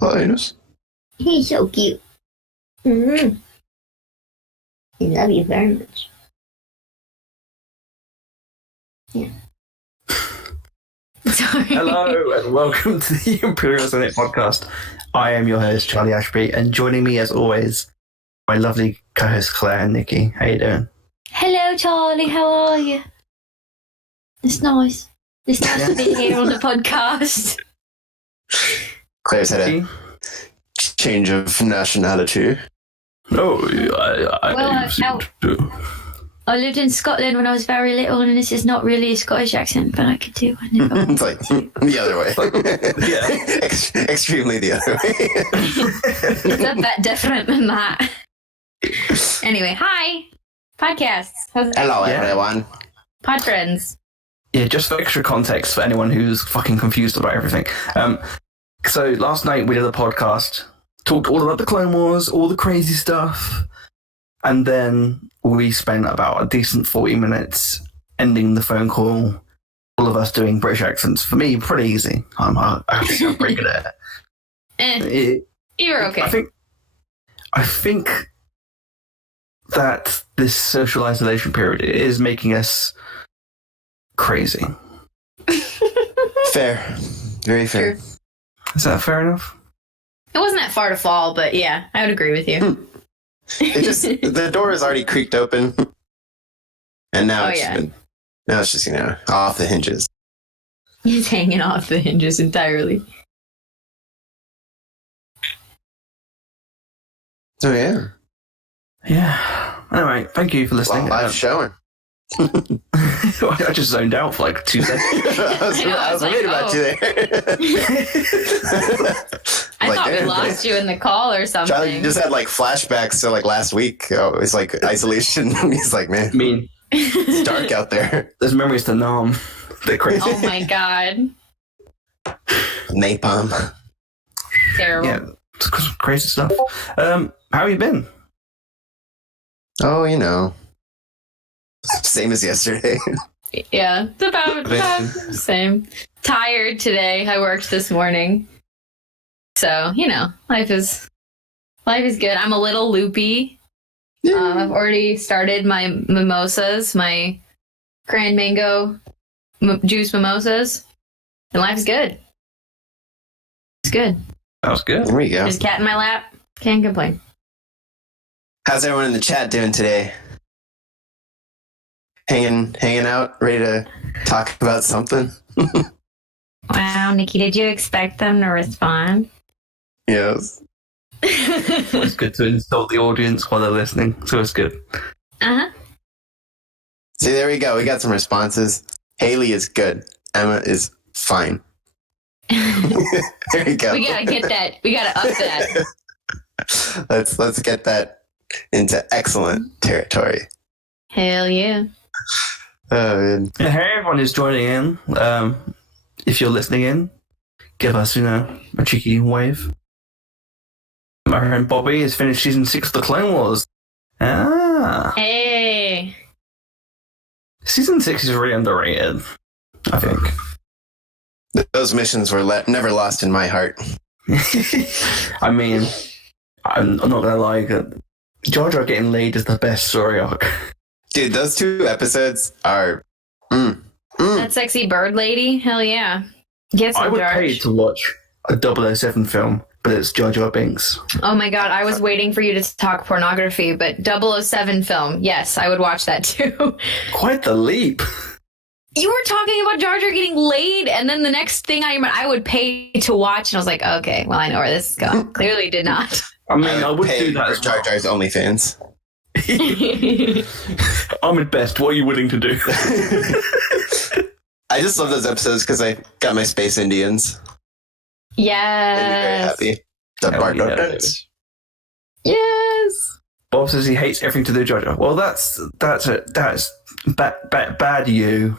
Linus. He's so cute. Mm-hmm. I love you very much. Yeah. Sorry. Hello and welcome to the Imperial podcast. I am your host, Charlie Ashby, and joining me as always, my lovely co-host Claire and Nicky. How you doing? Hello, Charlie. How are you? It's nice. It's nice to be here on the podcast. Claire's had a change of nationality. No, I lived in Scotland when I was very little, and this is not really a Scottish accent, but I could do one. It's like the other way. Yeah. Extremely the other way. It's a bit different than that. Anyway, hi. Podcasts. Hello, everyone. Pod friends. Yeah, just for extra context for anyone who's fucking confused about everything. So last night we did a podcast, talked all about the Clone Wars, all the crazy stuff, and then we spent about a decent 40 minutes ending the phone call, all of us doing British accents. For me, pretty easy. I'm pretty good at it. You're okay. I think that this social isolation period is making us crazy. Fair. Very fair. True. Is that fair enough? It wasn't that far to fall, but yeah, I would agree with you. The door is already creaked open, and now it's just off the hinges. It's hanging off the hinges entirely. Oh yeah. Yeah. Anyway, thank you for listening. Live showing. I just zoned out for like 2 seconds. I was worried about you there. I thought we lost you in the call or something. Charlie, you just had like flashbacks to like last week. Oh, it's like isolation. He's like, man, it's dark out there. There's memories to Nam. They're crazy. Oh my god. Napalm. Terrible. Yeah, it's crazy stuff. How have you been? Oh, same as yesterday. Yeah, it's about the same. Tired today. I worked this morning. So, life is good. I'm a little loopy. I've already started my mimosas, my cran mango juice mimosas. And life's good. It's good. That was good. There we go. There's a cat in my lap. Can't complain. How's everyone in the chat doing today? Hanging out, ready to talk about something? Wow, Nikki, did you expect them to respond? Yes. It's good to insult the audience while they're listening, so it's good. Uh-huh. See, there we go. We got some responses. Haley is good. Emma is fine. There we go. We gotta get that. We gotta up that. Let's get that into excellent territory. Hell yeah. Man. And hey, everyone who's joining in. If you're listening in, give us, a cheeky wave. My friend Bobby has finished season 6 of the Clone Wars. Hey. Season 6 is really underrated, I think. Those missions were never lost in my heart. I mean, I'm not gonna lie, Jar Jar getting laid is the best story arc. Dude, those 2 episodes are... That sexy bird lady? Hell yeah. Get some I would Jar. pay to watch a 007 film, but it's Jar Jar Binks. Oh my god, I was waiting for you to talk pornography, but 007 film, yes, I would watch that too. Quite the leap. You were talking about Jar Jar getting laid, and then the next thing I would pay to watch, and I was like, okay, well, I know where this is going. Clearly did not. I mean, I would pay do that for as Jar well. Jar's OnlyFans. I'm at best. What are you willing to do? I just love those episodes because I got my Space Indians. Made me very Yes. happy. The Hell Bardo yeah, Nuts. Yes. Bob says he hates everything to do with Jar Jar. Well, that's bad you.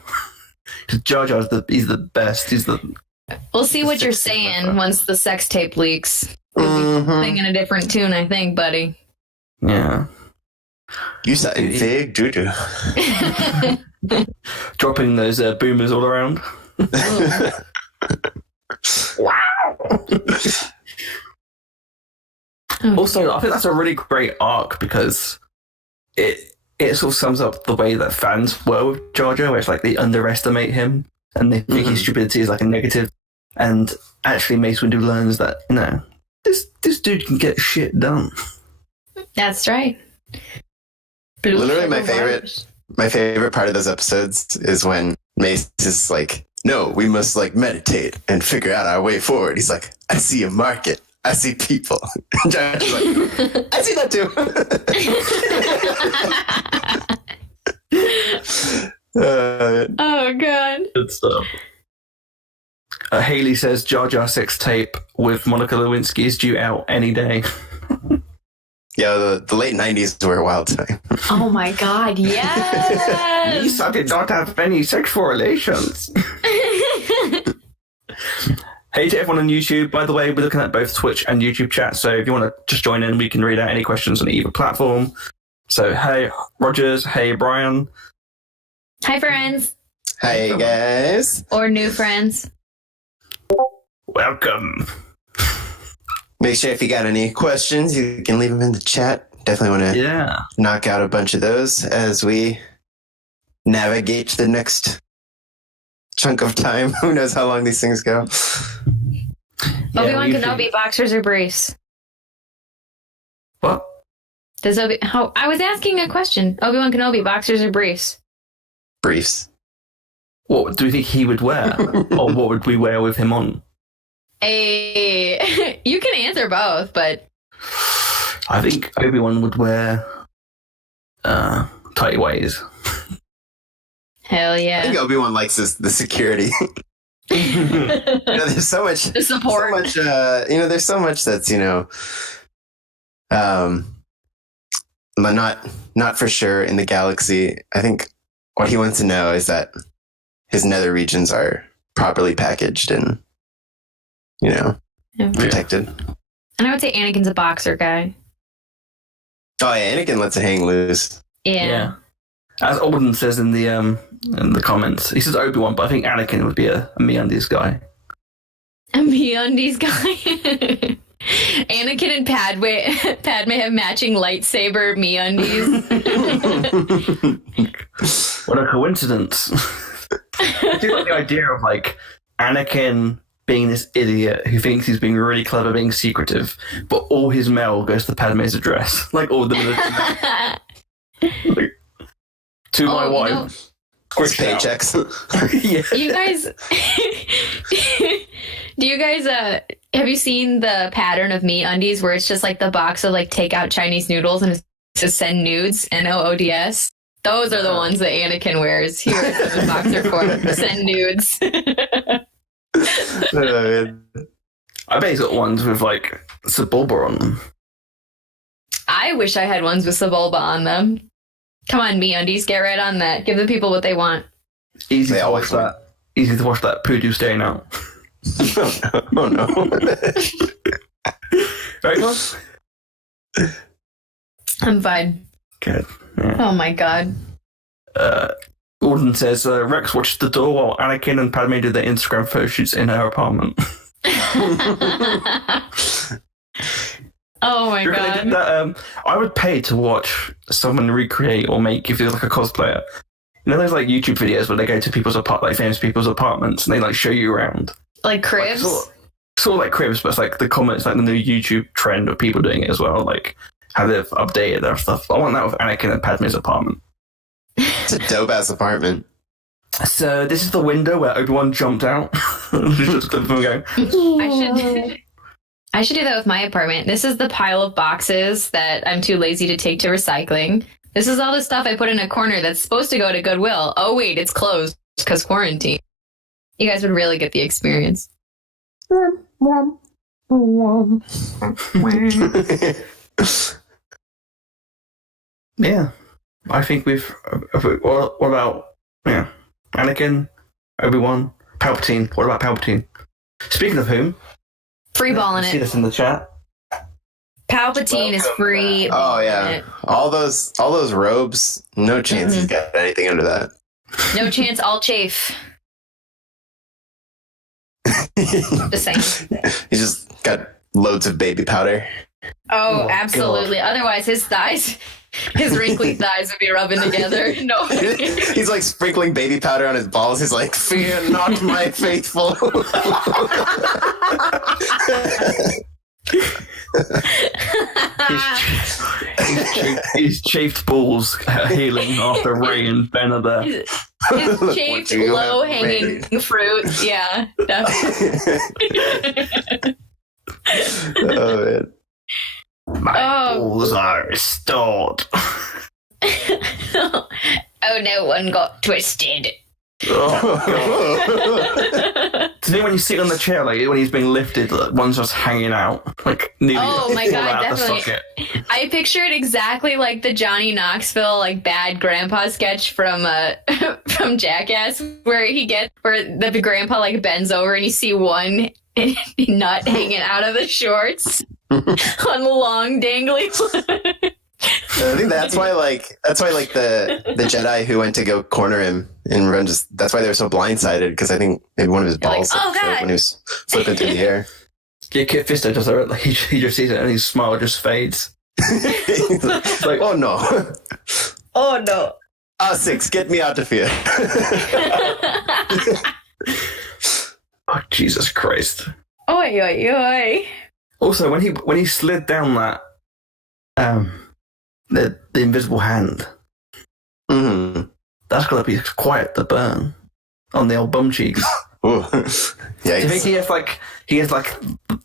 Because Jar Jar's he's the best. He's the... We'll see what you're Six saying once the sex tape leaks. You'll be singing a different tune, I think, buddy. Yeah. You sound big doo-doo. Dropping those boomers all around. Wow. Also, I think that's a really great arc because it sort of sums up the way that fans were with Jar Jar, where it's like they underestimate him and they think his stupidity is like a negative. And actually, Mace Windu learns that this dude can get shit done. That's right. Literally, my favorite part of those episodes is when Mace is like, "No, we must like meditate and figure out our way forward." He's like, "I see a market. I see people." And Jar Jar's like, "I see that too." Oh god. Good stuff. Haley says Jar Jar 6 tape with Monica Lewinsky is due out any day. Yeah, the late 90s were a wild time. Oh my god, yes! Lisa did not have any sexual relations. Hey to everyone on YouTube. By the way, we're looking at both Twitch and YouTube chat, so if you want to just join in, we can read out any questions on either platform. So, hey, Rogers. Hey, Brian. Hi, friends. Hey, guys. Or new friends. Welcome. Make sure if you got any questions, you can leave them in the chat. Definitely want to knock out a bunch of those as we navigate the next chunk of time. Who knows how long these things go? Obi-Wan Kenobi, boxers or briefs? What? I was asking a question. Obi-Wan Kenobi, boxers or briefs? Briefs. What do we think he would wear? Or what would we wear with him on? You can answer both, but I think Obi-Wan would wear tight ways. Hell yeah. I think Obi-Wan likes the security. There's so much the support. So much, there's so much that's, not for sure in the galaxy. I think what he wants to know is that his nether regions are properly packaged and, protected. And I would say Anakin's a boxer guy. Oh yeah, Anakin lets it hang loose. Yeah. As Alden says in the comments, he says Obi-Wan, but I think Anakin would be a MeUndies guy. A MeUndies guy? Anakin and Padme have matching lightsaber MeUndies. What a coincidence. I do like the idea of like Anakin being this idiot who thinks he's being really clever, being secretive, but all his mail goes to Padme's address. Like all the like, to my wife. Quick paychecks. Yeah. You guys, have you seen the pattern of MeUndies where it's just like the box of like takeout Chinese noodles and it's to send nudes, NOODS? Those are the ones that Anakin wears. He wears them in boxer form. Send nudes. I bet he's got ones with like Sebulba on them. I wish I had ones with Sebulba on them. Come on, MeUndies, get right on that. Give the people what they want. Easy to wash that poo stain out. Oh no. Very good. I'm fine. Good. Yeah. Oh my god. Gordon says Rex watched the door while Anakin and Padme did their Instagram photo shoots in her apartment. Oh my god. They did that, I would pay to watch someone recreate or make, if you're like a cosplayer. You know those like YouTube videos where they go to people's famous people's apartments and they like show you around? Like cribs? Like, sort of like cribs, but it's like the comments, like the new YouTube trend of people doing it as well, like how they've updated their stuff. I want that with Anakin and Padme's apartment. It's a dope ass apartment. So this is the window where Obi-Wan jumped out. Just clip them going. I should do that with my apartment. This is the pile of boxes that I'm too lazy to take to recycling. This is all the stuff I put in a corner that's supposed to go to Goodwill. Oh wait, it's closed because quarantine. You guys would really get the experience. Yeah. I think we've... What about... Yeah. Anakin, Obi-Wan, Palpatine. What about Palpatine? Speaking of whom... Freeballing it. See this in the chat. Palpatine is free. Oh yeah. All those robes, no chance he's got anything under that. No chance, all chafe. Just saying. He's just got loads of baby powder. Oh, my absolutely. Otherwise, his wrinkly thighs would be rubbing together. No. He's like sprinkling baby powder on his balls. He's like, "Fear not, my faithful." His chafed balls healing after Ray and Ben are there. His chafed, low-hanging fruit. Yeah, definitely. Oh man. My balls are restored. Oh, no one got twisted. Oh, Do you think when you sit on the chair, like when he's being lifted, like, one's just hanging out, like nearly Oh my God, out the definitely. socket? I pictured exactly like the Johnny Knoxville like bad grandpa sketch from from Jackass, where the grandpa like bends over and you see one nut hanging out of the shorts on the long dangly. I think that's why the Jedi who went to go corner him and run that's why they were so blindsided, because I think maybe one of his balls like, oh, God. when he was flipping through the air. Yeah, Kit Fisto does that. Like, he just sees it and his smile just fades. He's like, oh no. Oh no. R6, get me out of here. Oh, Jesus Christ. Oi, oi, oi. Also, when he slid down that the invisible hand, that's gotta be quite the burn on the old bum cheeks. Ooh. Do you think he has like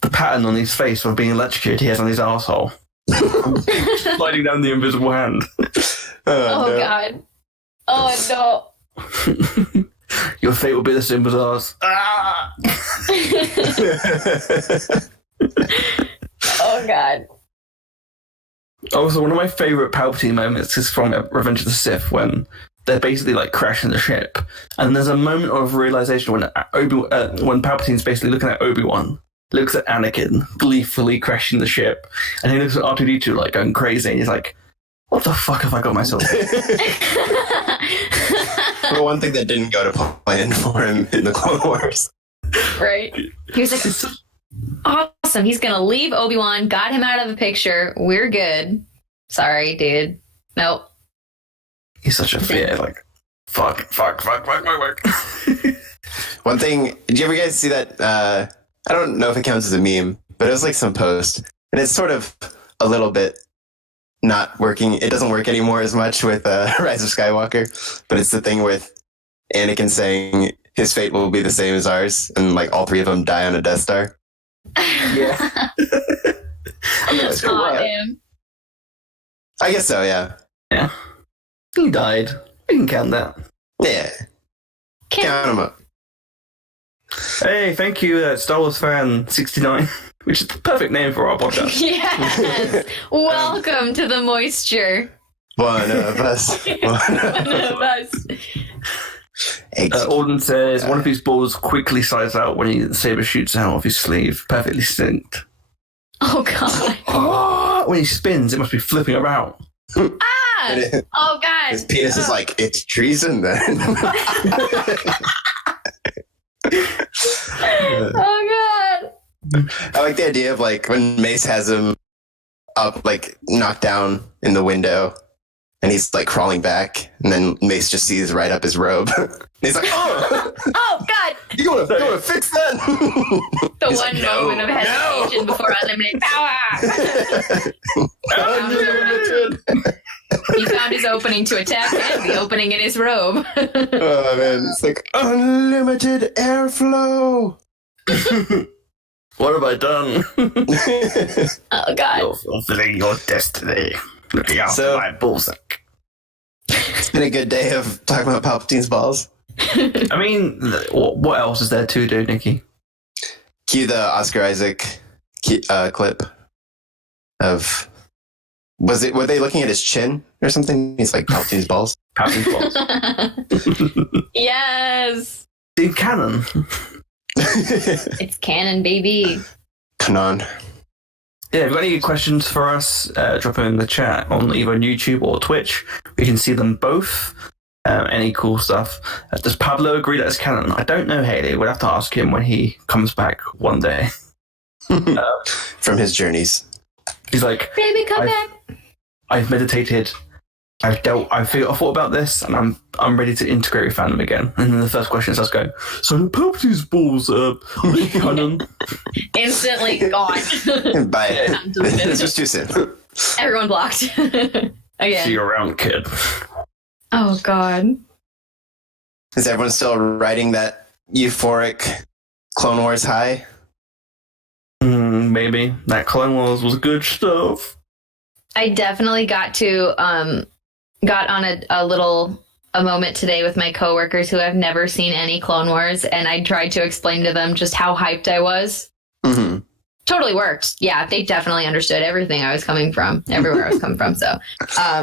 the pattern on his face of being electrocuted he has on his arsehole? Sliding down the invisible hand. Oh no. God. Oh no. Your fate will be the same as ours. Ah! Oh God. Also, one of my favourite Palpatine moments is from Revenge of the Sith when they're basically like crashing the ship, and there's a moment of realization when when Palpatine's basically looking at Obi-Wan, looks at Anakin gleefully crashing the ship, and he looks at R2-D2 like going crazy, and he's like, "What the fuck have I got myself?" The one thing that didn't go to plan for him in the Clone Wars. Right. He was like, awesome. He's gonna leave Obi-Wan. Got him out of the picture. We're good. Sorry, dude. Nope. He's such a fear. Like, fuck. One thing, did you ever guys see that? I don't know if it counts as a meme, but it was like some post, and it's sort of a little bit not working. It doesn't work anymore as much with Rise of Skywalker, but it's the thing with Anakin saying his fate will be the same as ours, and like all three of them die on a Death Star. Yeah. I'm not sure Aw, why. man. I guess so, yeah. Yeah. He died. We can count that. Yeah. Count them up. Hey, thank you, Star Wars fan 69, which is the perfect name for our podcast. Yes. Welcome to the moisture. One of us. One One of us. Alden says one of his balls quickly slides out when the saber shoots out of his sleeve, perfectly synced. Oh God. When he spins, it must be flipping about. Ah! Oh God. His penis is like, it's treason then. Oh God. I like the idea of like when Mace has him up, like knocked down in the window, and he's like crawling back, and then Mace just sees right up his robe. And he's like, "Oh, Oh God. you wanna fix that?" The He's one like, "No, moment of hesitation before unlimited power. Unlimited. He found his opening to attack and the opening in his robe. Oh man, it's like unlimited airflow. What have I done? Oh God. You're fulfilling your destiny. Looking after So- my ballsack. It's been a good day of talking about Palpatine's balls. I mean, what else is there to do, Nikki? Cue the Oscar Isaac clip of. Were they looking at his chin or something? He's like Palpatine's balls. Palpatine's balls. Yes. In canon. It's canon, baby. Canon. Yeah, if you've got any questions for us, drop them in the chat on either YouTube or Twitch. We can see them both. Any cool stuff. Does Pablo agree that it's canon? I don't know, Haley. We'll have to ask him when he comes back one day. From his journeys. He's like, baby, come back. I've meditated. I thought about this, and I'm ready to integrate with fandom again. And then the first question is, let's go. So the Palpatine's balls are canon. Instantly gone. Bye. This was too soon. Everyone blocked. Again. See you around, kid. Oh God. Is everyone still riding that euphoric Clone Wars high? Maybe. That Clone Wars was good stuff. I definitely got on a moment today with my coworkers who have never seen any Clone Wars, and I tried to explain to them just how hyped I was. Mm-hmm. Totally worked. Yeah, they definitely understood everything I was coming from, everywhere I was coming from. So,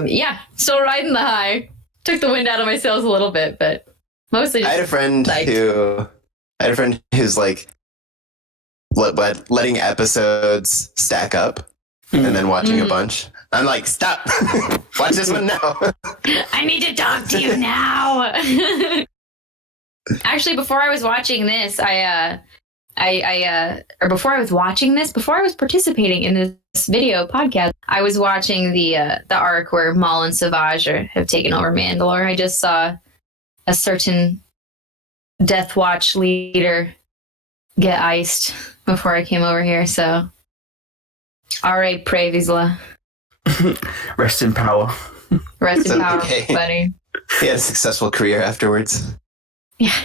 yeah, still riding the high. Took the wind out of my sails a little bit, but mostly. I had a friend who's like letting episodes stack up and then watching a bunch. I'm like, stop! Watch this one now. I need to talk to you now. Actually, before I was watching this, before I was participating in this video podcast, I was watching the arc where Maul and Savage have taken over Mandalore. I just saw a certain Death Watch leader get iced before I came over here. So, all right, Pre Vizsla. Rest in power. Rest in power, okay. buddy. He had a successful career afterwards. Yeah,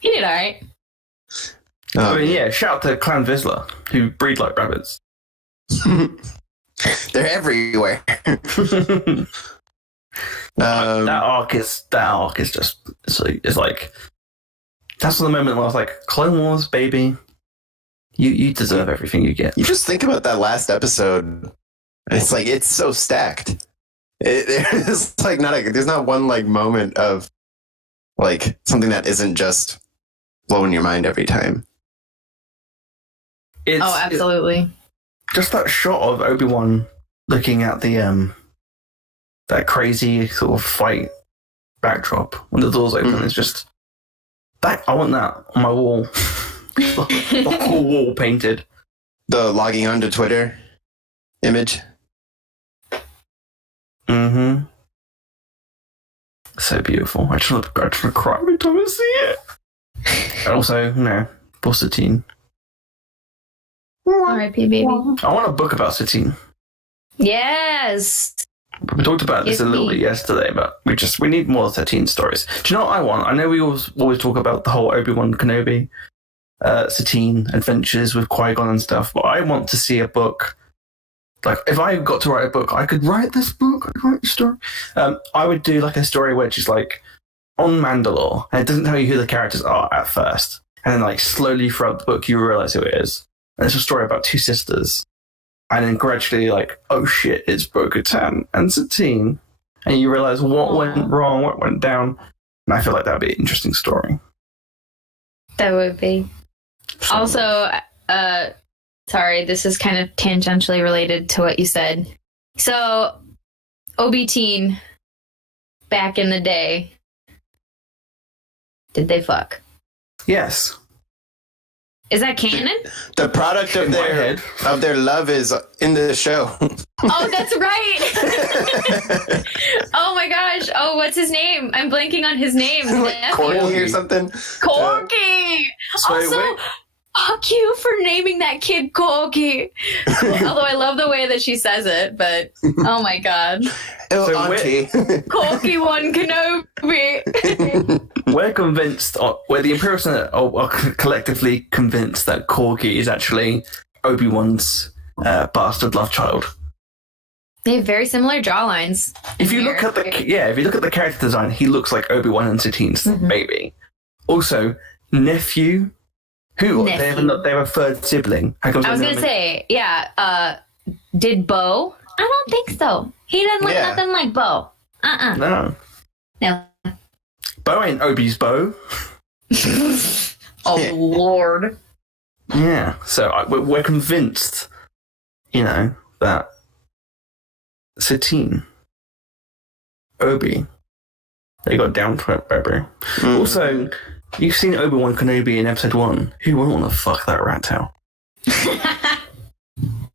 he did all right. I mean, yeah, shout out to Clan Vizsla, who breed like rabbits. They're everywhere. That arc is just it's like that's the moment where I was like, Clone Wars, baby, you deserve everything you get. You just think about that last episode, and it's like it's so stacked. There's like there's not one like moment of like something that isn't just blowing your mind every time. Absolutely. Just that shot of Obi-Wan looking at the that crazy sort of fight backdrop when the doors open. It's just that I want that on my wall. The whole wall painted. The logging onto Twitter image. Mm-hmm. So beautiful. I just want to cry every time I see it. And also, for Satine. R.I.P. baby. I want a book about Satine. Yes. We talked about this a little bit yesterday, but we need more Satine stories. Do you know what I want? I know we always talk about the whole Obi-Wan Kenobi, Satine adventures with Qui-Gon and stuff, but I want to see a book. Like, if I got to write a book, I could write this book. I could write a story. I would do like a story where it's like on Mandalore, and it doesn't tell you who the characters are at first, and then like slowly throughout the book you realize who it is. And it's a story about two sisters. And then gradually, like, oh shit, it's Bo-Katan and Satine. And you realize what went wrong, what went down. And I feel like that would be an interesting story. That would be. Also, sorry, this is kind of tangentially related to what you said. So, Obi-Teen, back in the day, did they fuck? Yes. Is that canon? The product of their love is in the show. Oh, that's right. Oh my gosh. Oh, what's his name? I'm blanking on his name. Like Corky or something. Corky. Also, fuck you for naming that kid Corky. Although I love the way that she says it, but oh my god. Auntie. Corky one Kenobi. We're convinced, we're the Imperial Senate are collectively convinced that Corky is actually Obi-Wan's bastard love child. They have very similar jawlines. If you look at the character design, he looks like Obi-Wan and Satine's baby. Also, nephew. Who? They have a third sibling. I was going to say, did Bo? I don't think so. He doesn't look nothing like Bo. No. Bo ain't Obi's Bo. Oh, Lord. Yeah, so we're convinced, that Satine, Obi, they got down to it, baby. Also, you've seen Obi-Wan Kenobi in episode 1. Who wouldn't want to fuck that rat tail?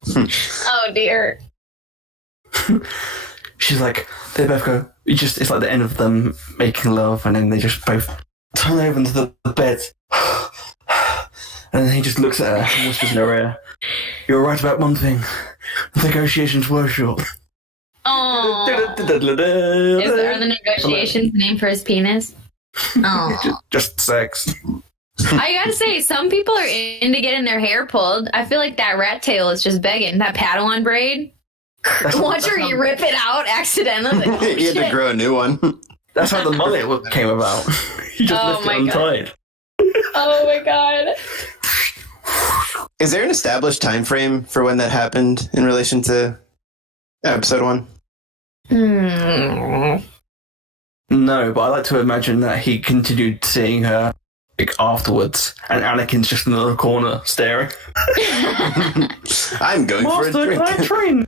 Oh dear. She's like, they both go, it's like the end of them making love, and then they just both turn over into the bed. And then he just looks at her and whispers in her ear, "You're right about one thing. The negotiations were short." Oh. Are the negotiations named for his penis? Oh. Just sex. I gotta say, some people are into getting their hair pulled. I feel like that rat tail is just begging. That Padawan braid. Watch her, you rip it out accidentally. Oh, he had to grow a new one. That's how the mullet came about. He just left it untied. Oh my god. Is there an established time frame for when that happened in relation to episode 1? No, but I like to imagine that he continued seeing her afterwards, and Anakin's just in the little corner staring. I'm going for a drink. Master, train.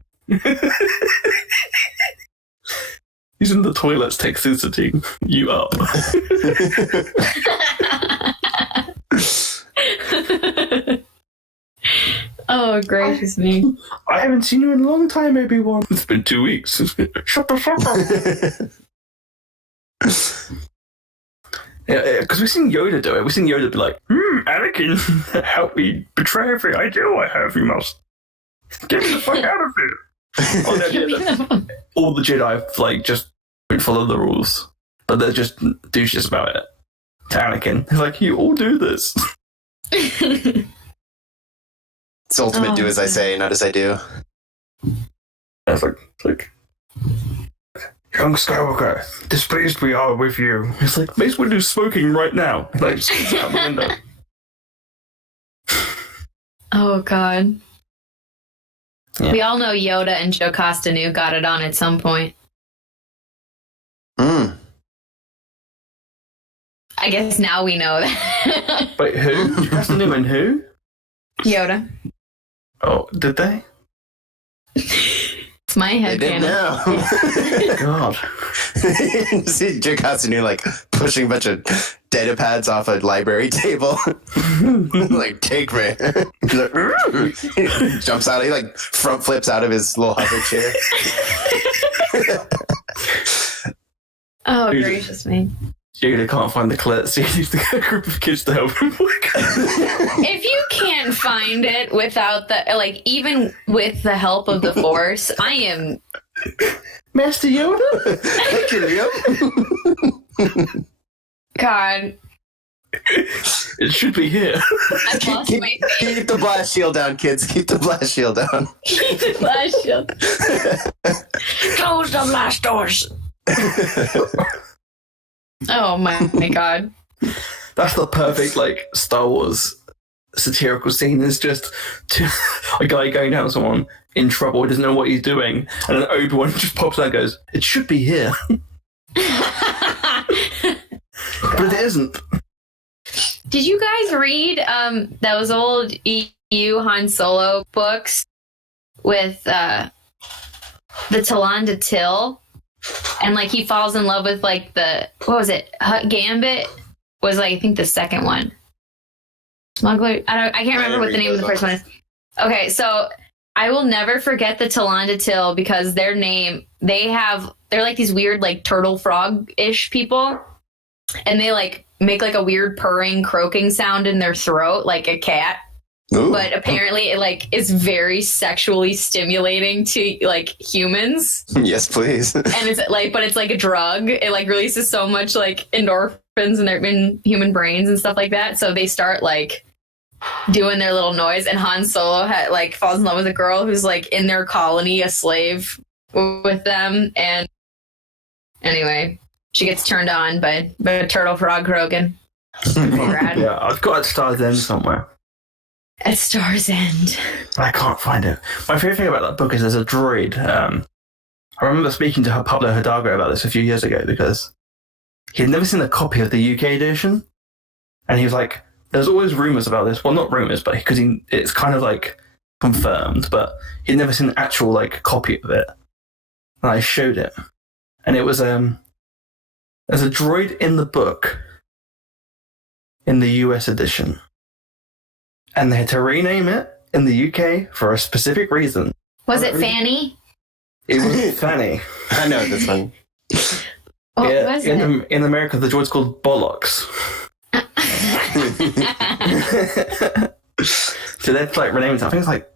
He's in the toilets texting you up. Oh, gracious me. I haven't seen you in a long time, Obi-Wan. It's been 2 weeks. Shut the fuck up. Yeah, because we've seen Yoda do it. We've seen Yoda be like, Anakin, help me betray every ideal I have. You must get me the fuck out of here. Oh, no, all the Jedi, like, just don't follow the rules. But they're just douches about it. To Anakin. He's like, you all do this. It's ultimate do as I say, not as I do. It's like, young Skywalker, displeased we are with you. It's like, Mace Windu's smoking right now. Like, just out the window. Oh, God. Yeah. We all know Yoda and Joe Costanu got it on at some point. I guess now we know that. Wait, who? Costanu and who? Yoda. Oh, did they? It's my head. They did now. God. See Joe Costanu like pushing a bunch of data pads off a library table. Like, take me. He jumps out. He like front flips out of his little hover chair. Oh, gracious me. Yoda can't find the clit, so he needs to get a group of kids to help him. If you can't find it without even with the help of the Force, I am... Master Yoda? God. It should be here. I've lost my faith. Keep the blast shield down, kids. Keep the blast shield down. Keep the blast shield. Close the blast doors. Oh my God. That's the perfect, Star Wars satirical scene. Is just a guy going down someone in trouble, doesn't know what he's doing, and then Obi-Wan just pops out and goes, "It should be here." But it isn't. Did you guys read those old EU Han Solo books with the Talanda Till? And he falls in love with what was it? Hut Gambit was I think the second one. Smuggler. I can't remember what the name of the first one is. Okay, so I will never forget the Talanda Till because their name they're like these weird turtle frog-ish people, and they make a weird purring, croaking sound in their throat like a cat. Ooh. But apparently it is very sexually stimulating to humans. Yes, please. And it's but it's like a drug. It releases so much endorphins in human brains and stuff like that. So they start doing their little noise, and Han Solo falls in love with a girl who's in their colony, a slave with them. And anyway, she gets turned on by a turtle frog croaking. Yeah, I've got it Star's End somewhere. At Star's End. I can't find it. My favorite thing about that book is there's a droid. I remember speaking to Pablo Hidalgo about this a few years ago because he had never seen a copy of the UK edition. And he was like, there's always rumors about this. Well, not rumors, but because it's kind of confirmed, but he'd never seen an actual copy of it. And I showed it. And it was, there's a droid in the book in the US edition. And they had to rename it in the UK for a specific reason. Was it Fanny? It was Fanny. I know this one. What was it? In America, the droid's called Bollocks. So they've like renamed it. I think it's like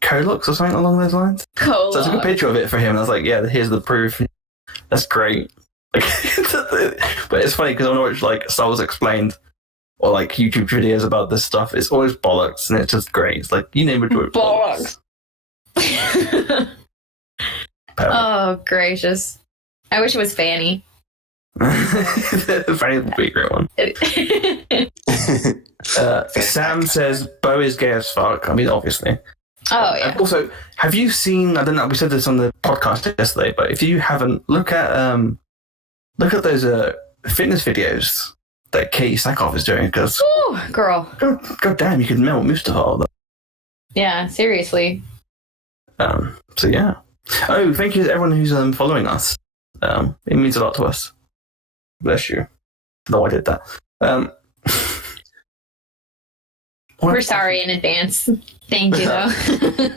Colux or something along those lines. So I took a picture of it for him, and I was like, "Yeah, here's the proof." That's great. Like, but it's funny because when I watch like Star Wars Explained or like YouTube videos about this stuff, it's always bollocks, and it's just great. It's like you name it, Bollocks. Oh gracious! I wish it was Fanny. Fanny would be a great one. Sam says Bo is gay as fuck. I mean, obviously. Oh yeah. And also, have you seen? I don't know. We said this on the podcast yesterday, but if you haven't, look at those fitness videos that Katie Sackhoff is doing. Because, girl, god damn, you could melt Mustafar. Yeah, seriously. So yeah. Oh, thank you to everyone who's following us. It means a lot to us. Bless you. No, I did that. We're sorry in advance. Thank you, though.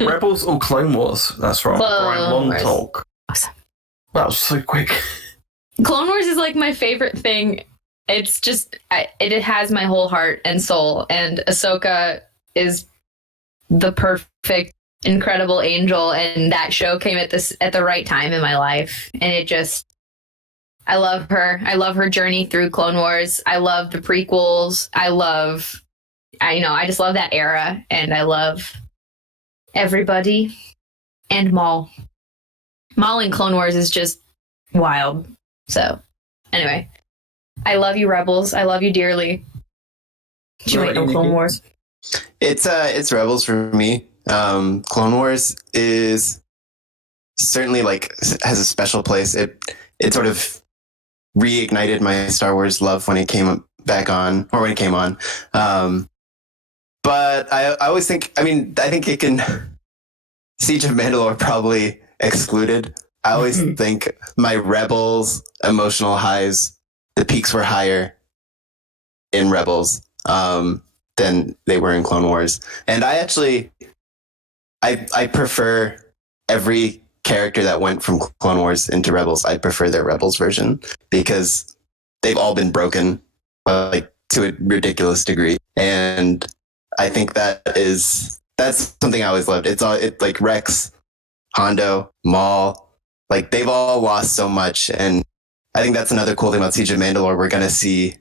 Rebels or Clone Wars? That's right. Brian Long talk. Awesome. That was so quick. Clone Wars is like my favorite thing. It's just, it has my whole heart and soul. And Ahsoka is the perfect, incredible angel. And that show came at the right time in my life. And it just, I love her. I love her journey through Clone Wars. I love the prequels. I just love that era, and I love everybody. And Maul. Maul in Clone Wars is just wild. So, anyway, I love you, Rebels. I love you dearly. Do you ain't no Clone Wars? It's Rebels for me. Clone Wars is certainly has a special place. It sort of reignited my Star Wars love when it came back on, or when it came on. But I always think, I think it can, Siege of Mandalore probably excluded. I always think my Rebels emotional highs, the peaks were higher in Rebels than they were in Clone Wars. And I prefer every character that went from Clone Wars into Rebels. I prefer their Rebels version because they've all been broken to a ridiculous degree. And I think that's something I always loved. It's like Rex, Hondo, Maul, they've all lost so much. And I think that's another cool thing about Siege of Mandalore. We're going to see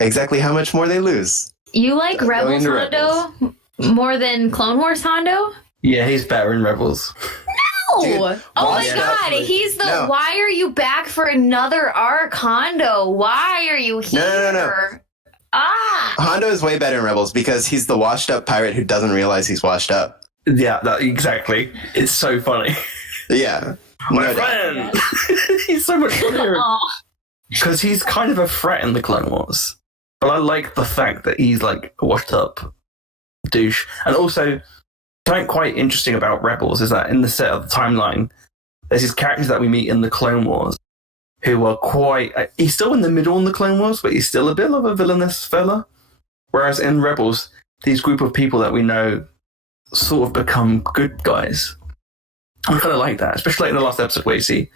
exactly how much more they lose. You like Rebels Hondo more than Clone Wars Hondo? Yeah, he's better in Rebels. No! Dude, oh my god, he's the no. Why are you back for another arc, Hondo? Why are you here? No. Hondo is way better in Rebels because he's the washed up pirate who doesn't realize he's washed up. Yeah, exactly. It's so funny. Yeah. My friend! He's so much funnier. Because he's kind of a threat in the Clone Wars. But I like the fact that he's a washed up douche. And also, something quite interesting about Rebels is that in the set of the timeline, there's these characters that we meet in the Clone Wars who are quite... he's still in the middle in the Clone Wars, but he's still a bit of a villainous fella. Whereas in Rebels, these group of people that we know sort of become good guys. I kind of like that, especially in the last episode where you see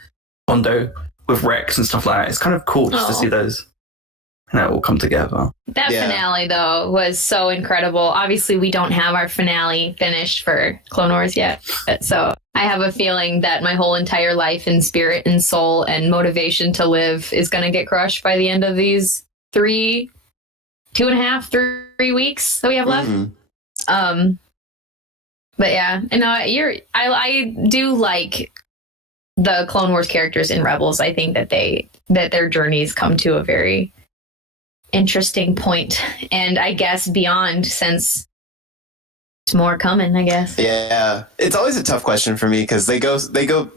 Hondo with Rex and stuff like that. It's kind of cool just to see those all come together. That finale, though, was so incredible. Obviously, we don't have our finale finished for Clone Wars yet. So I have a feeling that my whole entire life and spirit and soul and motivation to live is going to get crushed by the end of these 3 weeks that we have left. Mm-hmm. But yeah, I do like the Clone Wars characters in Rebels. I think that their journeys come to a very interesting point, and I guess beyond, since there's more coming, I guess. Yeah, it's always a tough question for me because they go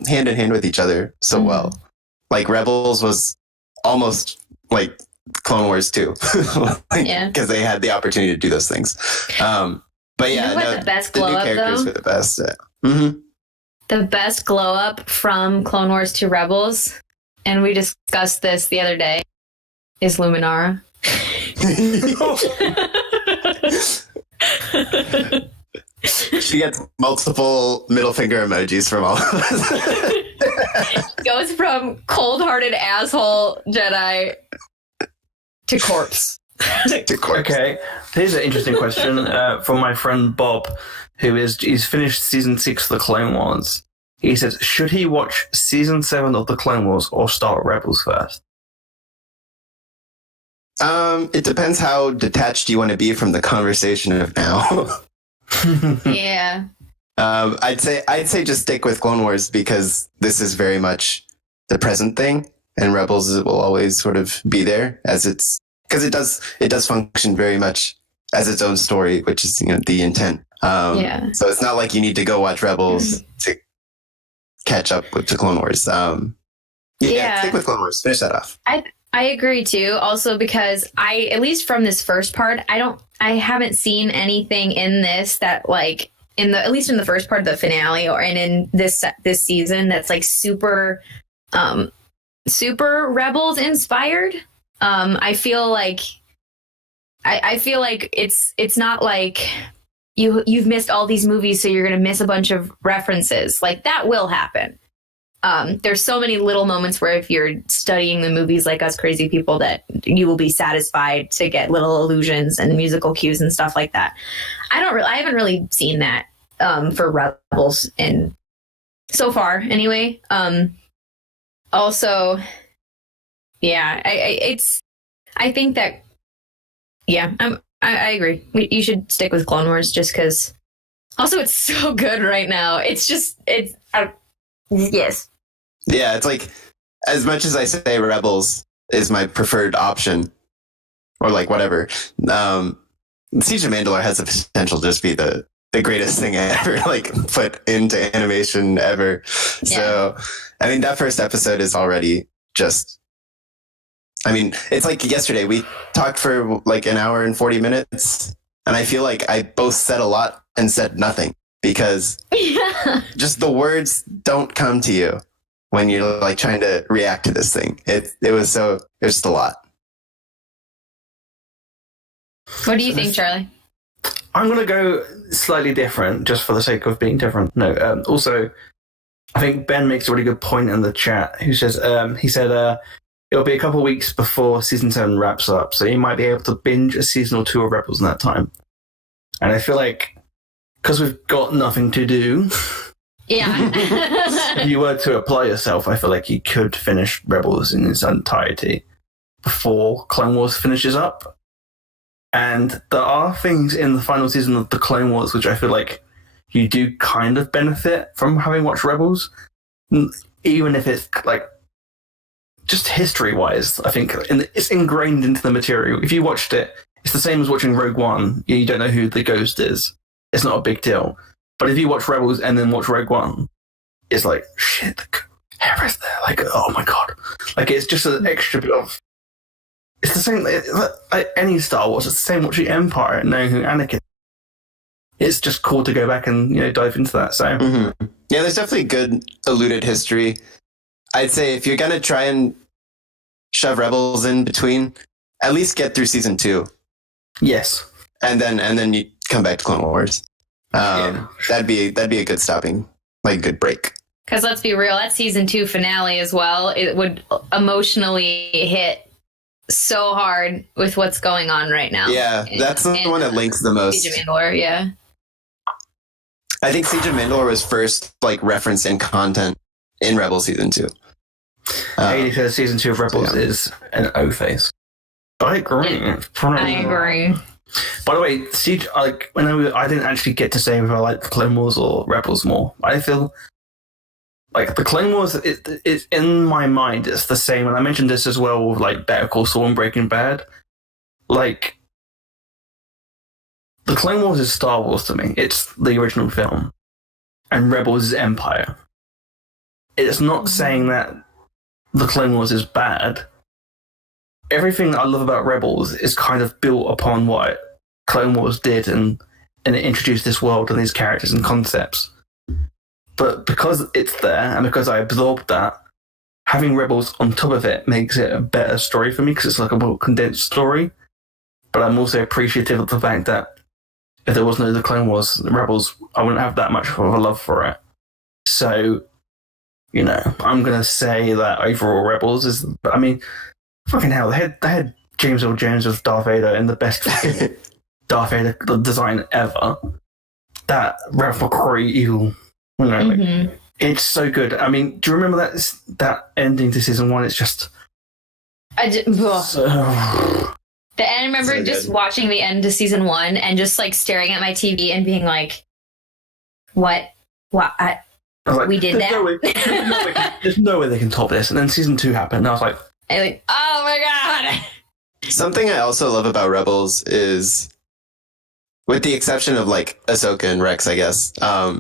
hand in hand with each other so well. Rebels was almost like Clone Wars too, because they had the opportunity to do those things. But yeah, the best glow up characters were the best. Mm-hmm. The best glow up from Clone Wars to Rebels, and we discussed this the other day, is Luminara. She gets multiple middle finger emojis from all of us. Goes from cold-hearted asshole Jedi to corpse. Okay, here's an interesting question from my friend Bob, he's finished season 6 of the Clone Wars. He says, should he watch season 7 of the Clone Wars or start Rebels first? It depends how detached you want to be from the conversation of now. Yeah. I'd say just stick with Clone Wars because this is very much the present thing, and Rebels will always sort of be there as because it does function very much as its own story, which is the intent. Yeah. So it's not like you need to go watch Rebels to catch up with the Clone Wars. Yeah, stick with Clone Wars. Finish that off. I agree too. Also because at least from this first part, I haven't seen anything in this that like at least in the first part of the finale and in this season that's like super Rebels inspired. I feel like it's not like you've missed all these movies, so you're going to miss a bunch of references. Like that will happen. There's so many little moments where if you're studying the movies like us crazy people that you will be satisfied to get little allusions and musical cues and stuff like that. I haven't really seen that for Rebels and so far anyway. Also, yeah, I think that, yeah, I agree. You should stick with Clone Wars just because. Also, it's so good right now. Yes. Yeah, it's like as much as I say Rebels is my preferred option, or like whatever. Siege of Mandalore has the potential to just be the greatest thing ever, like put into animation ever. Yeah. So, I mean, that first episode is already just. I mean, it's like yesterday we talked for like an hour and 40 minutes, and I feel like I both said a lot and said nothing because just the words don't come to you when you're like trying to react to this thing. It was just a lot. What do you think, Charlie? I'm going to go slightly different just for the sake of being different. No, also, I think Ben makes a really good point in the chat. He said it'll be a couple of weeks before season 7 wraps up, so you might be able to binge a season or 2 of Rebels in that time. And I feel like, because we've got nothing to do, yeah. if you were to apply yourself, I feel like you could finish Rebels in its entirety before Clone Wars finishes up. And there are things in the final season of the Clone Wars which I feel like you do kind of benefit from having watched Rebels, even if it's like just history-wise. I think it's ingrained into the material. If you watched it, it's the same as watching Rogue One. You don't know who the ghost is. It's not a big deal. But if you watch Rebels and then watch Rogue One, it's like, shit, the hair is there. Like, oh my god. Like, it's just an extra bit of... It's the same, like any Star Wars, it's the same watching Empire and knowing who Anakin is. It's just cool to go back and, dive into that. So, Yeah, there's definitely good alluded history. I'd say if you're going to try and shove Rebels in between, at least get through season 2. Yes. And then you come back to Clone Wars. That'd be a good stopping, like good break. Because let's be real, that season 2 finale as well, it would emotionally hit so hard with what's going on right now. Yeah, that's the one that links the most. Siege of Mandalore, yeah. I think Siege of Mandalore was first like referenced in content in Rebels season 2. He says season 2 of Rebels is an O-face. I agree. I agree. By the way, Siege, like I didn't actually get to say if I like Clone Wars or Rebels more. I feel like the Clone Wars, it's in my mind, it's the same. And I mentioned this as well with like Better Call Saul and Breaking Bad. Like, the Clone Wars is Star Wars to me. It's the original film. And Rebels is Empire. It's not saying that the Clone Wars is bad. Everything I love about Rebels is kind of built upon what Clone Wars did and it introduced this world and these characters and concepts. But because it's there and because I absorbed that, having Rebels on top of it makes it a better story for me because it's like a more condensed story. But I'm also appreciative of the fact that if there was no The Clone Wars, Rebels, I wouldn't have that much of a love for it. So, you know, I'm going to say that overall Rebels is, I mean, fucking hell, they had James Earl Jones as Darth Vader in the best fucking Darth Vader design ever. That Ralph McQuarrie, you know, it's so good. I mean, do you remember that ending to season 1? It's just... I remember just watching the end to season 1 and just like staring at my TV and being like, what? Like, we did that? There's no way they can top this. And then season 2 happened, and I was like, oh my god. Something I also love about Rebels is, with the exception of like Ahsoka and Rex, I guess,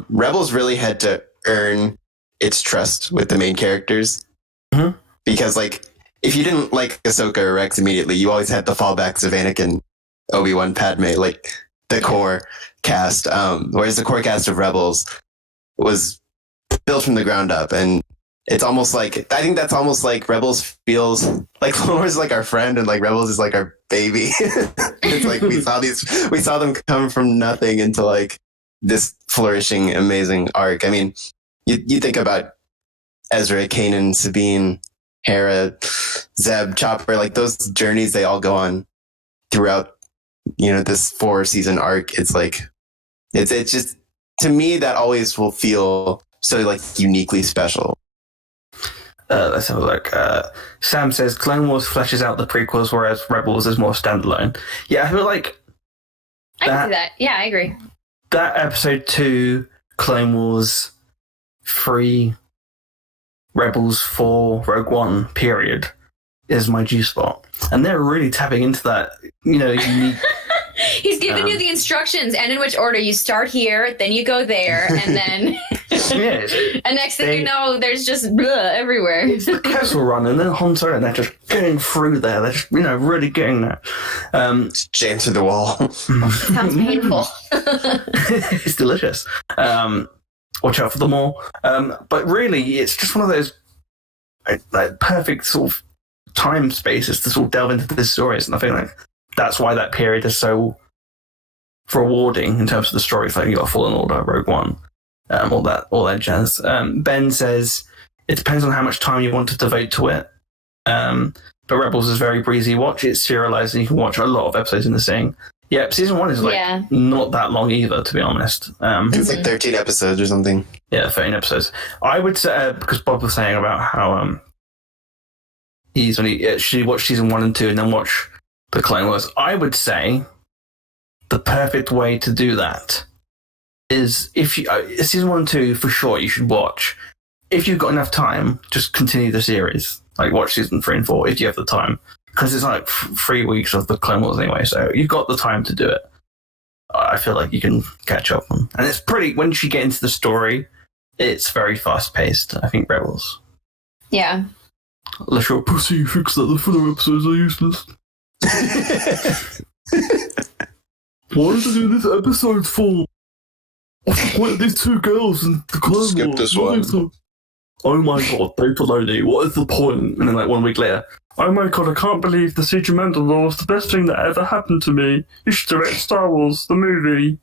Rebels really had to earn its trust with the main characters. Mm-hmm. Because like, if you didn't like Ahsoka or Rex immediately, you always had the fallbacks of Anakin, Obi-Wan, Padme, like the core cast. Whereas the core cast of Rebels was built from the ground up, and it's almost like, I think that's almost like Rebels feels like Clone Wars is like our friend, and like Rebels is like our baby. It's like we saw them come from nothing into like this flourishing, amazing arc. I mean, you think about Ezra, Kanan, Sabine, Hera, Zeb, Chopper, like those journeys they all go on throughout, you know, this 4-season arc. It's like, it's just, to me, that always will feel so like uniquely special. Let's have a look. Sam says Clone Wars fleshes out the prequels, whereas Rebels is more standalone. Yeah, I feel like I can see that. Yeah, I agree. That episode 2, Clone Wars 3, Rebels 4, Rogue One period is my G spot, and they're really tapping into that, you know, unique. He's giving you the instructions and in which order you start here, then you go there, and then and next thing you know, there's just everywhere. It's the Kessel Run, and then Han Solo, and they're just getting through there. They're just, you know, really getting there. Jam through the wall. Sounds painful. It's delicious. Watch out for them all. But really, it's just one of those like perfect sort of time spaces to sort of delve into the stories, and I think like that's why that period is so rewarding in terms of the stories. Like you got Fallen Order, Rogue One, all that jazz. Ben says it depends on how much time you want to devote to it. But Rebels is very breezy watch. It's serialized, and you can watch a lot of episodes in the sitting. Yeah, season 1 is like not that long either, to be honest. It's like 13 episodes or something. Yeah, 13 episodes. I would say, because Bob was saying about how he's only actually watched season 1 and 2 and then watch the Clone Wars. I would say the perfect way to do that is, if you season 1 and 2 for sure you should watch. If you've got enough time, just continue the series. Like watch season 3 and 4 if you have the time. Because it's like 3 weeks of the Clone Wars anyway, so you've got the time to do it. I feel like you can catch up on. And it's pretty, once you get into the story, it's very fast paced. I think Rebels. Yeah. Unless you're a pussy who thinks that the filler episodes are useless. Why did I do this episode for? What are these 2 girls in the Clone Wars? Skip this one. Oh my god, Dave Filoni, what is the point? And then like 1 week later, oh my god, I can't believe the CG Mandalore was the best thing that ever happened to me. You should direct Star Wars, the movie.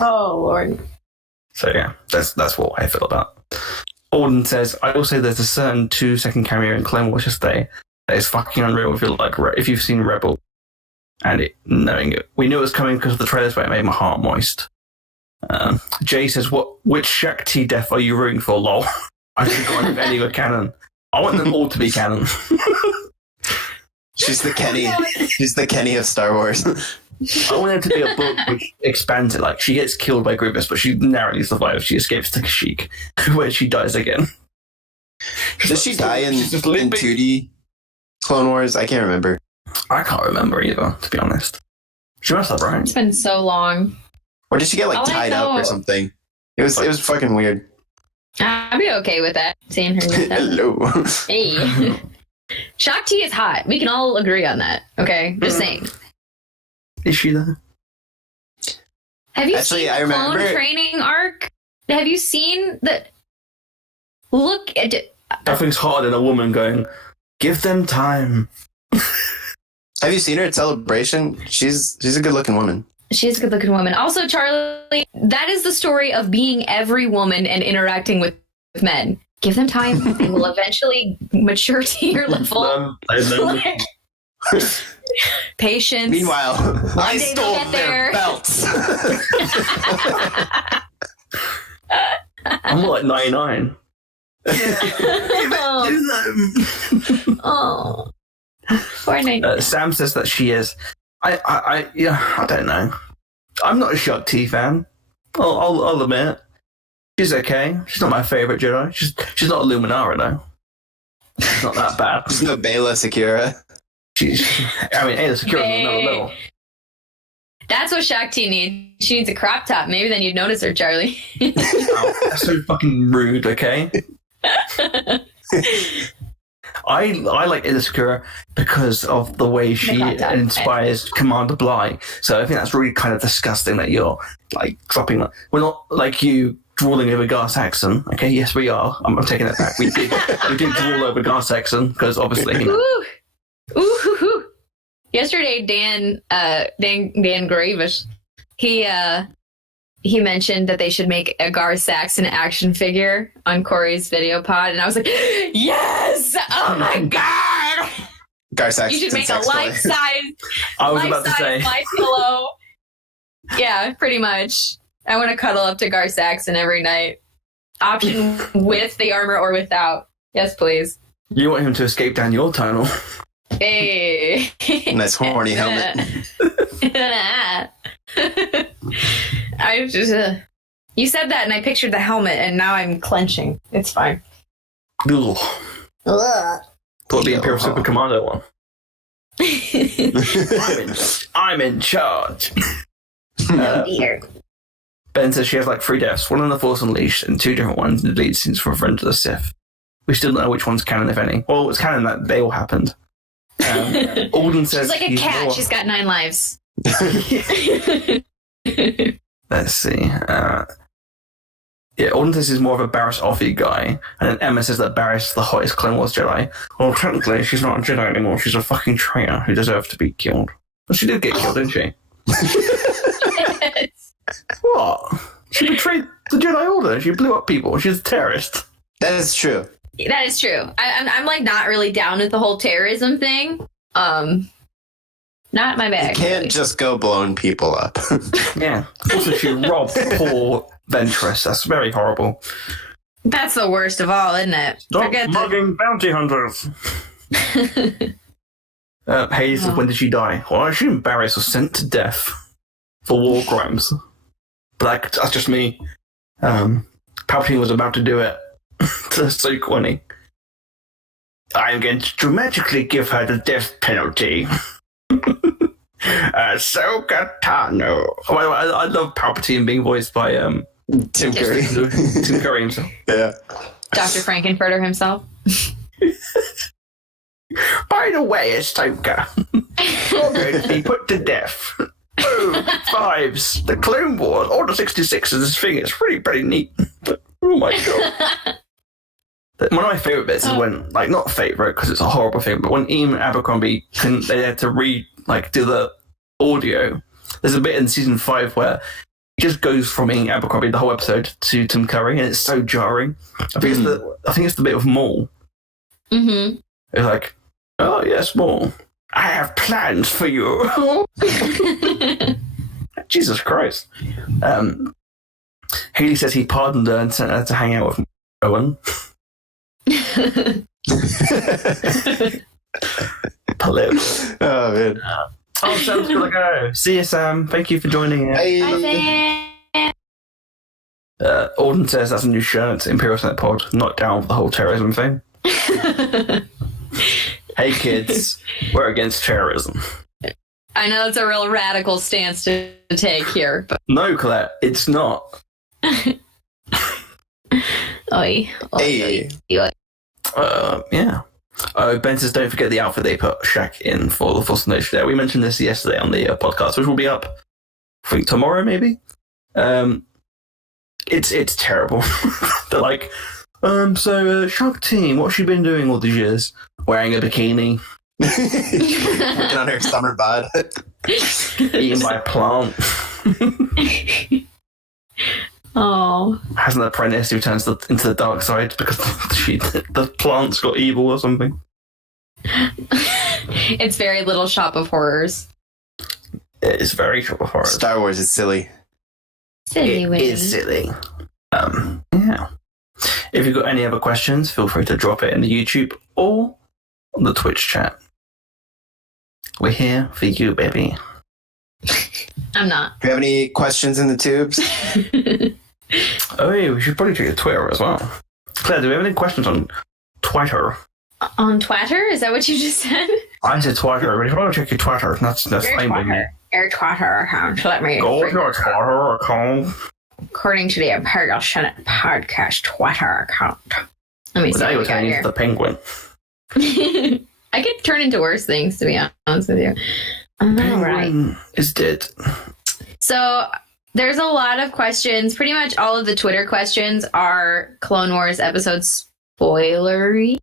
Oh, Lord. So yeah, that's what I feel about. Auden says, I will say there's a certain 2-second cameo in Clone Wars yesterday that is fucking unreal if you've seen Rebel. And knowing it. We knew it was coming because of the trailers, but it made my heart moist. Jay says, which Shakti death are you rooting for, lol? I forgot if any were canon. I want them all to be canon. She's the Kenny. She's the Kenny of Star Wars. I want there to be a book which expands it. Like, she gets killed by Grievous, but she narrowly survives. She escapes to Kashyyyk, where she dies again. Does she die in 2D Clone Wars? I can't remember. I can't remember either, to be honest. She must have, right? It's been so long. Or did she get like tied up or something? It was fucking weird. I'd be okay with that, seeing her. Hello. Hey. Shakti is hot. We can all agree on that. Okay? Just saying. Is she though? Have you seen the clone training arc? Have you seen the... Look at it. Nothing's harder than a woman going, give them time. Have you seen her at Celebration? She's a good looking woman. She's a good looking woman. Also, Charlie, that is the story of being every woman and interacting with men. Give them time. They will eventually mature to your level. Patience. Meanwhile, I day stole they'll get their there. belts. I'm more like 99. Oh. Poor night. Sam says that she is. I don't know. I'm not a Shaq T fan. I'll admit. She's okay. She's not my favorite Jedi. She's not a Luminara though. She's not that bad. She's no Bayla Secura. Ayla Secura is another level. That's what Shakti needs. She needs a crop top. Maybe then you'd notice her, Charlie. Oh, that's so fucking rude, okay? I like Ayla Secura because of the way she inspires Commander Bly. So I think that's really kind of disgusting that you're like dropping. We're not like you drooling over Gar Saxon. Okay, yes we are. I'm taking that back. We did drool over Gar Saxon because obviously. You know. Ooh. Yesterday, Dan Gravish, he mentioned that they should make a Gar Saxon action figure on Corey's video pod, and I was like, yes! Oh my god! Gar Saxon. You should make a life-size. I was about to say My pillow. Yeah, pretty much. I want to cuddle up to Gar Saxon every night. Option with the armor or without. Yes, please. You want him to escape down your tunnel. Hey. Nice horny helmet. I just you said that and I pictured the helmet and now I'm clenching. It's fine. Ugh. Thought the Imperial Super Commando one. I'm in charge. Dear. Ben says she has like 3 deaths, one in the Force Unleashed and 2 different ones in the lead scenes for Friend of the Sith. We still don't know which one's canon, if any. Well, it's canon that they all happened. Alden says she's like a cat. She's got 9 lives. Let's see. Alden says he's more of a Barriss Offee guy, and then Emma says that Barriss is the hottest Clone Wars Jedi. Well, technically, she's not a Jedi anymore. She's a fucking traitor who deserves to be killed. Well, she did get killed, didn't she? Yes. What? She betrayed the Jedi Order. She blew up people. She's a terrorist. That is true. That is true. I'm like not really down with the whole terrorism thing. Not my bag. You can't just go blowing people up. Yeah. Also, she robbed poor Ventress. That's very horrible. That's the worst of all, isn't it? Stop mugging bounty hunters. Hayes says, when did she die? Well, I assume Barriss was sent to death for war crimes. But that's just me. Palpatine was about to do it. That's so corny. I'm going to dramatically give her the death penalty. Ahsoka Tano. I love Palpatine being voiced by Tim Curry. Tim Curry himself. Yeah. Dr. Frankenfurter himself. By the way, Ahsoka, you're going to be put to death. Oh, 5s. The Clone Wars. Order 66 is this thing. It's pretty neat. Oh my god. One of my favourite bits is when, like, not favourite because it's a horrible thing, but when Ian Abercrombie they had to do the audio. There's a bit in season 5 where it just goes from Ian Abercrombie the whole episode to Tim Curry, and it's so jarring. I think it's the bit of Maul. Mm-hmm. It's like, oh yes, Maul, I have plans for you. Jesus Christ. Haley says he pardoned her and sent her to hang out with Owen. Political. Oh man. Sam's gotta go. See you, Sam. Thank you for joining us. Hey. Alden says that's a new shirt. Imperial Senate Pod. Not down with the whole terrorism thing. Hey kids, we're against terrorism. I know it's a real radical stance to take here, but No, Claire, it's not. Oi. Hey. Yeah. Ben says don't forget the outfit they put Shaq in for the Force Unleashed there. We mentioned this yesterday on the podcast, which will be up, I think, tomorrow maybe. It's terrible. They're like, so Shaq Team, what's she been doing all these years? Wearing a bikini. Working on her summer bod. Eaten by a plant. Oh. Has an apprentice who turns into the dark side because the plant's got evil or something. It's very Little Shop of Horrors. It is very Shop of Horrors. Star Wars is silly. Silly It is silly. Yeah. If you've got any other questions, feel free to drop it in the YouTube or on the Twitch chat. We're here for you, baby. I'm not. Do you have any questions in the tubes? Oh, yeah, we should probably check your Twitter as well. Claire, do we have any questions on Twitter? On Twitter? Is that what you just said? I said Twitter, but if you want to check your Twitter, that's fine with me. Your Twitter account. Let me. Go to your Twitter account. According to the Imperial Senate podcast Twitter account. Let me see. Now What you're we got turning here. into the penguin. I could turn into worse things, to be honest with you. All right. Penguin is dead. So there's a lot of questions. Pretty much all of the Twitter questions are Clone Wars episode spoilery.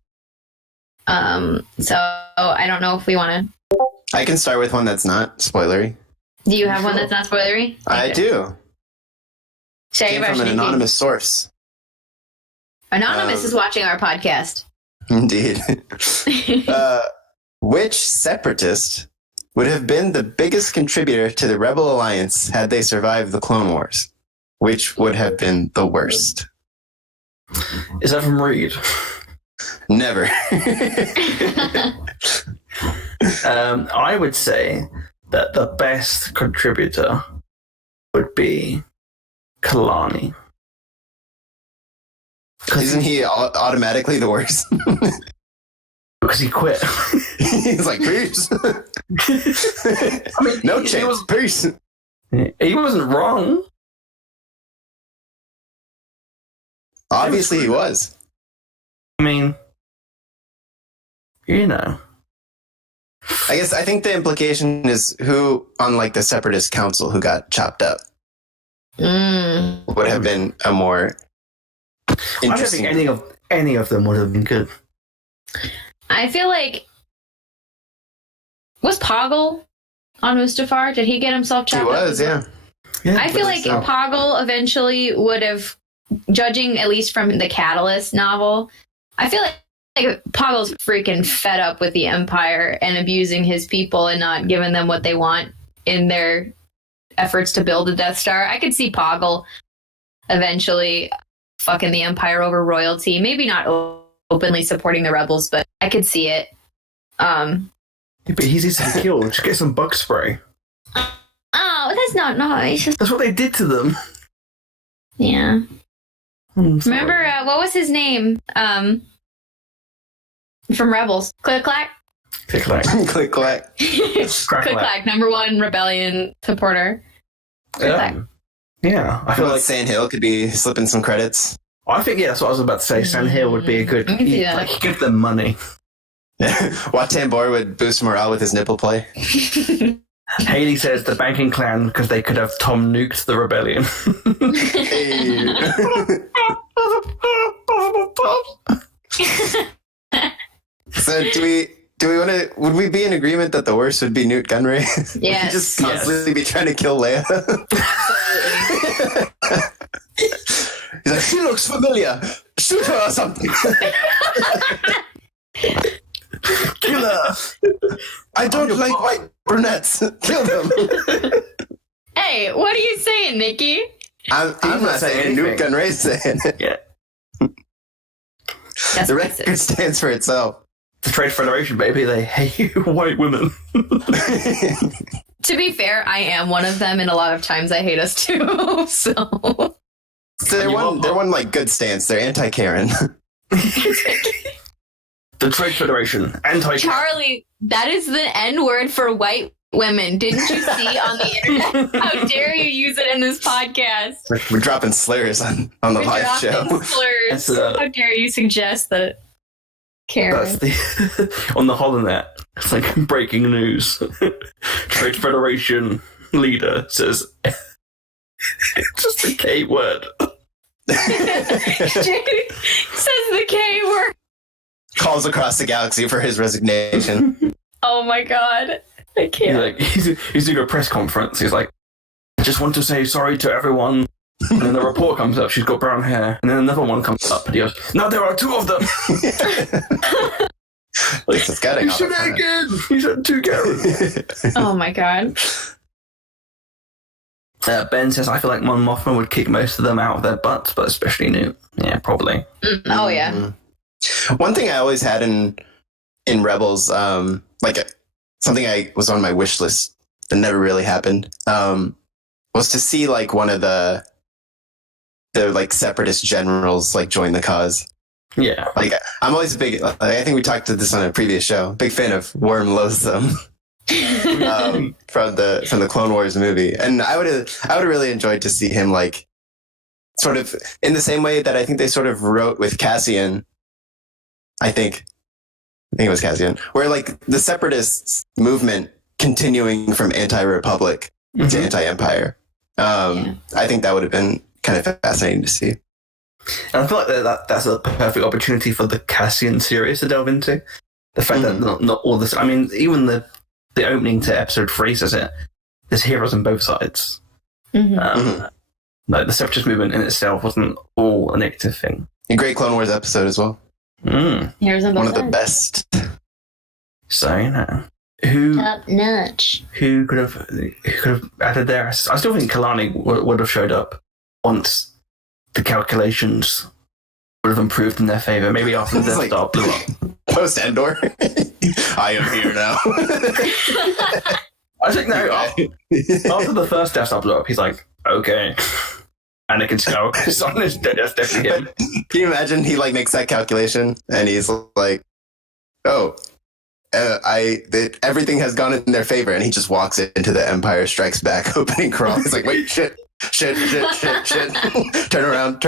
So I don't know if we want to. I can start with one that's not spoilery. Do you have one that's not spoilery? I do. Say Came about from an Sneaky. anonymous source. Anonymous is watching our podcast. Indeed. Which separatist would have been the biggest contributor to the Rebel Alliance had they survived the Clone Wars? Which would have been the worst? Is that from Reed? Never. I would say that the best contributor would be Kalani. Isn't he automatically the worst? Because he quit. He's like, peace. I mean, No he chance. was- Peace. He wasn't wrong. Obviously, he was. I mean, you know. I think the implication is who on like the Separatist Council who got chopped up would have been a more I don't interesting. think any of them would have been good. I feel like was Poggle on Mustafar? Did he get himself chopped He up? was, yeah. Yeah, I feel like so. Poggle eventually would have, judging at least from the Catalyst novel, I feel like Poggle's freaking fed up with the Empire and abusing his people and not giving them what they want in their efforts to build a Death Star. I could see Poggle eventually fucking the Empire over royalty. Maybe not openly supporting the rebels, but I could see it. Yeah, but he's easy to kill. Just get some bug spray. Oh, that's not nice. That's what they did to them. Yeah. I'm sorry. Remember, what was his name? From Rebels. Click Clack? Click clack. Click clack. Click Clack, number one rebellion supporter. Click Clack. Yeah, I I feel feel like like Sandhill could be slipping some credits. I think that's what I was about to say. Sand Hill would be a good. I can see that. Like, give them money. Watan Bor would boost morale with his nipple play. Haley says the banking clan because they could have Tom nuked the rebellion. So do we want to? Would we be in agreement that the worst would be Newt Gunray? Yes. He'd just constantly be trying to kill Leia. He's like, she looks familiar. Shoot her or something. Kill her. I don't like white brunettes. Kill them. Hey, what are you saying, Nikki? I'm not saying anything. Newt Gunray's saying it. Yeah. That's The racist. record stands for itself. The Trade Federation, baby, they hate white women. To be fair, I am one of them, and a lot of times I hate us too. So So they're one like good stance. They're anti-Karen. The Trade Federation, anti. Charlie, that is the N word for white women. Didn't you see on the internet? How dare you use it in this podcast? We're dropping slurs on the We're live dropping show. slurs. That's, How dare you suggest that, Karen? That's the on the holonet. It's like breaking news. Trade Federation leader says it's just a K word. Says the K word. Calls across the galaxy for his resignation. Oh my god. I can't. He's doing a press conference. He's like, I just want to say sorry to everyone. And then the report comes up. She's got brown hair. And then another one comes up. And he goes, no, there are two of them. Like, it's getting You should again. You should two Gary. Oh my god. Ben says, I feel like Mon Mothma would kick most of them out of their butts, but especially Newt. Yeah, probably. Oh yeah. One thing I always had in Rebels, like something I was on my wish list that never really happened, was to see like one of the like separatist generals like join the cause. Yeah. Like I'm always a big. I think we talked to this on a previous show. Big fan of Worm Loathsome. From the Clone Wars movie, and I would have really enjoyed to see him like sort of in the same way that I think they sort of wrote with Cassian. I think it was Cassian, where like the separatists movement continuing from anti-republic to anti-empire. I think that would have been kind of fascinating to see. And I feel like that's a perfect opportunity for the Cassian series to delve into. The fact that not all this. I mean, even the opening to episode 3 says it. There's heroes on both sides. Like the separatist movement in itself wasn't all a negative thing. A great Clone Wars episode as well. Here's one of the best. So you know who top notch. Who could have added there? I still think Kalani would have showed up once the calculations would have improved in their favor. Maybe after the Death Star blew up. Post Endor, I am here now. I think no. After the first Death Star blew up, he's like, okay. Anakin Skywalker's on his dead. That's definitely him. Can you imagine he like makes that calculation and he's like, oh, everything has gone in their favor, and he just walks into the Empire Strikes Back opening crawl. He's like, wait, shit. Turn around.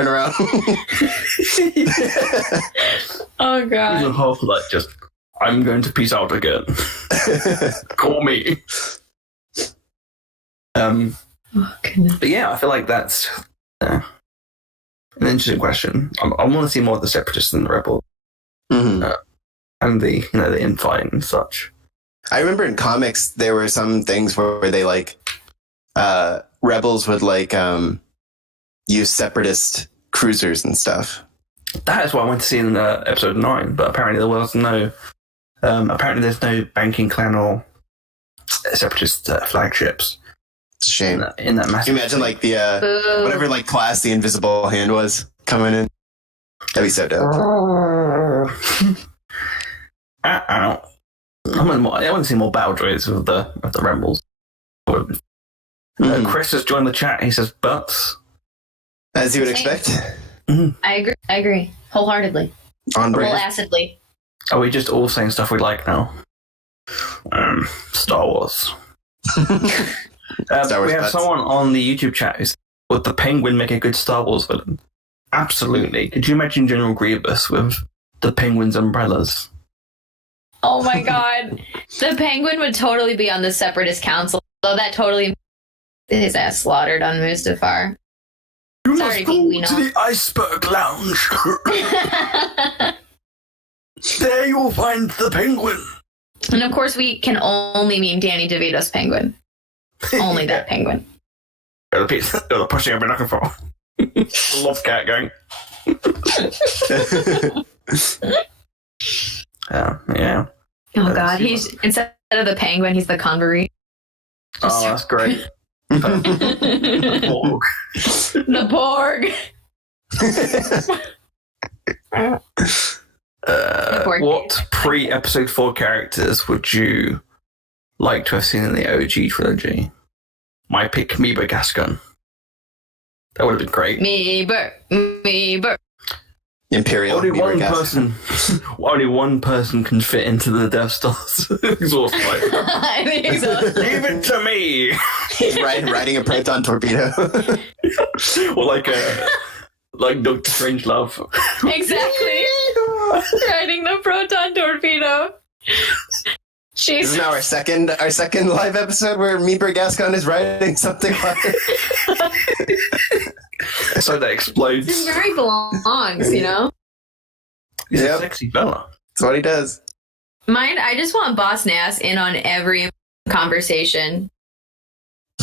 Oh god. He's a half like just, I'm going to peace out again. Call me. Oh goodness. But yeah, I feel like that's an interesting question. I want to see more of the Separatists and the Rebels, and the the infighting and such. I remember in comics there were some things where they like Rebels would like use Separatist cruisers and stuff. That is what I went to see in episode 9, but apparently there was no. Apparently there's no banking clan or Separatist flagships. It's a shame. In that massive. Can you imagine like the whatever like class the Invisible Hand was coming in? That'd be so dope. I want to see more battle droids of the Rebels. Chris has joined the chat. He says butts. As you would expect. I agree. Wholeheartly. On brand. Whole-assedly. Are we just all saying stuff we like now? Star Wars. Star Wars we have butts. someone on the YouTube chat who said, would the Penguin make a good Star Wars villain? Absolutely. Could you imagine General Grievous with the Penguin's umbrellas? Oh my god. The Penguin would totally be on the Separatist Council, though that totally his ass slaughtered on Mustafar. You Sorry, must go Pete, we to know. the Iceberg Lounge. There you'll find the Penguin. And of course, we can only mean Danny DeVito's Penguin. Only that Penguin. The pushing I've been looking for. Love cat going. Yeah. Oh god, he's instead of the Penguin, he's the Convery. Oh, that's great. The Borg. What pre-episode 4 characters would you like to have seen in the OG trilogy? My pick, Meeba Gascon. That would have been great. Meeber. Imperial. Only Beaver one gas. person. Only one person can fit into the Death Star's exhaust pipe. I think exhaust. Leave it to me. Riding a proton torpedo. Or like Doctor Strangelove. Exactly. Riding the proton torpedo. This is now our second live episode where Meeber Gascon is riding something like So that explodes. This is where he belongs, you know? He's Yep. a sexy fella. That's what he does. Mine, I just want Boss Nass in on every conversation.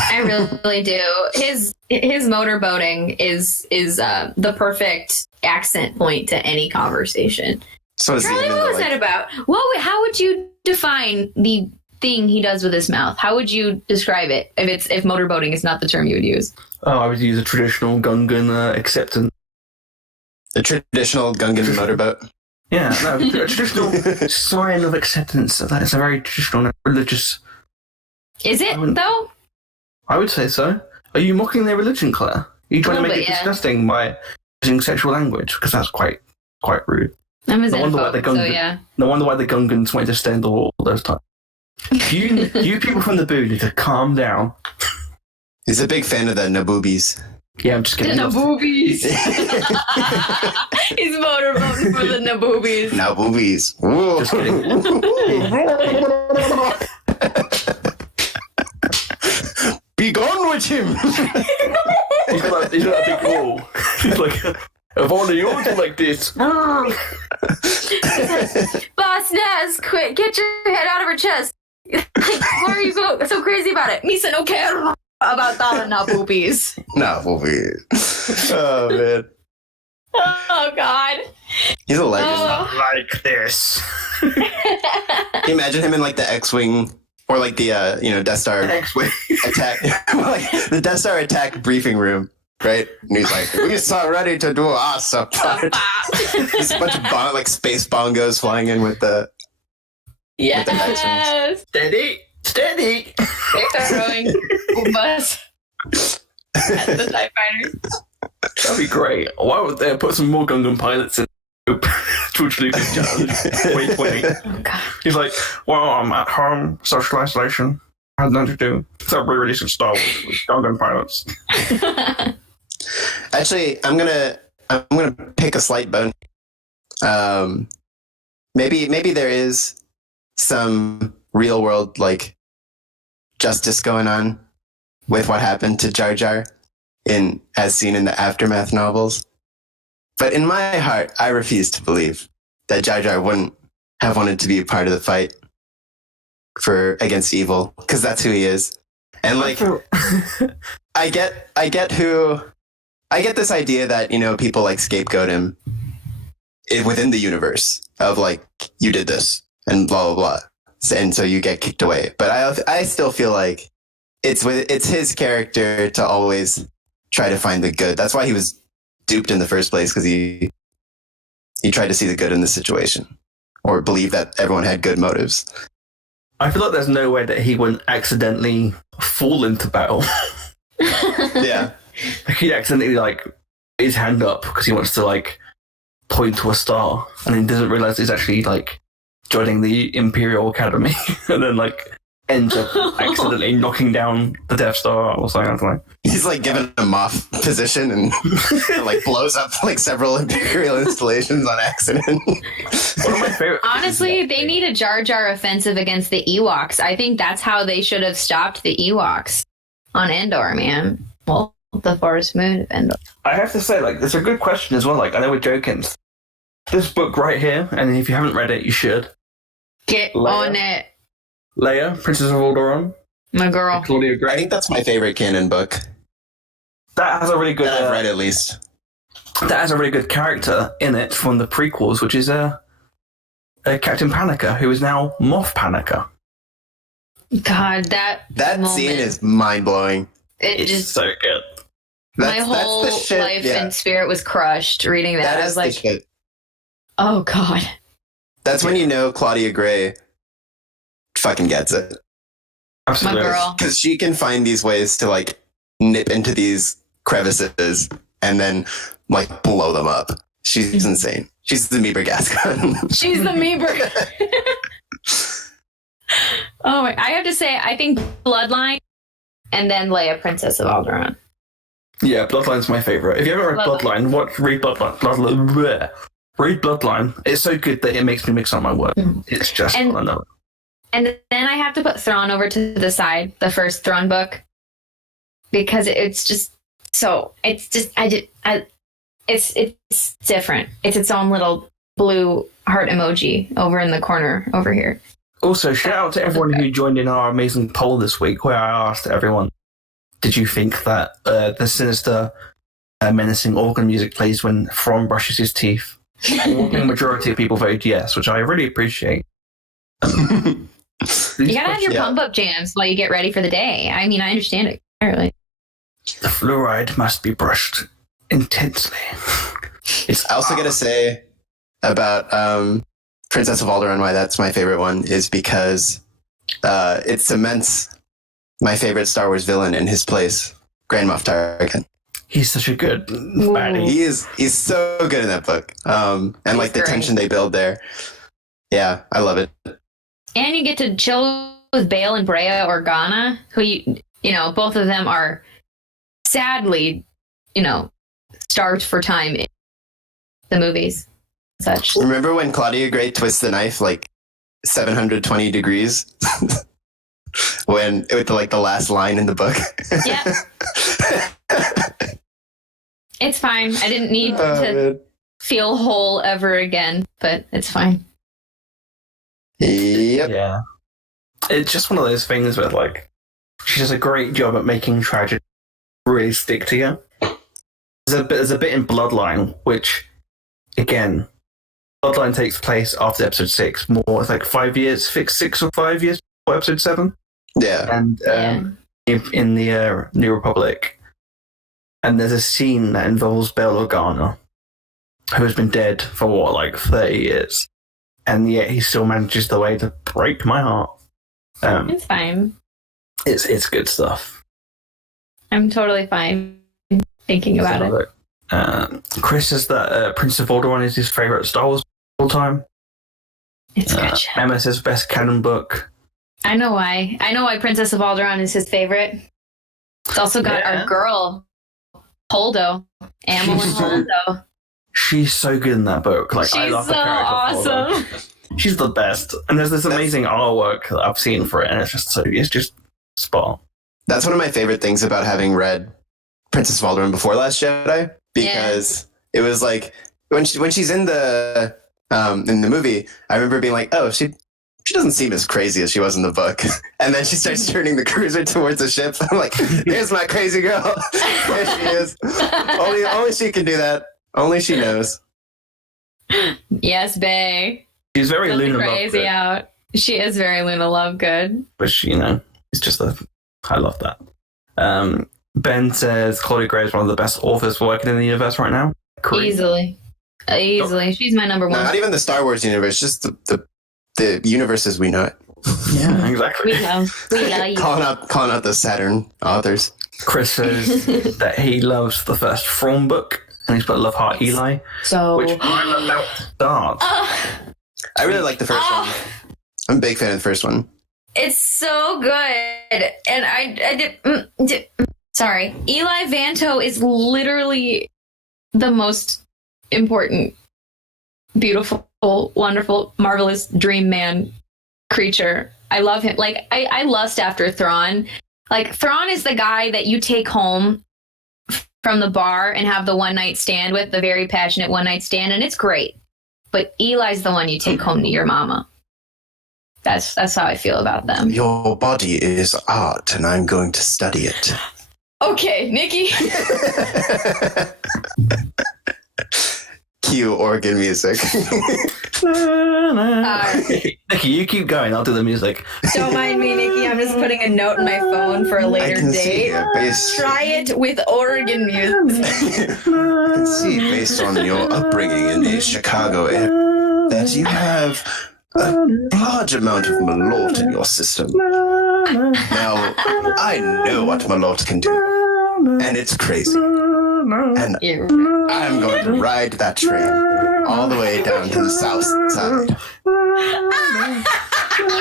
I really do. His motorboating is the perfect accent point to any conversation. So Charlie, what was that about? How would you define the thing he does with his mouth? How would you describe it if motorboating is not the term you would use? Oh, I would use a traditional Gungan acceptance. The traditional Gungan motorboat. Yeah, no, a traditional sign of acceptance. That is a very traditional religious. Is it though? I would say so. Are you mocking their religion, Claire? Are you trying to make it disgusting by using sexual language? Because that's quite rude. I'm a xenophobe, so yeah. No wonder why the Gungans wanted to stay in the wall all those times. You people from the Boo need to calm down. He's a big fan of the Naboobies. Yeah, I'm just kidding. The Naboobies. He's motorboating for the Naboobies. Naboobies. Just kidding. Be gone with him. He's got that big wall. He's like, if only you did like this. Boss Naz, quick, get your head out of her chest. Why are you so crazy about it? Misa no care about the Naboobies. Naboobies. Oh, man. Oh, God. He's a legend. Not like this. Can you imagine him in like the X-Wing or like the Death Star X-Wing attack, like the Death Star attack briefing room, right? And he's like, "We are ready to do our support." There's a bunch of space bongos flying in with the Yes. Steady. They're throwing Goombas at the TIE fighters. That'd be great. Why would they put some more Gungan pilots in? George Lucas challenge 2020. Oh, God. He's like, well, I'm at home, social isolation. I had nothing to do. So we're releasing Star Wars with Gungan pilots. Actually, I'm gonna pick a slight bone. Maybe there is some real world like justice going on with what happened to Jar Jar as seen in the Aftermath novels. But in my heart, I refuse to believe that Jar Jar wouldn't have wanted to be a part of the fight against evil, because that's who he is. And like, I get this idea that people like scapegoat him within the universe of like, you did this and blah blah blah, and so you get kicked away. But I still feel like it's his character to always try to find the good. That's why he was duped in the first place, because he tried to see the good in the situation or believe that everyone had good motives. I feel like there's no way that he wouldn't accidentally fall into battle. Yeah. He accidentally like his hand up because he wants to like point to a star, and he doesn't realize he's actually like joining the Imperial Academy, and then like ends up accidentally knocking down the Death Star or something. I don't know. He's like given a Moff position and like blows up like several Imperial installations on accident. One of my favorite. Honestly, they need a Jar Jar offensive against the Ewoks. I think that's how they should have stopped the Ewoks on Endor, man. Well, the Forest Moon of Endor. I have to say, like, it's a good question as well. Like, I know we're joking. This book right here, and if you haven't read it, you should. Get on it. Leia, Princess of Alderaan. My girl. Claudia Gray. I think that's my favorite canon book. That has a really good. That I've read at least. That has a really good character in it from the prequels, which is Captain Panica, who is now Moff Panica. God, that scene is mind blowing. It's just so good. My whole life and spirit was crushed reading that. I was like, oh God. That's when you know Claudia Gray fucking gets it. Absolutely. My girl. Because she can find these ways to like nip into these crevices and then like blow them up. She's insane. She's the Meeber Gascon. She's the Meeber. Oh, I have to say, I think Bloodline and then Leia, Princess of Alderaan. Yeah, Bloodline's my favorite. If you haven't read Bloodline, read Bloodline. Read Bloodline. It's so good that it makes me mix up my words. It's just another. And then I have to put Thrawn over to the side, the first Thrawn book, because it's just so. It's just it's different. It's its own little blue heart emoji over in the corner over here. Also, shout out to everyone who joined in our amazing poll this week, where I asked everyone, did you think that the sinister, menacing organ music plays when Thrawn brushes his teeth? The majority of people voted yes, which I really appreciate. You gotta have your pump-up jams while you get ready for the day. I mean, I understand it entirely. The fluoride must be brushed intensely. I also gotta say about Princess of Alderaan, why that's my favorite one, is because it cements my favorite Star Wars villain in his place, Grand Moff Tarkin. He's such a good baddie. He's so good in that book. And like the tension they build there. Yeah, I love it. And you get to chill with Bail and Brea Organa, who you know, both of them are sadly, starved for time in the movies. Such. Remember when Claudia Gray twists the knife like 720 degrees? With the last line in the book. Yeah. It's fine. I didn't need to feel whole ever again, but it's fine. Yep. Yeah. It's just one of those things where, like, she does a great job at making tragedy really stick to you. There's a bit in Bloodline, which, again, Bloodline takes place after episode 6. It's like 5 years, 6 or 5 years before episode 7. Yeah. And in the New Republic. And there's a scene that involves Bail Organa, who has been dead for 30 years. And yet he still manages the way to break my heart. It's fine. It's good stuff. I'm totally fine thinking about it. Chris says that Prince of Alderaan is his favourite Star Wars of all time. It's good. Emma says best canon book. I know why. Princess of Alderaan is his favorite. It's also got our girl, Holdo. Amilyn Holdo. She's so good in that book. I love so the character. Awesome. She's the best. And there's this amazing artwork that I've seen for it, and it's just spot on. That's one of my favorite things about having read Princess of Alderaan before Last Jedi, because it was like when she's in the movie, I remember being like, oh, she doesn't seem as crazy as she was in the book. And then she starts turning the cruiser towards the ship. I'm like, here's my crazy girl. There she is. Only she can do that. Only she knows. Yes, bae. She's very Luna crazy Lovegood. Out. She is very Luna Lovegood. But she, it's just I love that. Ben says Claudia Gray is one of the best authors working in the universe right now. Easily. She's my number one. Not even the Star Wars universe, just the universe as we know it. Yeah, exactly. We love you. calling out the Saturn authors. Chris says that he loves the first Thrawn book, and he's put Love Heart Eli. So which I'm about to start. I really like the first one. I'm a big fan of the first one. It's so good. And I did. Sorry. Eli Vanto is literally the most important, beautiful, wonderful, marvelous dream man creature. I love him. I lust after Thrawn. Thrawn is the guy that you take home from the bar and have the one night stand with, the very passionate one night stand, and it's great. But Eli's the one you take home to your mama. That's how I feel about them. Your body is art, and I'm going to study it. Okay, Nikki. Cue organ music. Nikki, you keep going. I'll do the music. Don't mind me, Nikki. I'm just putting a note in my phone for a later date. Try it with organ music. I can see, based on your upbringing in the Chicago area, that you have a large amount of malort in your system. Now, I know what malort can do, and it's crazy. And I'm going to ride that train all the way down to the south side.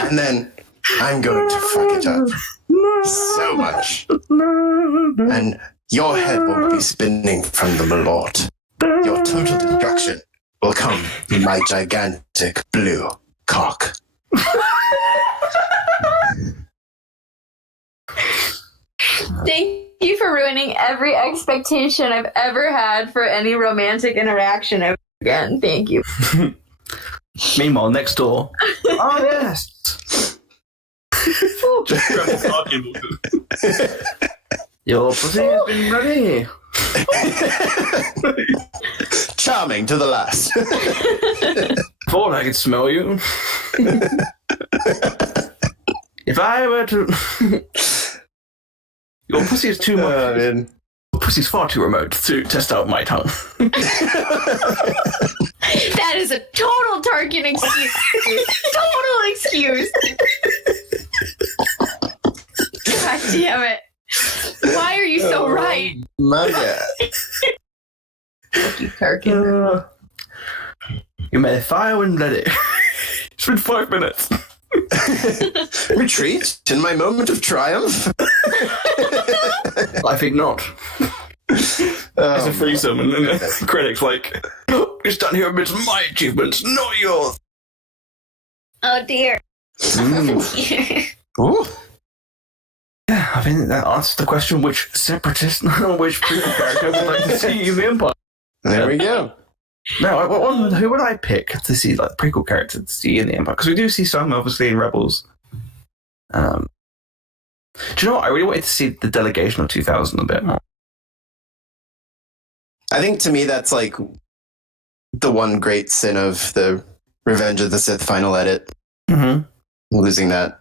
And then I'm going to fuck it up so much. And your head won't be spinning from the malort. Your total destruction will come in my gigantic blue cock. Thank you for ruining every expectation I've ever had for any romantic interaction ever again. Thank you. Meanwhile, next door. Oh, yes. Just grab the talking book. Your pussy has been ready. Charming to the last. Thought I could smell you. If I were to... Your pussy is too much. Your pussy's far too remote to test out my tongue. That is a total Tarkin excuse. Total excuse. God damn it. Why are you so right? My God. Fuck you, Tarkin. You may fire when ready. It's been 5 minutes. Retreat in my moment of triumph? I think not. It's a threesome, and then the critic's like, "You stand here amidst my achievements, not yours." Oh dear. Ooh. Yeah, I think that answers the question: which separatist, which prequel character would like to see in the Empire? There we go. No, who would I pick to see like the prequel character to see in the Empire? Because we do see some, obviously, in Rebels. Do you know what? I really wanted to see the delegation of 2000 a bit more. I think to me that's like the one great sin of the Revenge of the Sith final edit. Mm-hmm. Losing that.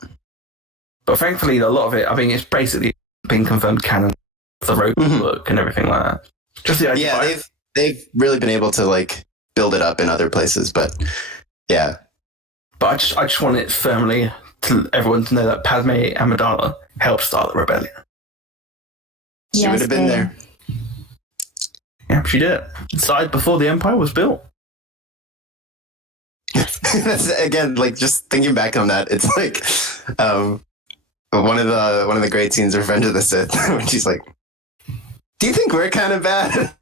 But thankfully, a lot of it, I mean, it's basically been confirmed canon, the road book and everything like that. Just the idea. Yeah, they've really been able to like build it up in other places, but yeah. But I just want it firmly to everyone to know that Padme Amidala helped start the rebellion. She would have been there. Yeah, she did. It started before the Empire was built. That's, again, like just thinking back on that, it's like one of the great scenes of Revenge of the Sith when she's like, "Do you think we're kind of bad?"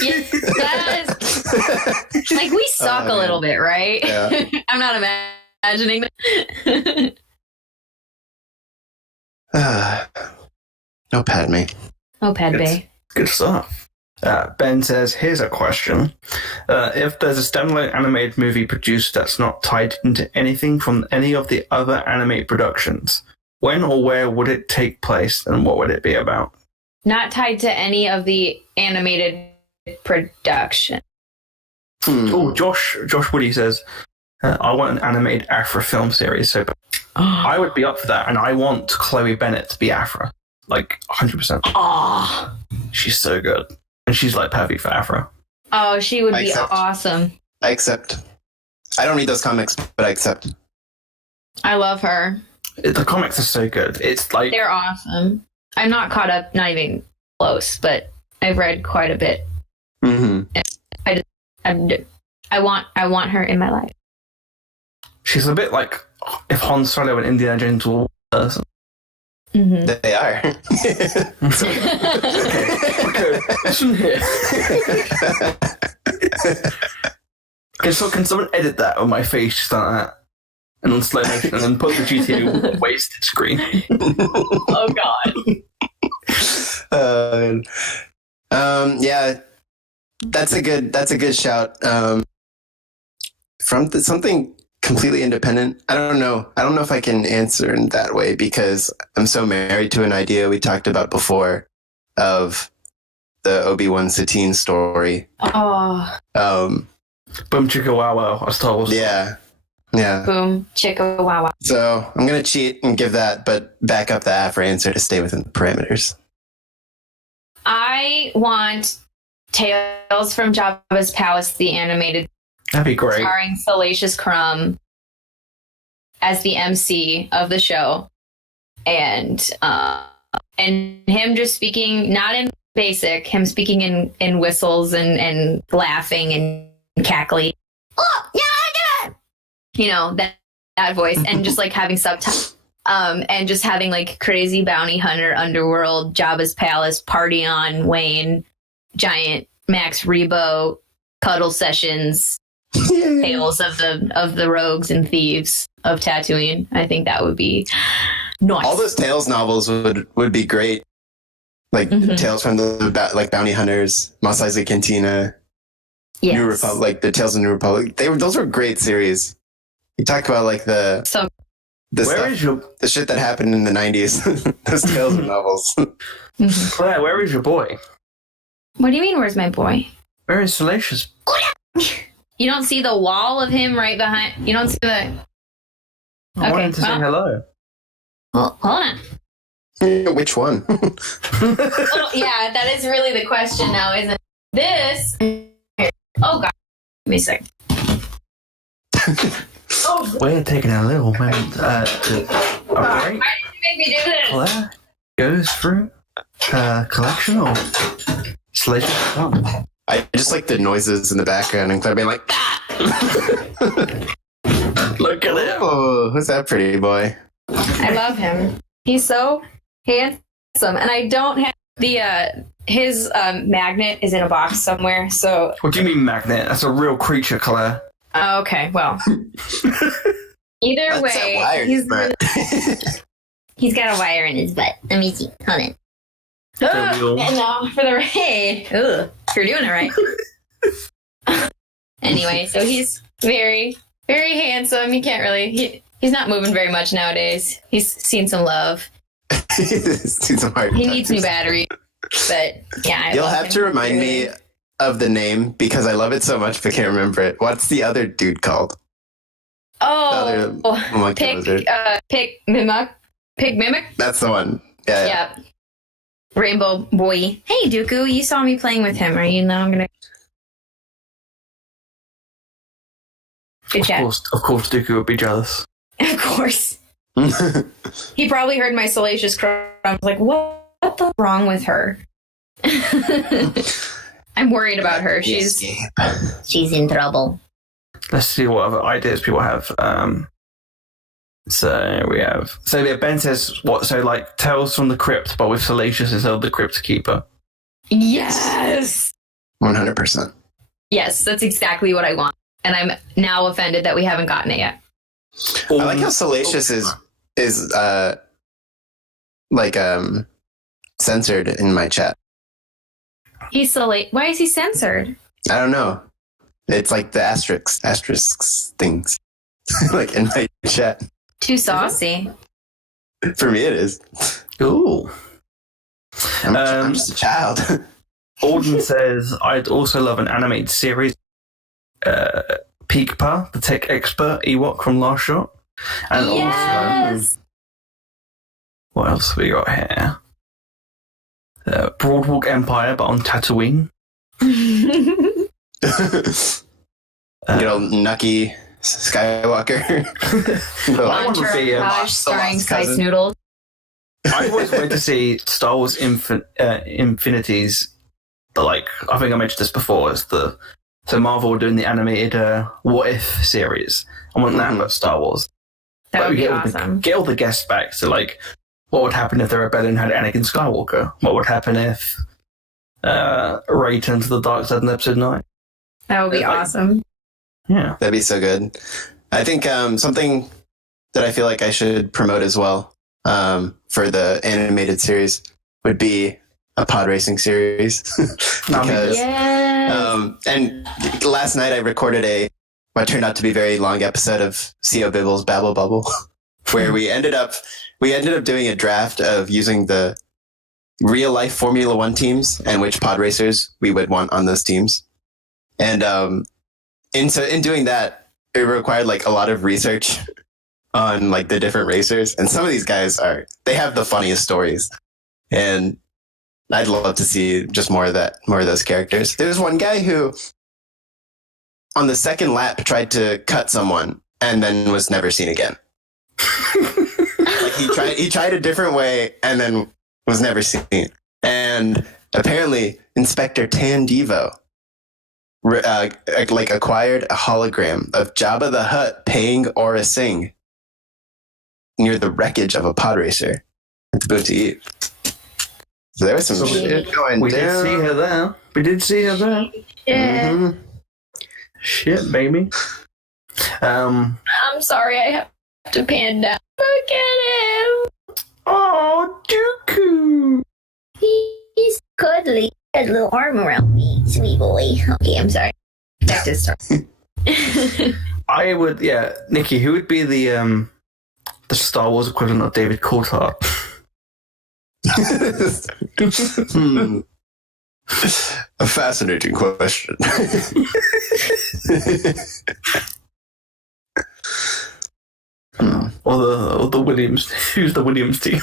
Yes, that is, like, we suck a little bit, right? Yeah. I'm not imagining that. No Padme. Oh, Padme. Good stuff. Ben says, here's a question. If there's a standalone animated movie produced that's not tied into anything from any of the other animated productions, when or where would it take place and what would it be about? Not tied to any of the animated production. Oh, Josh Woody says, I want an animated Afra film series. So I would be up for that. And I want Chloe Bennett to be Afra. Like 100%. Oh. She's so good. And she's like perfect for Afra. Oh, she would I be accept. awesome. I accept. I don't read those comics, but I accept. I love her. The comics are so good. It's like... They're awesome. I'm not caught up, not even close, but I've read quite a bit. Mm-hmm. I want her in my life. She's a bit like if Han Solo and Indiana Jones were one person. Mm-hmm. They are. Okay, listen here. Okay, so can someone edit that on my face just like that? And on slow motion and then put the GTA wasted screen. Oh God. Yeah, that's a good shout. From something completely independent. I don't know if I can answer in that way because I'm so married to an idea we talked about before of the Obi-Wan Satine story. Oh. Boom chicka wow wow. Star Wars. Yeah. Boom chicka wow wow. So I'm gonna cheat and give that, but back up the Afra answer to stay within the parameters. I want Tales from Jabba's Palace, the animated. That'd be great. Starring Salacious Crumb as the MC of the show, and him just speaking not in basic, him speaking in whistles and laughing and cackling. Oh, yeah, I did it! You know, that voice, and just like having subtitles. And just having like crazy bounty hunter underworld, Jabba's Palace, party on Wayne, giant Max Rebo, cuddle sessions. Tales of the rogues and thieves of Tatooine. I think that would be nice. All those Tales novels would be great. Like Tales from the Bounty Hunters, Mos Eisley Cantina. Yes. New Republic, like the Tales of New Republic. Those were great series. You talk about like the shit that happened in the 90s. Those Tales of novels. Claire, where is your boy? What do you mean, where's my boy? Where is Salacious? You don't see the wall of him right behind. You don't see the. I wanted to say hello. Well, hold on. Which one? Oh, yeah, that is really the question now, isn't it? This. Oh, God. Give me a sec. We're taking a little moment to Why break. did you make me do this? Claire goes through her collection of Salacious Fun. I just like the noises in the background and Claire being like, Look at him. oh, who's that pretty boy? I love him. He's so handsome, and I don't have the his magnet is in a box somewhere. So What do you mean magnet? That's a real creature, Claire. okay, well, either That's that way, wire, he's got a wire in his butt. Let me see. Hold on. real. And now for the hey, you're doing it right. Anyway, so he's very, very handsome. He can't really. He's not moving very much nowadays. He's seen some love. Seen some hard He times. needs new batteries. But yeah, You'll have to remind me of the name because I love it so much, but can't remember it. What's the other dude called? Oh, Monkey Wizard. Pig Mimic. That's the one. Yeah. Yep. Rainbow Boy. Hey, Dooku, you saw me playing with him. Are you now gonna? Good chat. Of course, Dooku would be jealous. Of course. He probably heard my salacious cry. I was like, what the wrong with her? I'm worried about her. She's in trouble. Let's see what other ideas people have. So Ben says what? So like Tales from the Crypt, but with Salacious instead of the Crypt Keeper. Yes. 100%. Yes, that's exactly what I want. And I'm now offended that we haven't gotten it yet. I like how Salacious is censored in my chat. He's so late. Why is he censored? I don't know. It's like the asterisks things, like in my chat. Too saucy. For me, it is. Ooh. I'm just a child. Alden says, I'd also love an animated series. Peekpa, the tech expert Ewok from Last Shot. And also, what else have we got here? Broadwalk Empire, but on Tatooine. Good old Nucky Skywalker. I want to be starring Spice Noodles. I've always wanted to see Star Wars Infinities, but like I think I mentioned this before. So Marvel were doing the animated What If series. I want that, but Star Wars. That would be get awesome. Get all the guests back. So like, what would happen if the rebellion had Anakin Skywalker? What would happen if Rey turned to the dark side in episode 9? That would be awesome. Yeah, that'd be so good. I think something that I feel like I should promote as well for the animated series would be a pod racing series. Because and last night I recorded what turned out to be a very long episode of C.O. Bibble's Babble Bubble, where we ended up doing a draft of using the real life Formula One teams and which pod racers we would want on those teams. And in doing that, it required like a lot of research on like the different racers. And some of these guys they have the funniest stories. And I'd love to see just more of those characters. There's one guy who on the second lap tried to cut someone and then was never seen again. Like he tried a different way and then was never seen. And apparently Inspector Tan Devo acquired a hologram of Jabba the Hutt paying Aura Singh near the wreckage of a pod racer at the Booty. So there was some shit going we down. We did see her there. Yeah. Mm-hmm. Shit, baby. I'm sorry, I have to pan down. Look at him. Oh, Dooku. He's cuddly. He has a little arm around me, sweet boy. Okay, I'm sorry. That did start. I would, Nikki, who would be the Star Wars equivalent of David Coulthard? A fascinating question. Or the Williams. Who's the Williams team?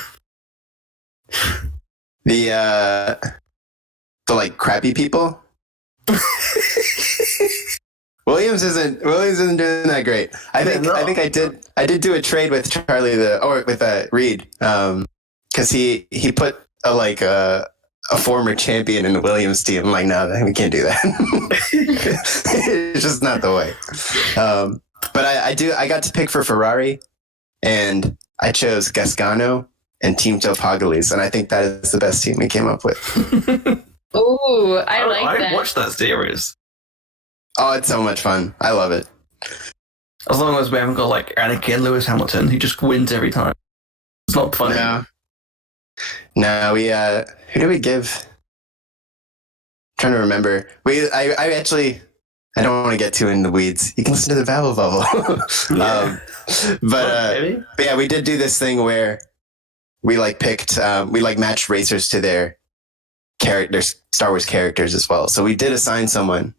The like crappy people. Williams isn't doing that great. I think I did do a trade with Charlie with Reed because he put a former champion in the Williams team. I'm like, no, we can't do that. It's just not the way. But I got to pick for Ferrari, and I chose Gasgano and Team Topagales, and I think that is the best team we came up with. Oh, I like that. I watched that series. Oh, it's so much fun. I love it. As long as we haven't got like Anakin Lewis Hamilton, who just wins every time. It's not funny. No, we who do we give? I'm trying to remember. I don't want to get too in the weeds. You can listen to the Babble Bubble. But yeah, we did do this thing where we picked we matched racers to their Star Wars characters as well. So we did assign someone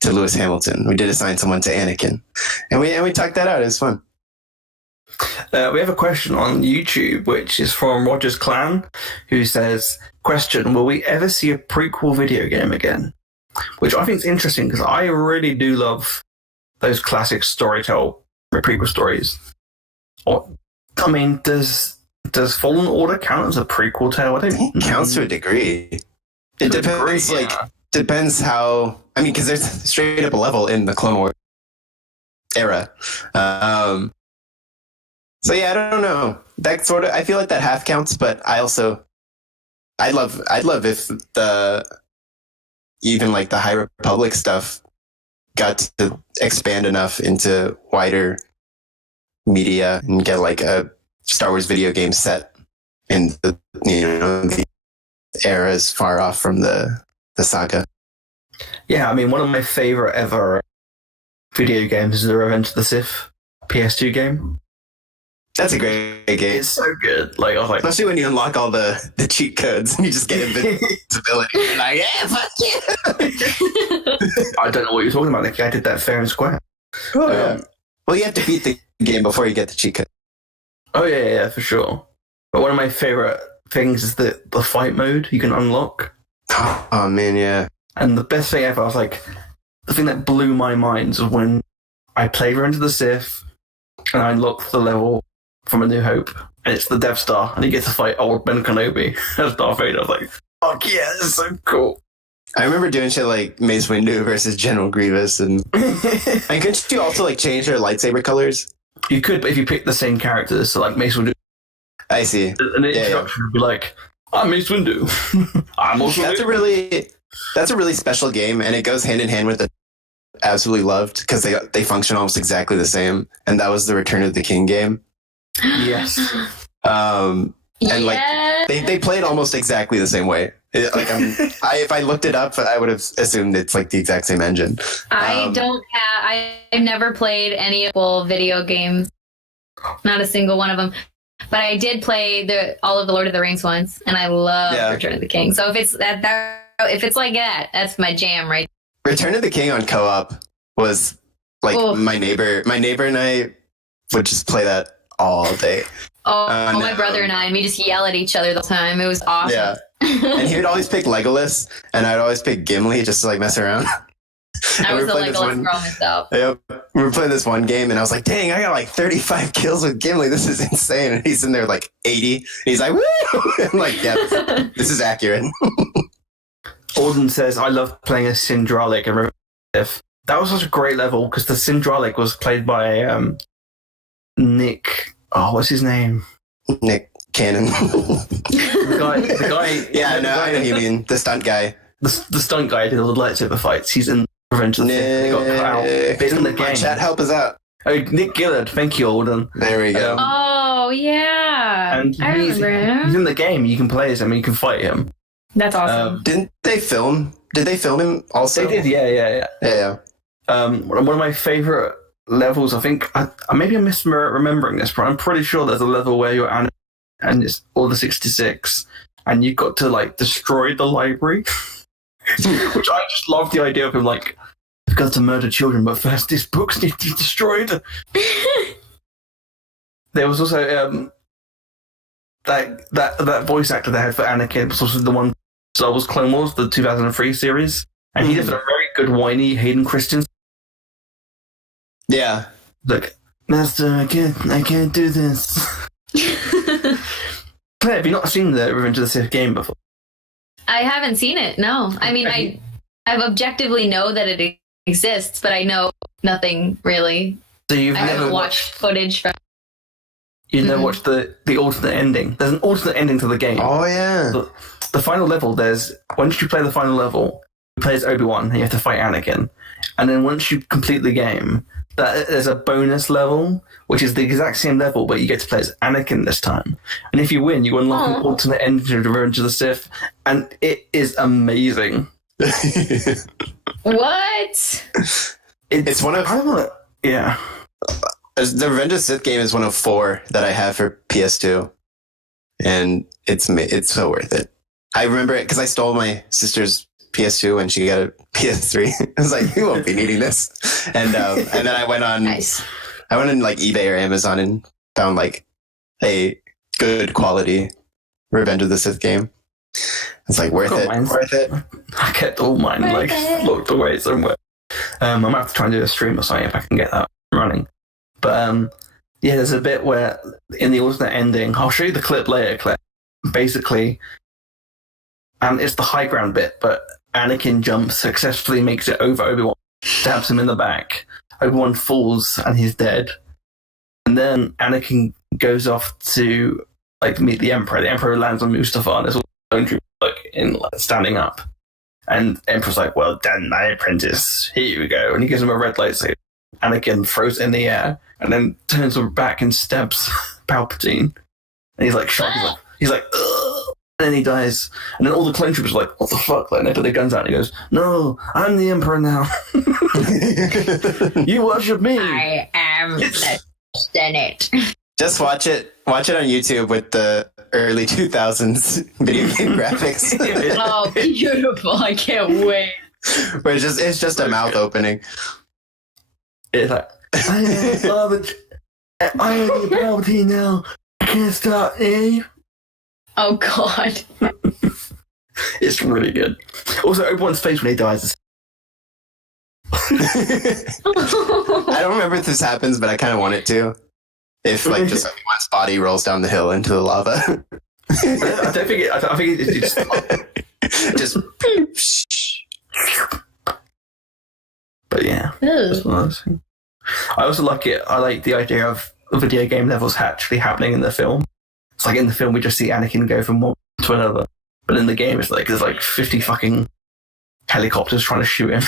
to Lewis Hamilton. We did assign someone to Anakin, and we talked that out. It was fun. We have a question on YouTube, which is from Roger's Clan, who says, question, will we ever see a prequel video game again? Which I think is interesting, because I really do love those classic prequel stories. I mean, does Fallen Order count as a prequel tale? I don't think it counts to a degree. It depends, depends how... I mean, because there's straight up a level in the Clone Wars era. So yeah, I don't know. That sort of, I feel like that half counts, but I'd love if even the High Republic stuff got to expand enough into wider media and get a Star Wars video game set in the eras far off from the saga. Yeah, I mean, one of my favorite ever video games is the Revenge of the Sith PS2 game. That's a great game. It's so good. I was especially when you unlock all the cheat codes and you just get invincibility. You're like, yeah, fuck you. I don't know what you're talking about, Nicky. I did that fair and square. Oh, yeah. Well, you have to beat the game before you get the cheat code. Oh, yeah, for sure. But one of my favorite things is the fight mode you can unlock. Oh, man, yeah. And the best thing ever, I was the thing that blew my mind was when I played Revenge of the Sith and I unlocked the level from A New Hope, and it's the Death Star, and you get to fight old Ben Kenobi as Darth Vader. I was like, fuck yeah, this is so cool. I remember doing shit like Mace Windu versus General Grievous, and couldn't you also change their lightsaber colors? You could, but if you pick the same characters, so Mace Windu. I see. And the introduction would be I'm Mace Windu. I'm also That's a really special game, and it goes hand in hand with the absolutely loved, because they function almost exactly the same, and that was the Return of the King game. Yes. And they played almost exactly the same way. If I looked it up, I would have assumed it's the exact same engine. I've never played any video games, not a single one of them. But I did play all of the Lord of the Rings ones, and I love Return of the King. So if it's if it's like that, that's my jam, right? Return of the King on co-op was my neighbor and I would just play that all day. My brother and I, and we just yell at each other the time. It was awesome. Yeah. And he would always pick Legolas, and I'd always pick Gimli just to mess around. I was the Legolas girl myself. Yep. We were playing this one game, and I was like, dang, I got 35 kills with Gimli. This is insane. And he's in there 80. And he's like, woo! I'm like, yeah, this is accurate. Alden says, I love playing a Sindralic and that was such a great level, because the Sindralic was played by Nick. Oh, what's his name? Nick Cannon. the guy. Yeah, no, I know what you mean. The stunt guy. The stunt guy did all the lightsaber fights. He's in Revenge of the Sith. He got cut out. He's in the game. Chat, help us out. Oh, Nick Gillard. Thank you, Alden. There we go. Oh, yeah. And I remember him. He's in the game. You can play as him and you can fight him. That's awesome. Did they film him also? They did, yeah. One of my favorite levels, I think, maybe I'm misremembering this, but I'm pretty sure there's a level where you're Anakin and it's Order 66, and you've got to like destroy the library, which I just love the idea of him like, I've got to murder children, but first these books need to be destroyed. There was also that voice actor they had for Anakin was also the one Star Wars Clone Wars, the 2003 series, and he did a very good whiny Hayden Christensen. Yeah. Like, Master, I can't do this. Claire, have you not seen the Revenge of the Sith game before? I haven't seen it, no. I mean, I objectively know that it exists, but I know nothing really. So you've I never haven't watched footage from... You've never watched the alternate ending. There's an alternate ending to the game. Oh, yeah. The final level, once you play the final level, you play as Obi-Wan and you have to fight Anakin. And then once you complete the game, there's a bonus level, which is the exact same level, but you get to play as Anakin this time. And if you win, you unlock an alternate ending to Revenge of the Sith, and it is amazing. What? It's one of... Yeah. The Revenge of the Sith game is one of 4 that I have for PS2, and it's so worth it. I remember it because I stole my sister's PS2 when she got a PS3. I was like, you won't be needing this. And then I went on, Nice. I went on like eBay or Amazon and found like a good quality Revenge of the Sith game. It's like worth it. Worth it. I kept all mine locked away somewhere. I might have to try and do a stream or something if I can get that running. But yeah, there's a bit where in the alternate ending, I'll show you the clip later, Claire. Basically, and it's the high ground bit, but Anakin jumps, successfully makes it over Obi-Wan, stabs him in the back. Obi-Wan falls and he's dead. And then Anakin goes off to like meet the Emperor. The Emperor lands on Mustafar and there's all standing up. And Emperor's like, well done, my apprentice. Here you go. And he gives him a red lightsaber. Anakin throws it in the air and then turns back and stabs Palpatine. And he's like shocked. He's like, ugh. And then he dies. And then all the clone troopers are like, what the fuck? Like, and they put their guns out and he goes, no, I'm the Emperor now. You worship me. I am the Senate. Just watch it on YouTube with the early 2000s video game graphics. Oh, beautiful. I can't wait. Where it's just a mouth opening. It's like, I am the Palpatine now. I can't stop me. Oh, God. It's really good. Also, Obi-Wan's face when he dies. I don't remember if this happens, but I kind of want it to. If like just Obi-Wan's body rolls down the hill into the lava. I don't think it. I think it's just. But yeah, that's what I was saying. I also like it. I like the idea of video game levels actually happening in the film. It's like in the film we just see Anakin go from one to another, but in the game it's like there's like 50 fucking helicopters trying to shoot him.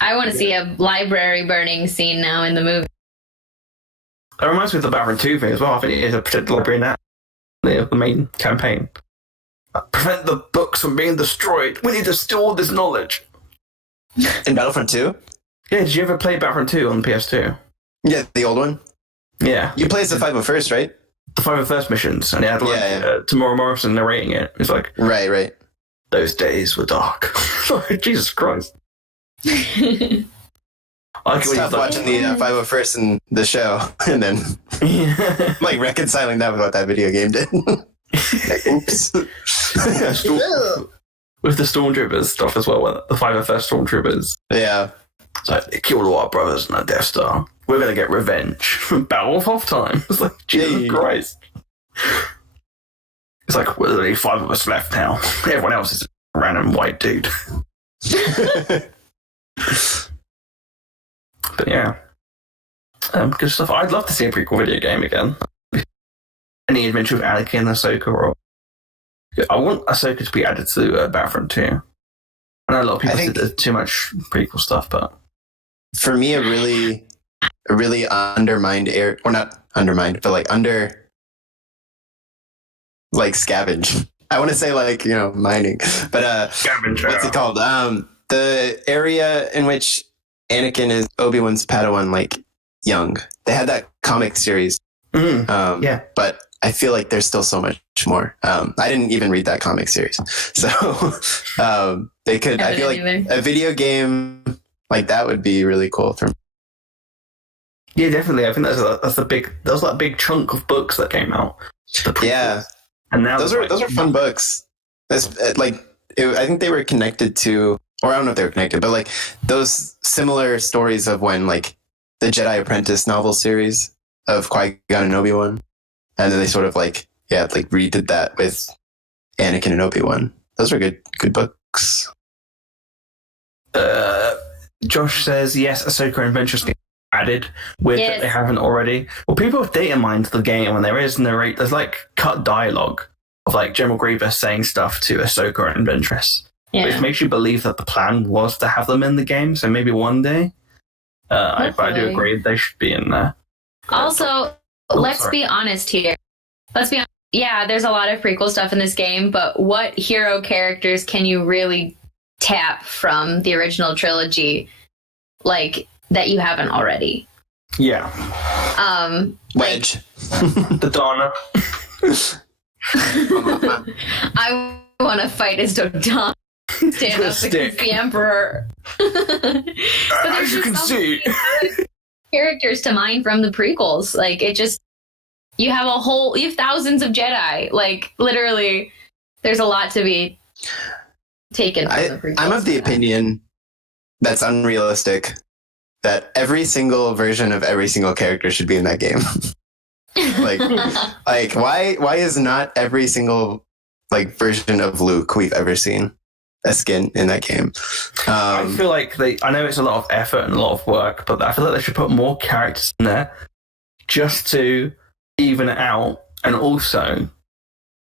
I want to see a library burning scene now in the movie. That reminds me of the Batman 2 thing as well. I think it is a particular library in that. The main campaign. Prevent the books from being destroyed. We need to store this knowledge. In Battlefront 2? Yeah, did you ever play Battlefront 2 on PS2? Yeah, the old one? Yeah. You played the 501st, right? The 501st missions, and it had Tamora Morrison narrating it. It's like, right. Those days were dark. Jesus Christ. It's tough watching the 501st in the show, and then like reconciling that with what that video game did. Oops. With the Stormtroopers stuff as well, the 501st Stormtroopers. Yeah. It's like, they killed all our brothers in the Death Star. We're going to get revenge. Battle of Hoth time. It's like, Jesus Christ. It's like, well, there's only 5 of us left now. Everyone else is a random white dude. But yeah. Good stuff. I'd love to see a prequel video game again. Any adventure with Anakin and Ahsoka. Or I want Ahsoka to be added to Battlefront 2. I know a lot of people say there's too much prequel stuff, but for me, a really undermined or not undermined, but like scavenged I want to say like, mining, but what's it called? The area in which Anakin is Obi-Wan's Padawan, like young. They had that comic series. Yeah. But I feel like there's still so much more. I didn't even read that comic series. So they could, I feel like a video game like that would be really cool for me. Yeah, definitely. I think that's that big chunk of books that came out. Yeah. And now those are fun books. I think they were connected to, or I don't know if they were connected, but like those similar stories of when like the Jedi Apprentice novel series of Qui-Gon and Obi-Wan. And then they sort of redid that with Anakin and Obi-Wan. Those are good books. Josh says, yes, Ahsoka Adventures get added with that they haven't already. Well, people have data mined the game and there's like cut dialogue of like General Grievous saying stuff to Ahsoka and Ventress. Yeah. Which makes you believe that the plan was to have them in the game, so maybe one day. But I do agree they should be in there. Also, let's be honest here. Yeah, there's a lot of prequel stuff in this game, but what hero characters can you really tap from the original trilogy, like, that you haven't already? Yeah. Wedge. The Donna. I want to fight as Dodonna. Stand up against the Emperor. As you can see. Characters to mine from the prequels. Like, you have thousands of Jedi. Like, literally, there's a lot to be taken from the prequels. I'm of the opinion that's unrealistic that every single version of every single character should be in that game. like why is not every single like version of Luke we've ever seen a skin in that game? I feel like I know it's a lot of effort and a lot of work, but I feel like they should put more characters in there just to even it out, and also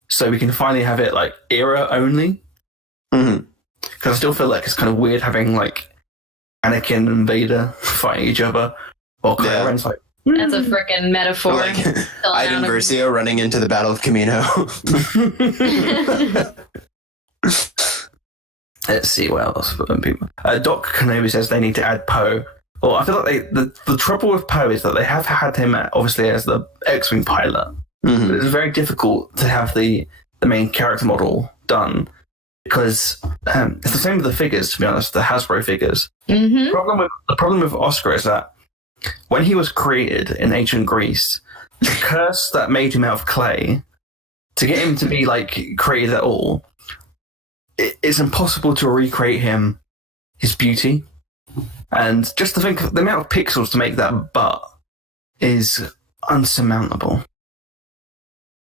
so we can finally have it like era only. Because I still feel like it's kind of weird having like Anakin and Vader fighting each other, or Kylo Ren's like. That's a freaking metaphor. Like Iden Versio running into the Battle of Camino. Let's see what else people. Doc Kenobi says they need to add Poe. Well, I feel like the trouble with Poe is that they have had him obviously as the X-Wing pilot. But it's very difficult to have the main character model done because it's the same with the figures. To be honest, the Hasbro figures. The problem with Oscar is that when he was created in ancient Greece, the curse that made him out of clay, to get him to be like created at all, it's impossible to recreate his beauty. And just to think of the amount of pixels to make that butt is unsurmountable.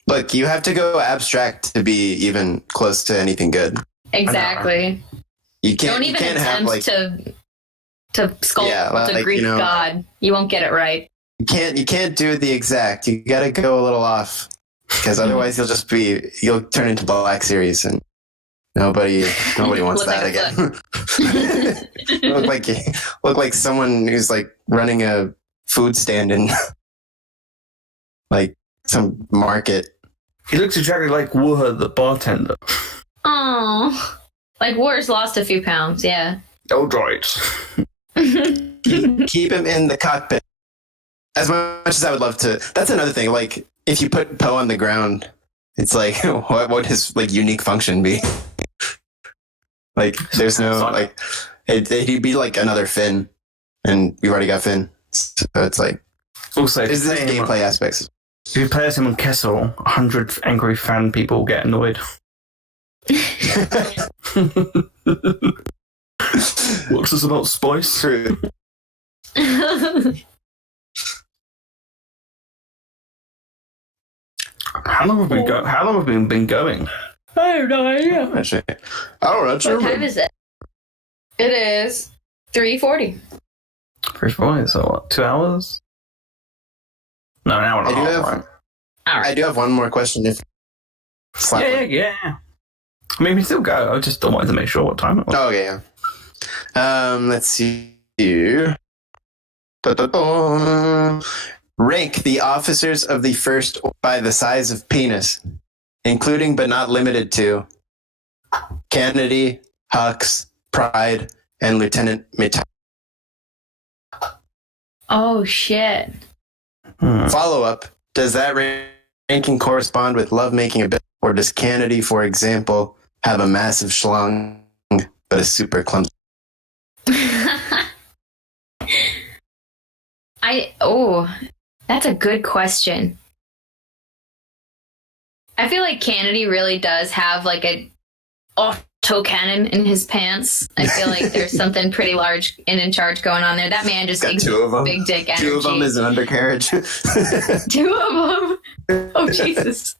Look, you have to go abstract to be even close to anything good. Exactly. You can't. Don't even attempt have like to sculpt a Greek god. You won't get it right. You can't do the exact. You got to go a little off, because otherwise you'll turn into Black Series, and nobody wants that again. look like someone who's like running a food stand in like some market. He looks exactly like Wuha, the bartender. Oh, like War's lost a few pounds. Yeah. Oh, right. keep him in the cockpit. As much as I would love to, that's another thing. Like, if you put Poe on the ground, it's like, what would his like unique function be? Like, there's no like, he'd be like another Finn, and we've already got Finn. So it's like, also, there's this gameplay aspects. If you play as him on Kessel, 100 angry fan people get annoyed. What's this about spice? True. How long have we been going? I have no idea. Actually, I don't know. What time is it? It is 3:40. 3:40. So what? 2 hours? No, an hour and a half. Right? I do have one more question. Yeah. I mean, we still go. I just wanted to make sure what time it was. Oh, okay, yeah. Let's see here. Rank the officers of the First by the size of penis including but not limited to Kennedy, Hux, Pride, and Lieutenant Mitchell. Oh, shit. Follow up: does that ranking correspond with lovemaking ability, or does Kennedy, for example, have a massive schlong but a super clumsy? That's a good question. I feel like Kennedy really does have like a auto cannon in his pants. I feel like there's something pretty large and in charge going on there. That man just Got two of them. Big dick energy. Two of them is an undercarriage. Two of them. Oh Jesus.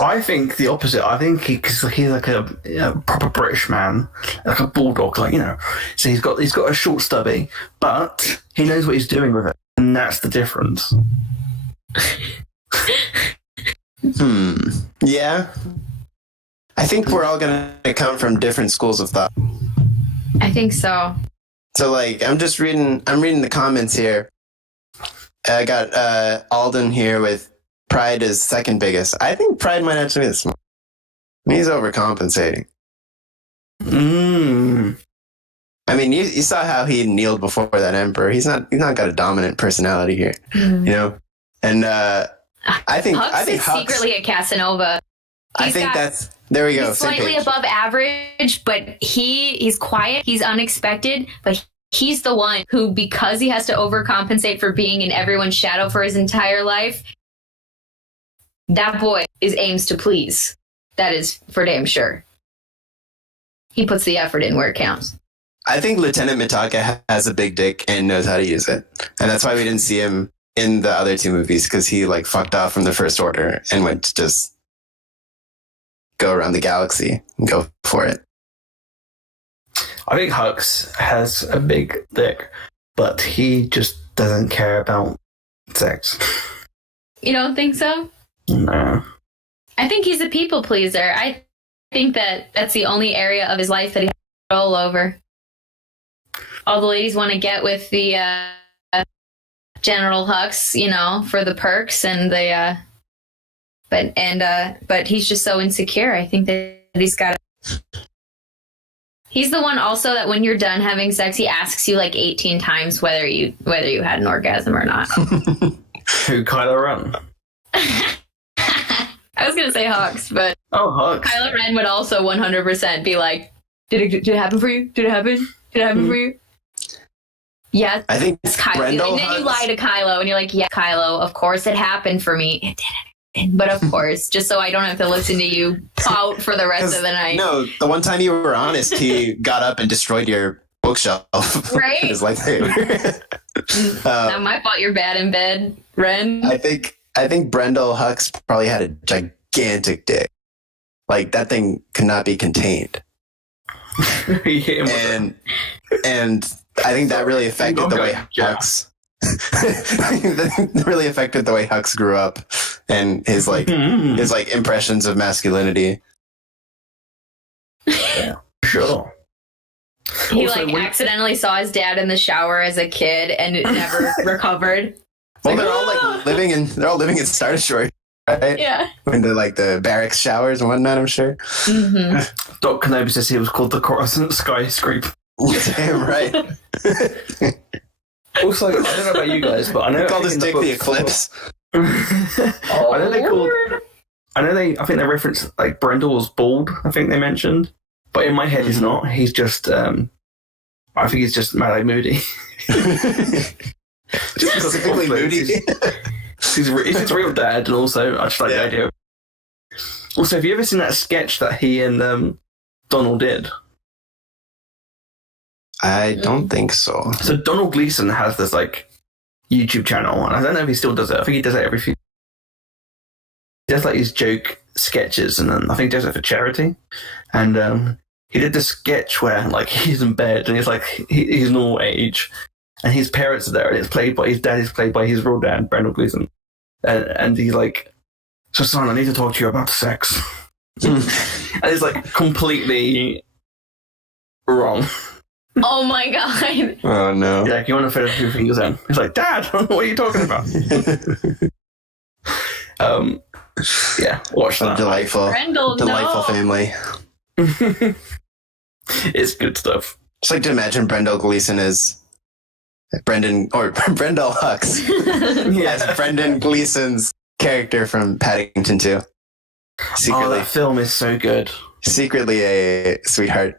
I think the opposite. I think he's like a proper British man, like a bulldog, like, you know. So he's got a short stubby, but he knows what he's doing with it, and that's the difference. Yeah. I think we're all gonna come from different schools of thought. I think so. So, like, I'm reading the comments here. I got Alden here with Pride is second biggest. I think Pride might actually be the smallest. He's overcompensating. I mean, you saw how he kneeled before that emperor. He's not got a dominant personality here, you know. And I think Hux, secretly a Casanova. There we go. He's slightly above average, but he's quiet. He's unexpected, but he's the one who, because he has to overcompensate for being in everyone's shadow for his entire life, that boy aims to please. That is for damn sure. He puts the effort in where it counts. I think Lieutenant Mitaka has a big dick and knows how to use it. And that's why we didn't see him in the other two movies, because he like fucked off from the First Order and went to just go around the galaxy and go for it. I think Hux has a big dick, but he just doesn't care about sex. You don't think so? No. I think he's a people pleaser. I think that's the only area of his life that he has control over. All the ladies want to get with the General Hux, you know, for the perks and the but he's just so insecure. I think that he's got. He's the one also that when you're done having sex, he asks you like 18 times whether you had an orgasm or not. Who, Kylo Ren? I was gonna say Hux, but Hux. Kylo Ren would also 100% be like, "Did it happen for you? Did it happen? Did it happen for you?" Yeah, I think it's Kylo. Brendel And then you lie to Kylo, and you're like, "Yeah, Kylo, of course it happened for me. It didn't, but of course, just so I don't have to listen to you pout for the rest of the night." No, the one time you were honest, he got up and destroyed your bookshelf. Right? His lightsaber. Not my fault. You're bad in bed, Ren. I think Brendel Hux probably had a gigantic dick. Like, that thing could not be contained. And I think that really affected the way Hux. That really affected the way Hux grew up and his impressions of masculinity. Yeah, sure. He accidentally saw his dad in the shower as a kid and it never recovered. Well, they're all living in Star Destroyer, right? Yeah. Into the barracks showers and whatnot, I'm sure. Mm-hmm. Doc Kenobi says he was called the Coruscant Skyscraper. Damn right. Also, I don't know about you guys, but I know they call this dick the Eclipse. I think they referenced like Brendel was bald. I think they mentioned, but in my head he's not. He's just I think he's just Mallow Moody. Specifically Moody. He's his real dad, and also I just like the idea. Also, have you ever seen that sketch that he and Donald did? I don't think so. So Donald Gleason has this like YouTube channel, and I don't know if he still does it. I think he does it every few. He does like his joke sketches, and then I think he does it for charity. And he did this sketch where like he's in bed and he's like he's normal age, and his parents are there, and it's played by his dad. Is played by his real dad, Brendan Gleeson, and he's like, "So son, I need to talk to you about sex," and it's like completely wrong. Oh my god. Oh no. Yeah, you want to fit a few fingers in. He's like, "Dad, what are you talking about?" Yeah, watch that. Delightful Brendel, no. family. It's good stuff. Just like to imagine Brendel Gleeson as Brendel Hux as Brendan Gleeson's character from Paddington 2. That film is so good. Secretly a sweetheart.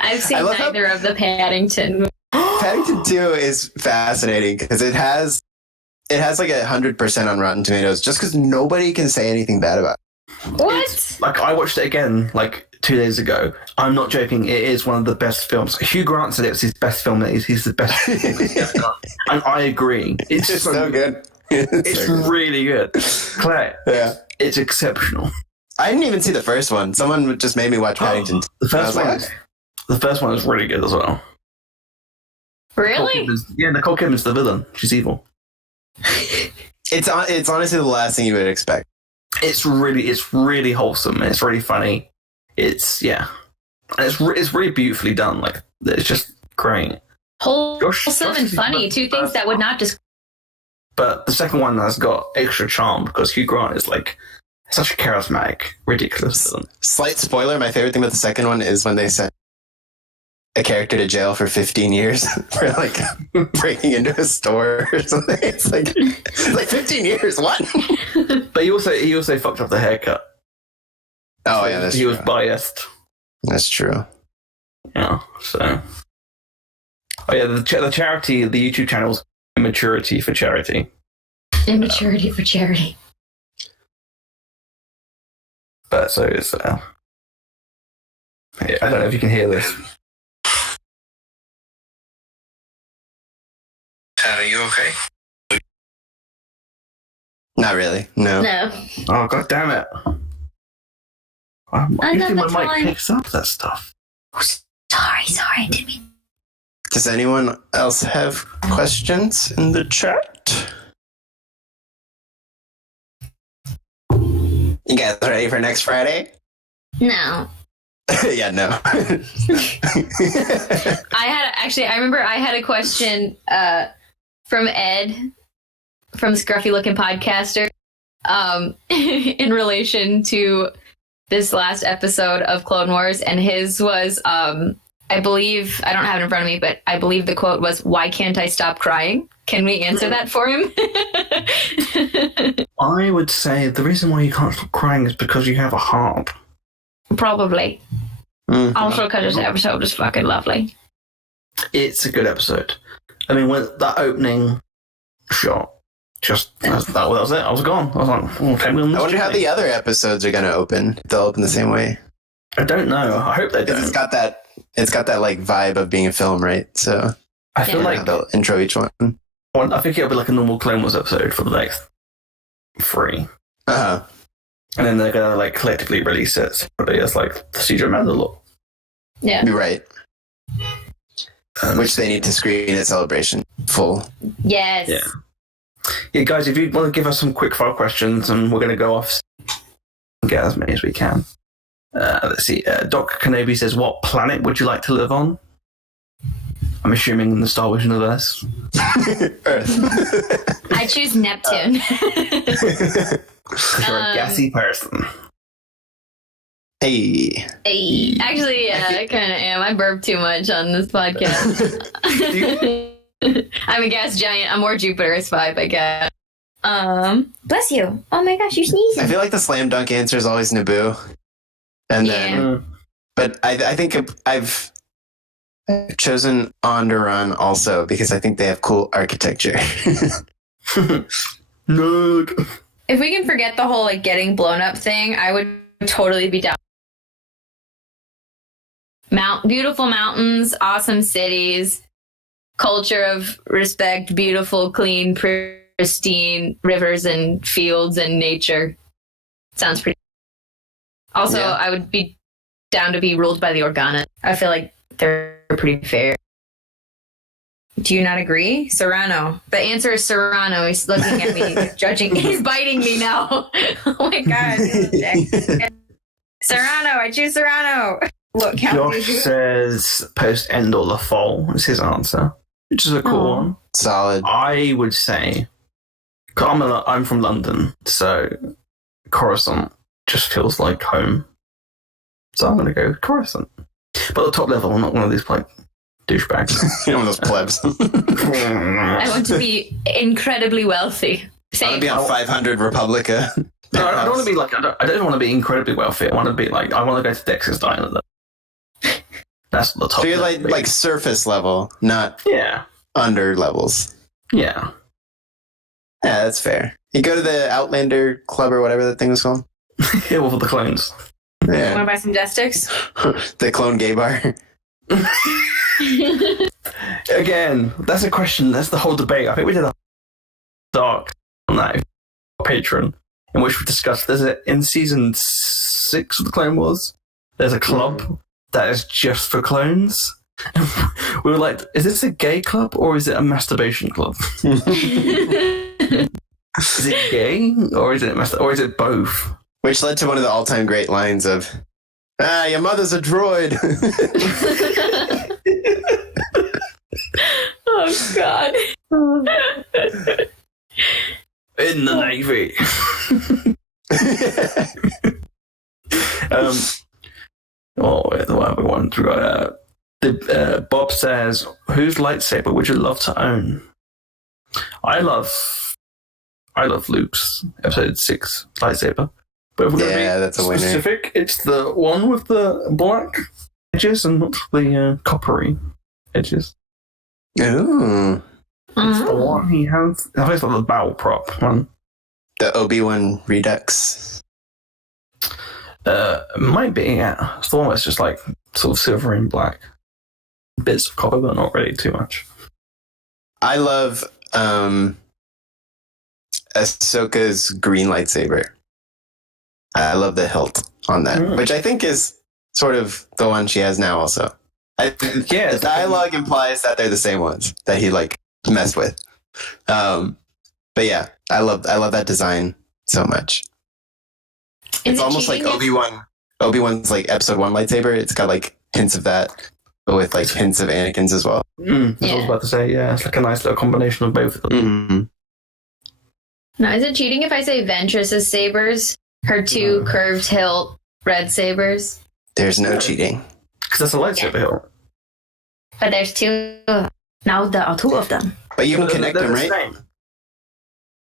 I've seen neither of the Paddington. Paddington 2 is fascinating because it has like 100% on Rotten Tomatoes just because nobody can say anything bad about it. What? Like, I watched it again, 2 days ago. I'm not joking. It is one of the best films. Hugh Grant said it was his best film. He's the best film. And I agree. It's so good. It's so good. really good. Claire, yeah. It's exceptional. I didn't even see the first one. Someone just made me watch Paddington. The first one is really good as well. Really? Nicole Kidman's the villain. She's evil. It's honestly the last thing you would expect. It's really wholesome. It's really funny. And it's really beautifully done. It's just great. Wholesome and funny. Two things that would not just. But the second one has got extra charm because Hugh Grant is such a charismatic, ridiculous villain. Slight spoiler, my favorite thing about the second one is when they sent a character to jail for 15 years for breaking into a store or something. It's like 15 years, what? But he also fucked up the haircut. Oh yeah, that's he true. was biased. That's true. Yeah, so. Oh yeah, the charity, the YouTube channel's Immaturity for Charity. Immaturity for charity. But so it's. I don't know if you can hear this. Are you okay? Not really. No. No. Oh, god damn it. Usually my mic picks up that stuff. Oh, sorry, I didn't mean. Does anyone else have questions in the chat? You guys ready for next Friday? No. Yeah, no. I remember I had a question from Ed from Scruffy Looking Podcaster in relation to this last episode of Clone Wars, and his was I believe, I don't have it in front of me, but I believe the quote was, "Why can't I stop crying?" Can we answer that for him? I would say the reason why you can't stop crying is because you have a heart. Probably. Mm. Also because this episode is fucking lovely. It's a good episode. I mean, when that opening shot, that was it. I was gone. I was like, okay, I wonder how the other episodes are going to open. They'll open the same way. I don't know. I hope they do. It's got that vibe of being a film, right? So I feel like they'll intro each one. I think it'll be like a normal Clone Wars episode for the next 3. Uh-huh. And then they're gonna collectively release it separately as the Siege of Mandalore. Yeah. You're right. Which they need to screen at Celebration full. Yes. Yeah, guys, if you want to give us some quick fire questions, and we're going to go off and get as many as we can. Let's see. Doc Kenobi says, "What planet would you like to live on?" I'm assuming in the Star Wars universe. Earth. I choose Neptune. You're a gassy person. Hey. Actually, yeah, I kind of am. I burp too much on this podcast. I'm a gas giant. I'm more Jupiter's vibe, I guess. Bless you. Oh my gosh, you're sneezing. I feel like the slam dunk answer is always Naboo. And then, but I think I've chosen Onderon also because I think they have cool architecture. No. If we can forget the whole getting blown up thing, I would totally be down. Beautiful mountains, awesome cities, culture of respect, beautiful, clean, pristine rivers and fields and nature. Sounds pretty. Also, Yeah. I would be down to be ruled by the Organa. I feel like they're pretty fair. Do you not agree? Serrano. The answer is Serrano. He's looking at me, judging. He's biting me now. Oh my God. Serrano. I choose Serrano. Look, how Josh says post Endor the Fall is his answer, which is a cool one. Solid. I would say, I'm from London, so Coruscant just feels like home. So I'm going to go Coruscant. But the top level, I'm not one of these like douchebags. One of those plebs. I want to be incredibly wealthy. I want to be on 500 Republica. No, I don't want to be like, I don't want to be incredibly wealthy. I want to be like, I want to go to Dex's Diner. That's the top. So you're level, like surface level, not under levels. Yeah. Yeah, that's fair. You go to the Outlander Club or whatever that thing was called. Yeah, well, for the clones. Yeah. Want to buy some death sticks? The clone gay bar. Again, that's a question. That's the whole debate. I think we did a dark on that Patreon, in which we discussed. There's in season 6 of the Clone Wars. There's a club that is just for clones. We were like, is this a gay club or is it a masturbation club? Is it gay or is it both? Which led to one of the all-time great lines of, your mother's a droid. Oh, God. In the Navy. What other ones we got? Bob says, whose lightsaber would you love to own? I love Luke's episode 6 lightsaber. But if we're going to be that's a winner. specific, it's the one with the black edges and not the coppery edges. Ooh. It's the one he has. I think it's like the battle prop one. The Obi-Wan Redux. Might be, yeah. It's the one that's just like sort of silver and black. Bits of copper, but not really too much. I love Ahsoka's green lightsaber. I love the hilt on that, which I think is sort of the one she has now also. The dialogue implies that they're the same ones that he like messed with. But yeah, I love that design so much. It's almost like Obi-Wan's like episode 1 lightsaber. It's got like hints of that, but with like hints of Anakin's as well. That's what I was about to say. Yeah, it's like a nice little combination of both of them. Mm-hmm. Now, is it cheating if I say Ventress's sabers? Her 2 curved hilt red sabers? There's no cheating. Because that's a lightsaber hilt. But there's 2. Now there are 2 of them. But you can connect them, right?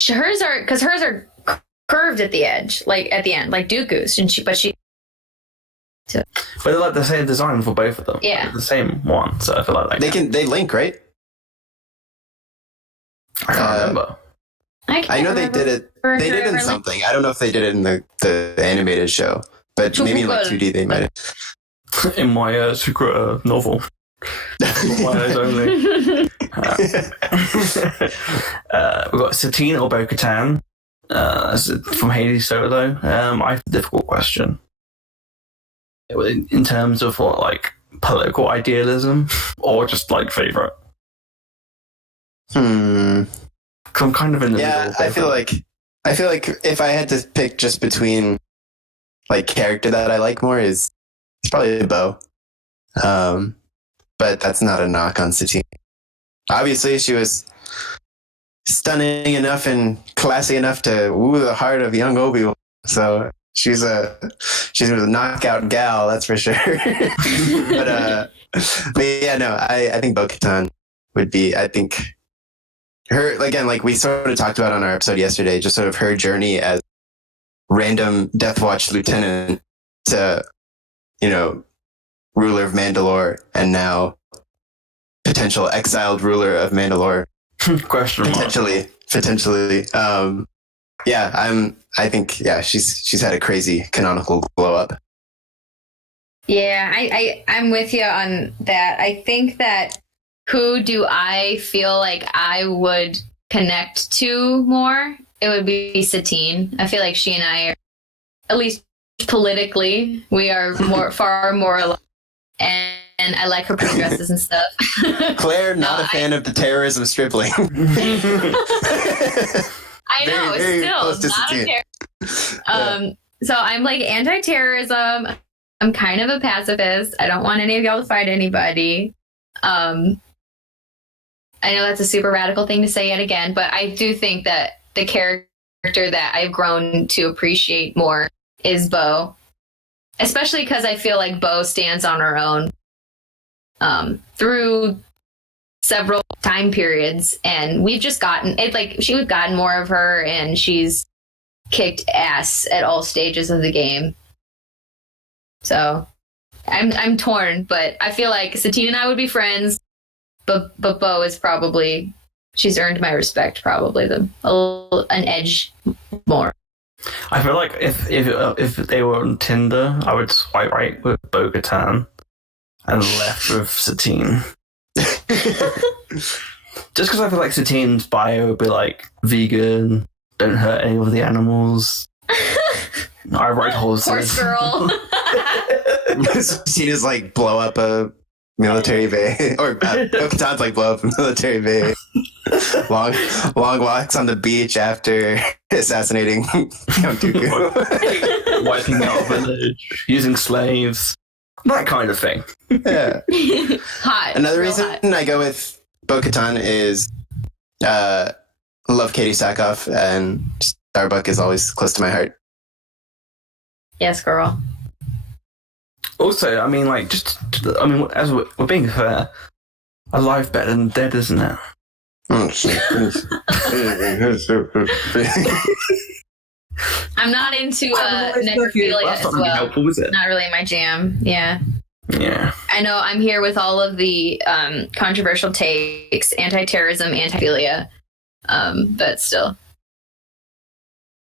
Hers are curved at the edge, like at the end, like Dooku's. But they're like the same design for both of them. Yeah. Like the same one. So I feel like they link, right? I can't remember. I know they did it. They did in something. I don't know if they did it in the animated show, but maybe in like 2D they might have. In my secret novel. My eyes only. We've got Satine or Bo-Katan from Haley Solo. I have a difficult question. In terms of what, like, political idealism or just, like, favourite? Because I'm kind of in the middle. I feel like if I had to pick just between, like, character that I like more it's probably Bo. But that's not a knock on Satine. Obviously, she was stunning enough and classy enough to woo the heart of young Obi-Wan. So she's a knockout gal, that's for sure. but yeah, no, I think Bo-Katan would be. I think her, again, like we sort of talked about on our episode yesterday, just sort of her journey as random Death Watch lieutenant to, ruler of Mandalore, and now potential exiled ruler of Mandalore. Question mark. Potentially. I think she's had a crazy canonical glow up. Yeah, I'm with you on that. I think that who do I feel like I would connect to more? It would be Satine. I feel like she and I are, at least politically, we are far more alike. And I like her pretty dresses and stuff. Claire, not a fan of the terrorism stripling. I know, very still close to not Satine. So I'm like anti-terrorism. I'm kind of a pacifist. I don't want any of y'all to fight anybody. I know that's a super radical thing to say yet again, but I do think that the character character that I've grown to appreciate more is Bo. Especially because I feel like Bo stands on her own through several time periods, and we've gotten more of her, and she's kicked ass at all stages of the game. So I'm torn, but I feel like Satine and I would be friends, but Bo is probably, she's earned my respect probably an edge more. I feel like if they were on Tinder, I would swipe right with Bo-Katan and left with Satine. Just because I feel like Satine's bio would be like vegan, don't hurt any of the animals. I ride horses. Horse girl. Satina's like blow up a military base, or Bo-Katan's like blow up a military base. Long walks on the beach after assassinating Count Dooku. Wiping out a village, using slaves, that kind of thing. Yeah. Hot. Another Real reason hot. I go with Bo-Katan is love Katie Sackhoff, and Starbuck is always close to my heart. Yes, girl. Also, I mean, like, as we're being fair, alive better than dead, isn't it? Oh, shit. I'm not into necrophilia That's as not really well. helpful, is it? Not really my jam. Yeah. Yeah. I know I'm here with all of the controversial takes, anti-terrorism, anti-philia, but still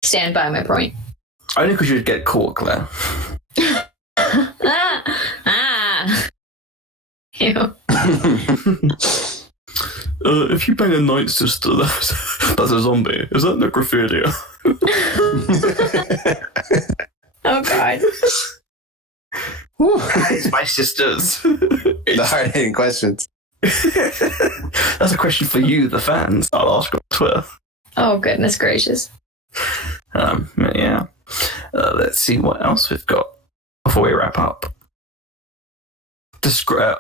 stand by my point. Only because you'd get caught, Claire. Ew. If you bang a night sister, that's a zombie. Is that necrophilia? Oh God. It's my sisters. The hard-hitting questions. That's a question for you, the fans. I'll ask on Twitter. Oh goodness gracious. Yeah. Let's see what else we've got before we wrap up.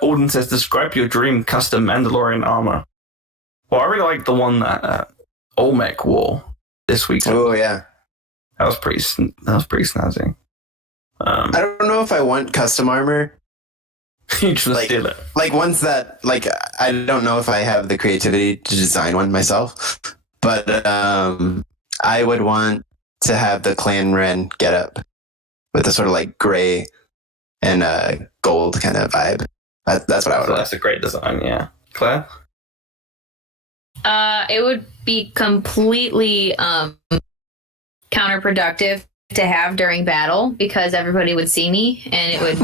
Alden says, describe your dream custom Mandalorian armor. Well, I really like the one that Olmec wore this weekend. Oh yeah, That was pretty snazzy. I don't know if I want custom armor. You just steal it. Like ones that, like, I don't know if I have the creativity to design one myself, but I would want to have the Clan Ren getup with a sort of like gray and gold kind of vibe. That's what I would want. That's a great design, yeah. Claire? It would be completely counterproductive to have during battle because everybody would see me and it would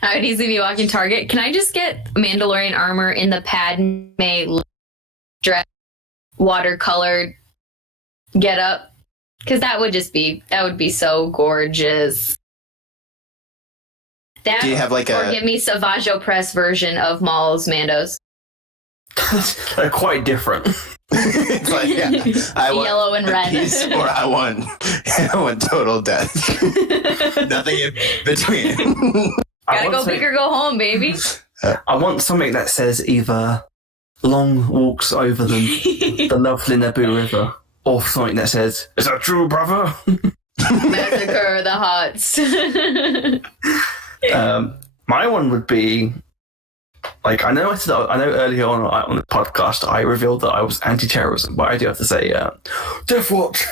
I would easily be walking target. Can I just get Mandalorian armor in the Padme dress watercolored get up? Because that would be so gorgeous. That, do you have like or give me Savage Opress version of Maul's Mandos. They're quite different. It's like, yeah, I want Yellow and red. peace, or I want total death. Nothing in between. Gotta go big or go home, baby. I want something that says either long walks over the lovely Naboo River, or something that says, is that true, brother? Massacre the Huts. My one would be, like, I know earlier on the podcast I revealed that I was anti-terrorism, but I do have to say, Death Watch.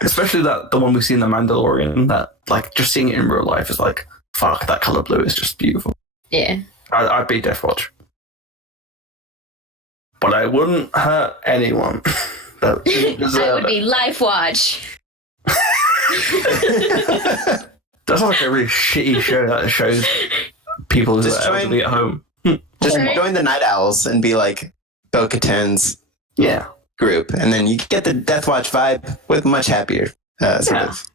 Especially the one we see in The Mandalorian, that, like, just seeing it in real life is like, fuck, that color blue is just beautiful. Yeah. I'd be Death Watch. But I wouldn't hurt anyone. I would be Life Watch. That sounds like a really shitty show that shows people who are elderly at home. Just join the Night Owls and be like Bo-Katan's group, and then you get the Death Watch vibe with much happier sort of,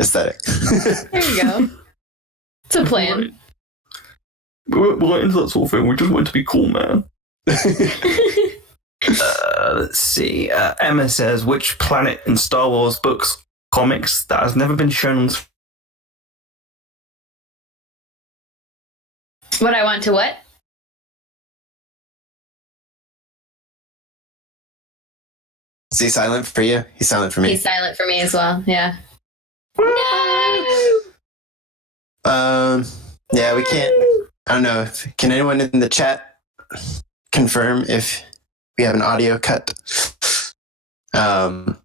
aesthetic. There you go. It's a plan. We're not into that sort of thing. We just want to be cool, man. Let's see. Emma says, which planet in Star Wars books, comics that has never been shown on screen? What I want to what? he silent for you? He's silent for me. He's silent for me as well. Yeah. Yeah, we can't. I don't know. Can anyone in the chat confirm if we have an audio cut? No,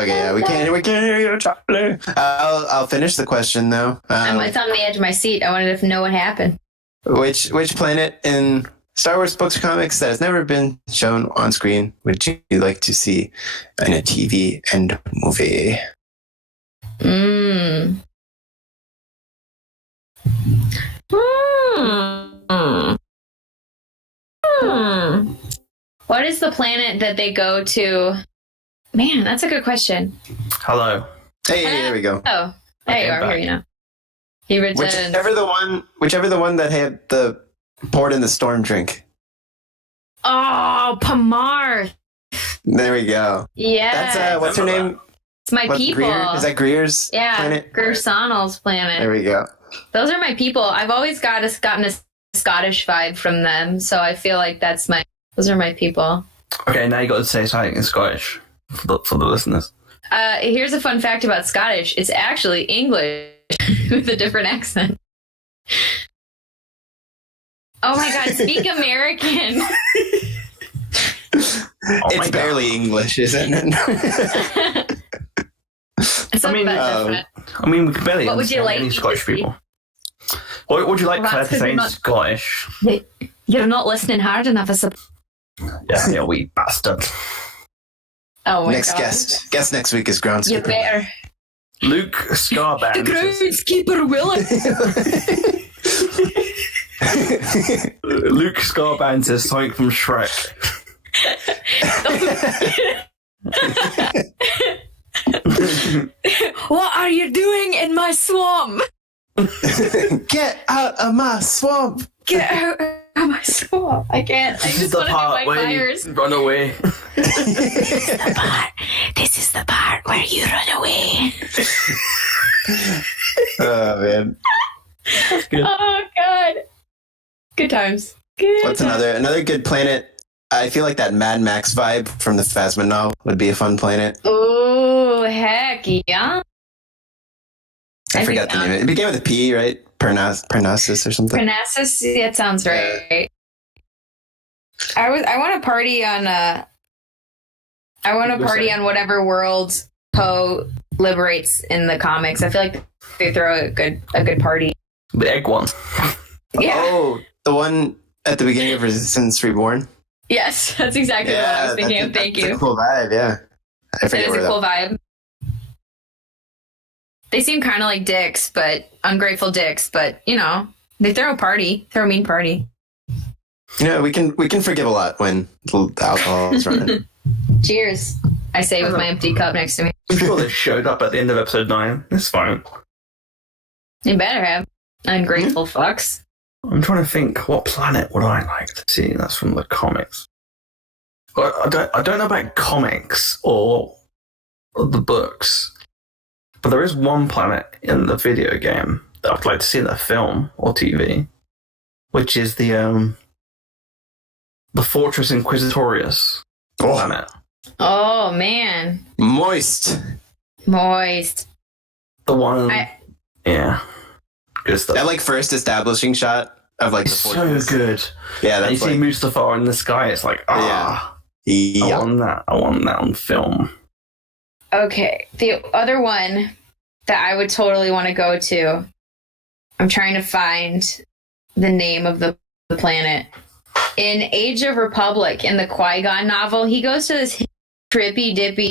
okay, yeah, we can't hear you, Charlie. I'll finish the question though. It's on the edge of my seat. I wanted to know what happened. Which planet in Star Wars books or comics that has never been shown on screen would you like to see in a TV and movie? What is the planet that they go to? Man, that's a good question. Hello. Hey, there we go. Oh, there you are. Here you know. He returned. Whichever the one that had the poured in the storm drink. Oh, Pamar. There we go. Yeah. That's what's her name? It's my people. Is that Greer's planet? Greer Sonal's planet. There we go. Those are my people. I've always gotten a Scottish vibe from them, so I feel like those are my people. Okay, now you got to say something in Scottish for the listeners. Here's a fun fact about Scottish. It's actually English with a different accent. Oh my god, speak American. It's barely English, isn't it? It's I mean, we can barely what would you understand like any me to Scottish see? people. What would you like Well, Claire that's to 'cause say you're in not- Scottish? You're not listening hard enough. Yeah, you wee bastard. Oh my Next god. guest next week is You Groundskeeper. better. Luke Scarband. groundskeeper Willis. Luke Scarband says something from Shrek. What are you doing in my swamp? Get out of my swamp! Get out of my swamp. I can't. I This is just the want to part do my where fires. you run away. This is the part where you run away. Oh man. Good. Oh god. Good times. Good What's times. another good planet? I feel like that Mad Max vibe from the Phasma novel would be a fun planet. Oh heck yeah. I forgot the name. It began with a P, right? Parnassus or something. Parnassus, that sounds right. I want to party on on whatever world Poe liberates in the comics. I feel like they throw a good party. The egg one. Yeah. Oh, the one at the beginning of Resistance Reborn. Yes, that's exactly what I was thinking of. Thank you. That's a cool vibe, yeah. I It forget is where a that cool vibe. They seem kind of like dicks, but ungrateful dicks. But you know, they throw a mean party. Yeah, we can forgive a lot when the alcohol is running. Cheers, I say with my empty cup next to me. I'm sure they showed up at the end of episode 9. It's fine. You better have ungrateful fucks. I'm trying to think, what planet would I like to see that's from the comics? I don't know about comics or the books, but there is one planet in the video game that I'd like to see in the film or TV, which is the Fortress Inquisitorius planet. Oh man, Moist. moist. The one, yeah, good stuff. That first establishing shot of the It's so fortress. good. Yeah, And you that's see Mustafar in the sky. It's like, I yeah. want that. I want that on film. Okay, the other one that I would totally want to go to. I'm trying to find the name of the planet. In Age of Republic, in the Qui-Gon novel, he goes to this trippy dippy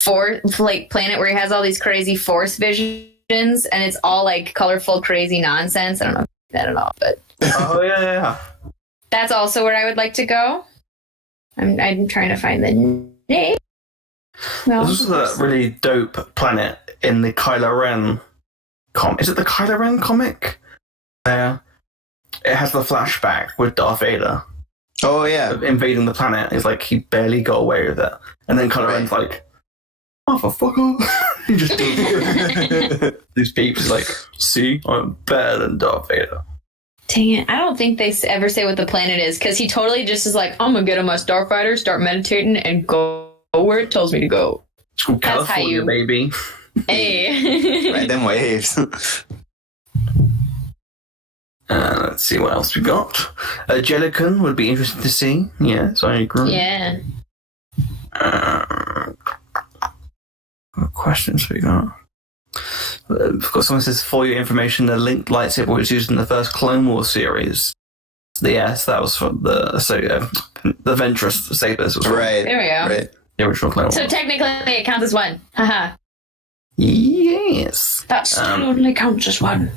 planet where he has all these crazy force visions, and it's all colorful, crazy nonsense. I don't know that at all, but Oh yeah. that's also where I would like to go. I'm trying to find the name. No, This is a really dope planet in the Kylo Ren comic. Is it the Kylo Ren comic? It has the flashback with Darth Vader Oh yeah. invading the planet. It's like he barely got away with it. And then Kylo Ren's like, motherfucker. He just does these peeps like, see, I'm better than Darth Vader. Dang it. I don't think they ever say what the planet is, because he totally just is like, I'm going to get on my starfighter, start meditating, and go where it tells me to go. It's called That's California, baby. Hey. Ride them waves. Let's see what else we got. Jellicon would be interesting to see. Yes, I agree. Yeah. What questions we got? Of course, someone says, for your information, the linked lightsaber was used in the first Clone Wars series. Yes, that was for the Ventress sabers. Right. There we go. Right. The original Clone Wars. So technically it counts as one. Haha. Yes. That only counts as one.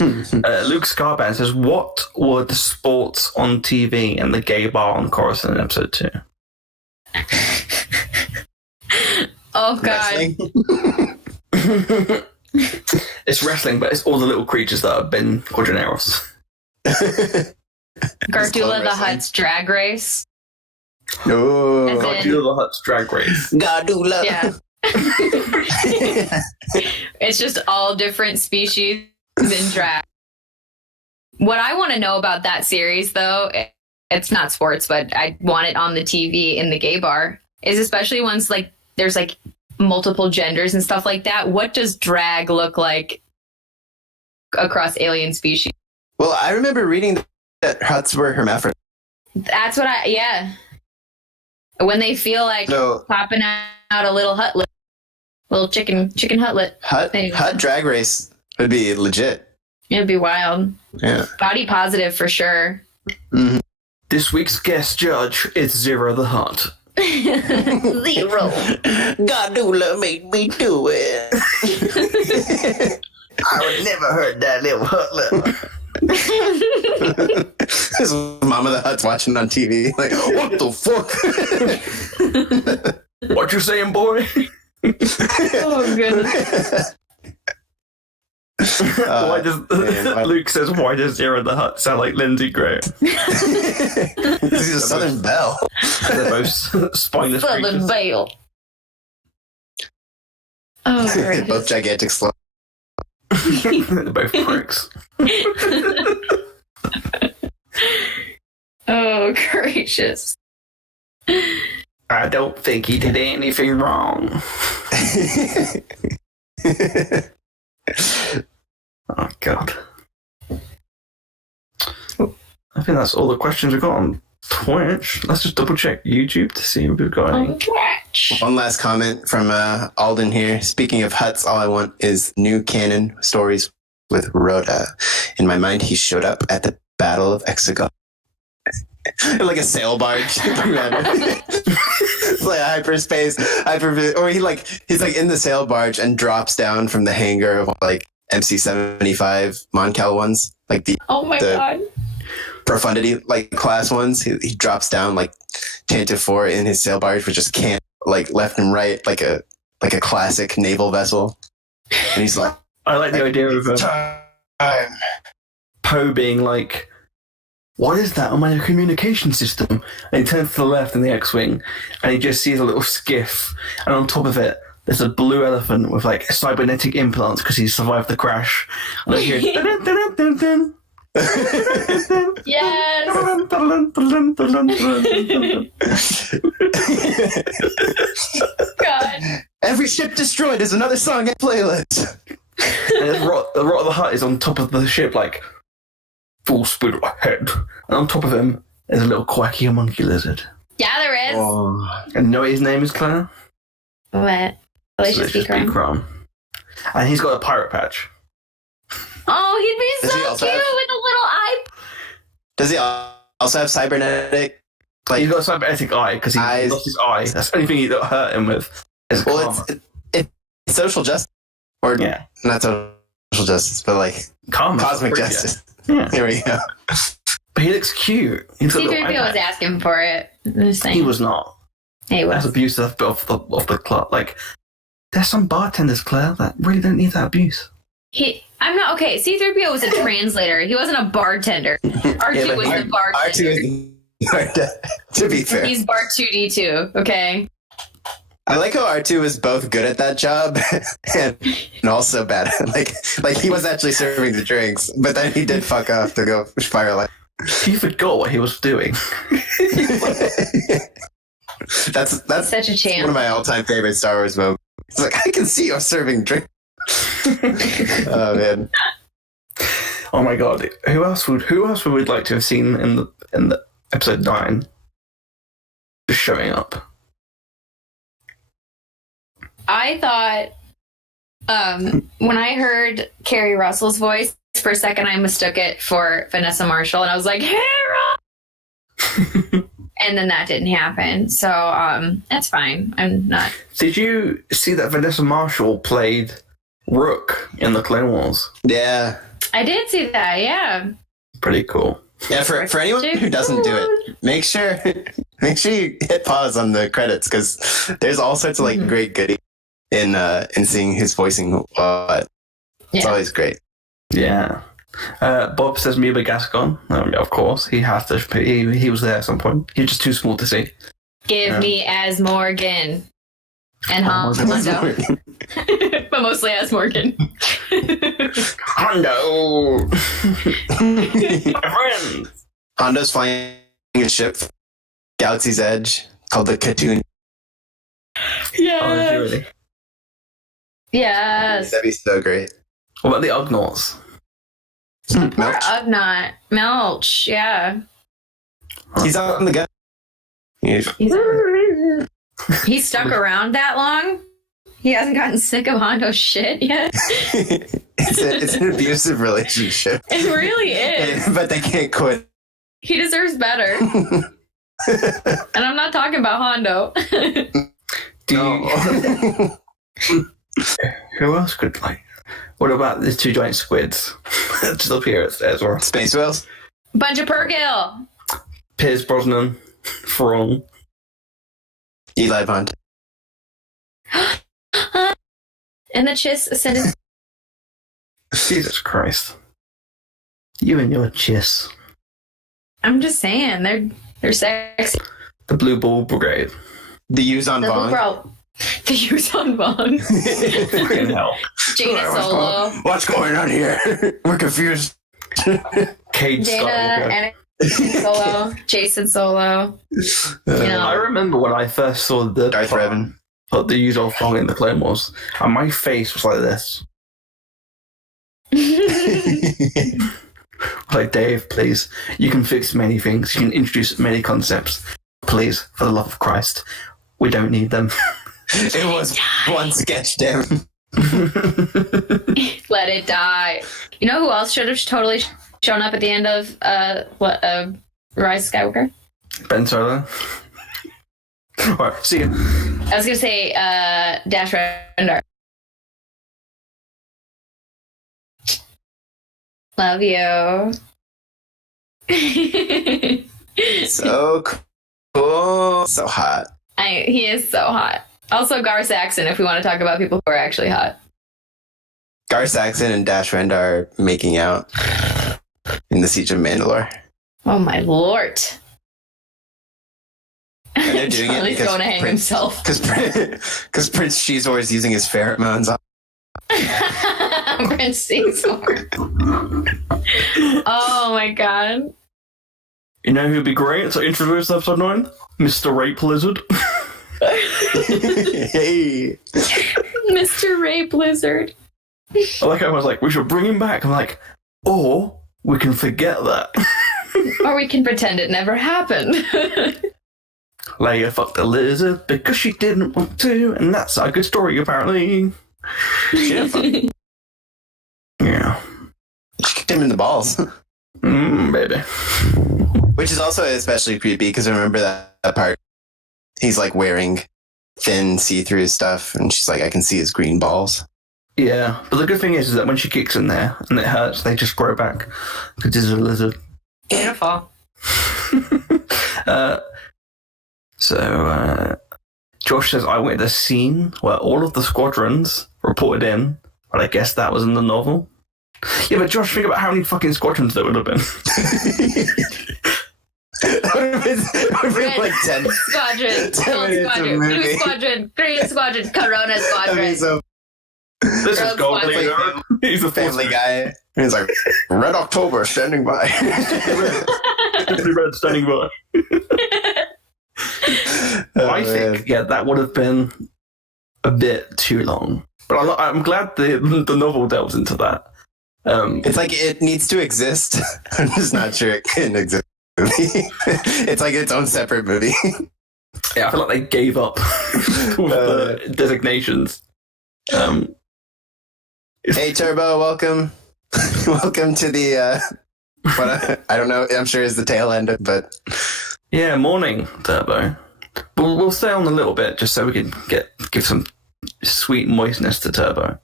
Luke Scarban says, what were the sports on TV and the gay bar on Coruscant in episode 2? Oh, God. Wrestling? It's wrestling, but it's all the little creatures that have been Quadraneros. Gardula the Hutt's drag race. No. As in- Gardula the Hutt's drag race. Gardula. Yeah. It's just all different species in drag. What I want to know about that series, though, it's not sports, but I want it on the TV in the gay bar, is especially once like there's like multiple genders and stuff like that. What does drag look like across alien species? Well, I remember reading that Hutts were hermaphrodites. That's what yeah. When they feel like So popping out a little hutlet, little chicken hutlet, Hut drag race would be legit. it'd be wild. Yeah. Body positive for sure. Mm-hmm. This week's guest judge is Zero the Hutt. Zero. Gardula made me do it. I would never hurt that little Hutlet. His Mama the Hutt's watching on TV. Like, what the fuck? What you saying, boy? Oh, goodness. Why does Luke says, why does Zero the Hutt sound like Lindsay Graham? He's a Southern Belle. They're both spineless Southern creatures. Belle. Oh, great. Both gigantic slugs. They're both pricks. Oh, gracious. I don't think he did anything wrong. Oh, God. I think that's all the questions we've got on Twitch. Let's just double check YouTube to see if we've got any. One last comment from Alden here. Speaking of Hutts, all I want is new canon stories with Rhoda. In my mind, he showed up at the Battle of Exegol. Like a sail barge. It's like hyperspace, or he's like in the sail barge and drops down from the hangar of like MC-75 Moncal ones, like the God. profundity like class ones. He drops down like Tantive 4 in his sail barge, which just can't like left and right like a classic naval vessel. And he's like, I like the idea of time. Poe being like, what is that on my communication system? And he turns to the left in the X-Wing and he just sees a little skiff. And on top of it, there's a blue elephant with like cybernetic implants because he survived the crash. And I hear dun, dun, dun, dun, dun. Yes. God. Every ship destroyed is another song and playlist. And the Rot of the Hutt is on top of the ship, like full speed ahead. And on top of him is a little quacky monkey lizard. Yeah, there is. Oh. And you know what his name is, Claire? What? Delicious Delicious Beak Rum. And he's got a pirate patch. Oh, he'd be Does he so also cute have- with a little eye. Does he also have cybernetic? Like, He's got a cybernetic eye because he eyes. lost his eye. That's the only thing that hurt him with. Is well, karma. it's social justice, or Yeah. not social justice, but like Karma. cosmic justice. Yeah. Here we go. But he looks cute. He's got a little eye C-3PO was patch. asking for it. I'm just saying. He was not. He That's was. abusive off the clock. Like, there's some bartenders, Claire, that really don't need that abuse. I'm not okay. C-3PO was a translator. He wasn't a bartender. R2 but was the bartender. R2 is to be fair. He's Bar 2D2, okay? I like how R2 was both good at that job and also bad. Like he was actually serving the drinks, but then he did fuck off to go Firelight. He forgot what he was doing. That's Such a one champ. of my all-time favorite Star Wars moments. It's like, I can see you're serving drinks. Oh man. Oh my god! Who else would we like to have seen in the episode 9? Just showing up. I thought when I heard Carrie Russell's voice for a second, I mistook it for Vanessa Marshall, and I was like, Hera! And then that didn't happen, so that's fine. I'm not. Did you see that Vanessa Marshall played Rook in the Clone Wars? Yeah. I did see that. Yeah. Pretty cool. Yeah, for anyone who doesn't do it, make sure you hit pause on the credits because there's all sorts of like great goodies in seeing his voicing. It's always great. Yeah. Bob says Meba Gascon. Of course, he has to. He was there at some point. He's just too small to see. Give me as Morgan and Hondo, but mostly as Morgan. Hondo, my friend. Hondo's flying a ship, Galaxy's Edge, called the Katoon. Yes. Oh, is he really? Yes. That'd be so great. What about the Ugnaughts? Poor Melch. Ugnaught. Melch, yeah. He's on the gun. He's stuck around that long? He hasn't gotten sick of Hondo's shit yet? It's an abusive relationship. It really is. But they can't quit. He deserves better. And I'm not talking about Hondo. Who else could like? What about the 2 giant squids? Just up here as well. Space Whales? Bunch of Pergil. Piers Brosnan, Thrawn. Eli Bond. And the Chiss ascended. Jesus Christ. You and your chiss. I'm just saying, they're sexy. The Blue Ball Brigade. The Yuzon The Vong. Bro. The Yuzon Vong. Fucking hell. Jaina Solo. What's going on here? We're confused. Cade Jaina, Skywalker. Anakin Solo. Jason Solo. I remember when I first saw the Darth Revan. The usual song in the Clone Wars, and my face was like this. Like, Dave, please. You can fix many things. You can introduce many concepts. Please, for the love of Christ, we don't need them. It was one sketch, damn. Let it die. You know who else should have totally shown up at the end of Rise of Skywalker? Ben Solo. Alright, see you. I was gonna say Dash Rendar. Love you. So cool. So hot. He is so hot. Also, Gar Saxon, if we want to talk about people who are actually hot. Gar Saxon and Dash Rendar making out in the Siege of Mandalore. Oh my lord. And they're doing Charlie's it because going to hang himself. Because Prince Cheezor is using his pheromones on. Prince Caesar. Oh my god. You know who'd be great to introduce episode 9? Mr. Rape Lizard. Hey. Mr. Ray Blizzard. Like, I was like, we should bring him back. I'm like, or we can forget that. Or we can pretend it never happened. Leia fucked a lizard because she didn't want to, and that's a good story, apparently. Yeah. Yeah. She kicked him in the balls. Baby. Which is also especially creepy because I remember that part. He's like wearing thin see-through stuff, and she's like, I can see his green balls. Yeah, but the good thing is that when she kicks in there and it hurts, they just grow back because it's a lizard. Beautiful. Josh says, I went to a scene where all of the squadrons reported in, but I guess that was in the novel. Yeah, but Josh, think about how many fucking squadrons there would have been. That would have been We've been like 10 Squadron, 10 Gold minutes of Squadron, Blue movie. Squadron, Green Squadron, Corona I Squadron. mean, so This is Rogue Gold Squadron. Leader. He's a Family Guy. He's like, Red October standing by. Simply Red standing by. Oh, I think, yeah, that would have been a bit too long. But I'm glad the novel delves into that. It's like it needs to exist. I'm just not sure it can exist. It's like its own separate movie. Yeah, I feel like they gave up with the designations. Hey, Turbo, welcome. Welcome to the, what I don't know, I'm sure is the tail end, but Yeah, morning, Turbo. We'll stay on a little bit just so we can give some sweet moistness to Turbo.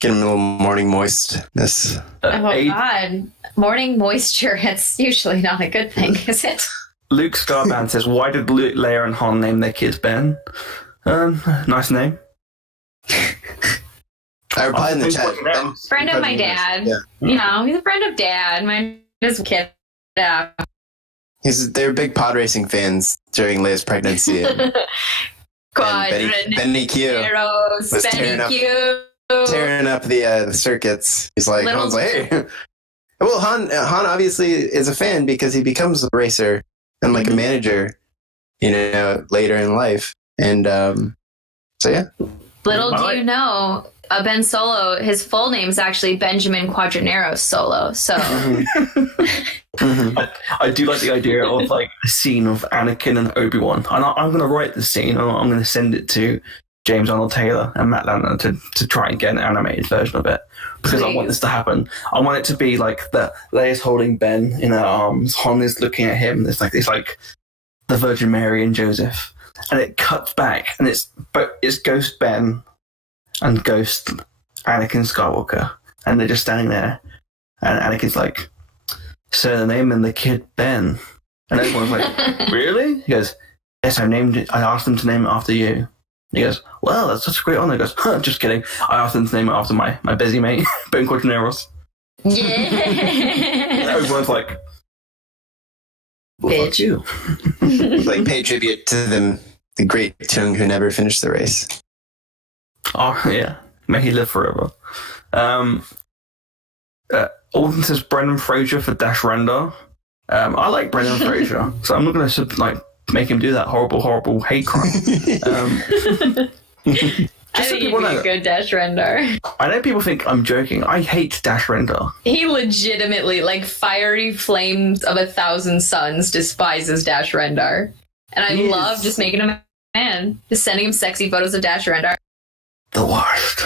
get him a little morning moistness. Oh, Aid- God. Morning moisture, it's usually not a good thing, is it? Luke Scarban says, why did Luke, Leia, and Han name their kids Ben? Nice name. I replied in the chat. Friend of my dad. Yeah. You know, he's a friend of dad. My his kid. Yeah. They're big pod racing fans during Leia's pregnancy. And Quadron. Benny Q Heroes. was tearing Benny Q. tearing up the circuits. He's like, Little- Han's like, hey. Well, Han obviously is a fan because he becomes a racer and like a manager, you know, later in life. And so yeah. Little do you know, Ben Solo, his full name is actually Benjamin Quadranero Solo. So I do like the idea of like a scene of Anakin and Obi-Wan. I'm going to write the scene. I'm going to send it to James Arnold Taylor and Matt Lanner to try and get an animated version of it because I want Please. this to happen. I want it to be like that Leia's holding Ben in her arms, Han is looking at him. It's like the Virgin Mary and Joseph, and it cuts back and it's Ghost Ben and Ghost Anakin Skywalker, and they're just standing there, and Anakin's like, "So the name and the kid Ben," and everyone's like, "Really?" He goes, "Yes, I named it. I asked them to name it after you." He goes, "Well, that's such a great honor." He goes, huh, "Just kidding. I asked them to name it after my busy mate, Ben Quadraneros." yeah. Everyone's like, "Well, fuck Bitch. you." Like pay tribute to them, the great Chung who never finished the race. Oh yeah, may he live forever. Alden says Brendan Fraser for Dash Render. I like Brendan Fraser, so I'm not going to like make him do that horrible hate crime. I so think he'd people be know. a good Dash Render. I know people think I'm joking. I hate Dash Render. He legitimately, like fiery flames of 1,000 suns, despises Dash Rendar. And I He love is- just making him a man. Just sending him sexy photos of Dash Rendar. The worst.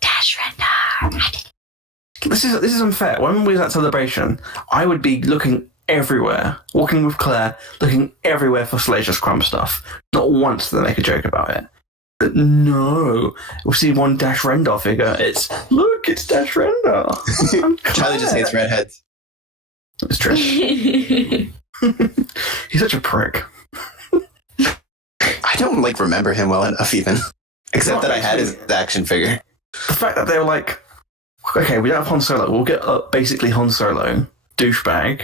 Dash Rendar. This is unfair. When we was at Celebration, I would be looking everywhere, walking with Claire, looking everywhere for Salacious Crumb stuff. Not once did they make a joke about it. But no, we'll see one Dash Rendar figure. It's Dash Rendar. I'm Charlie just Claire. hates redheads. It's true. He's such a prick. I don't like remember him well enough even. Except that I had his action figure. The fact that they were like, okay, we don't have Han Solo. We'll get basically Han Solo, douchebag,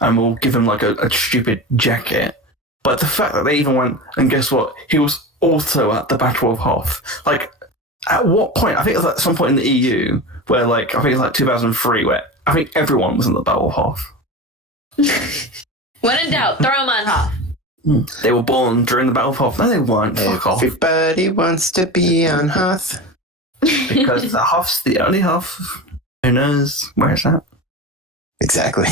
and we'll give him like a stupid jacket. But the fact that they even went, and guess what? He was also at the Battle of Hoth. Like, at what point? I think it was at some point in the EU where, like, I think it was like 2003, where I think everyone was in the Battle of Hoth. When in doubt, throw him on Hoth. They were born during the Battle of Hoth. No, they weren't. Fuck off. Everybody wants to be on Hoth. Because the Hoth's the only Hoth. Who knows where it's at? Exactly.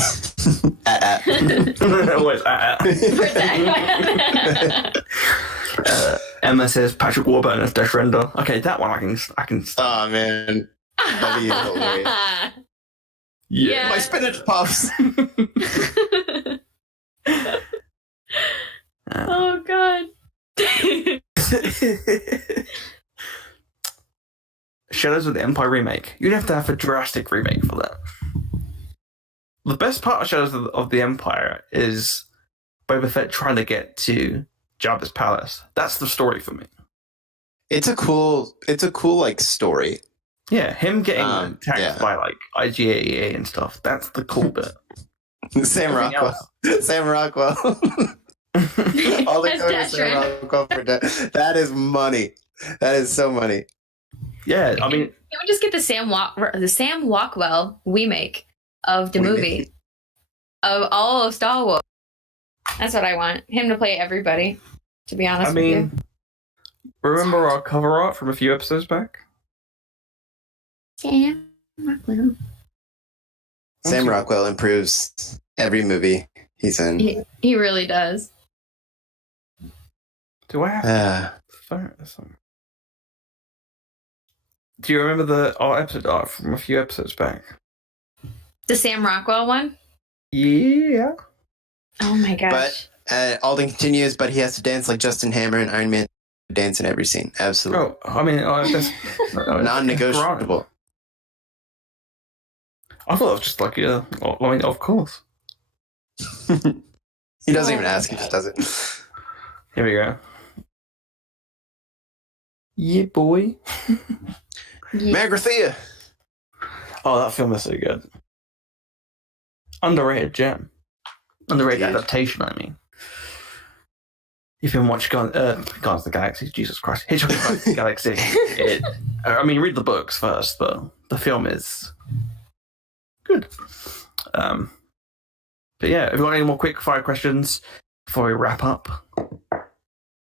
Where's that at? Emma says Patrick Warburton as Dash Render. Okay, that one I can. Oh man, that'd be hilarious. Yeah. My spinach puffs. Oh, God. Shadows of the Empire remake. You'd have to have a drastic remake for that. The best part of Shadows of the Empire is Boba Fett trying to get to Jabba's palace. That's the story for me. It's a cool like story. Yeah, him getting attacked yeah. by like IGAEA and stuff. That's the cool bit. Sam Everything Rockwell. else. Sam Rockwell. All the As code is Sam Dasher. Rockwell for that is money. That is so money. Yeah, I mean, Can we just get the Sam Rockwell remake of the movie of all of Star Wars? That's what I want. Him to play everybody. To be honest I with you. mean, remember our cover art from a few episodes back? Sam Rockwell. Sam Rockwell improves every movie he's in. He really does. Do I have something? Do you remember the episode art from a few episodes back? The Sam Rockwell one? Yeah. Oh my gosh. But Alden continues, but he has to dance like Justin Hammer and Iron Man dance in every scene. Absolutely. Oh, I mean, that's Non-negotiable. I thought it was just like, yeah, I mean, of course. He doesn't even ask, he just does it. Here we go. Yeah, boy. Magrathea. Oh, that film is so good. Underrated gem. Underrated adaptation, I mean. If you watch Guardians of the Galaxy, Jesus Christ. Hitchhiker's of the Galaxy. I mean, read the books first, but the film is good. But yeah, if you want any more quick fire questions before we wrap up,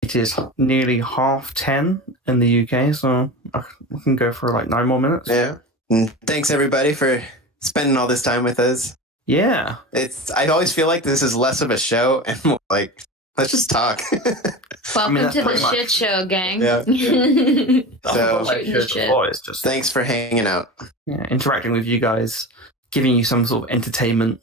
it is nearly 10:30 in the UK, so we can go for like 9 more minutes. Yeah. And thanks everybody for spending all this time with us. Yeah. I always feel like this is less of a show and more like, let's just talk. Welcome to the shit show, gang. Yeah. So, Shit. just Thanks for hanging out. yeah, interacting with you guys, giving you some sort of entertainment,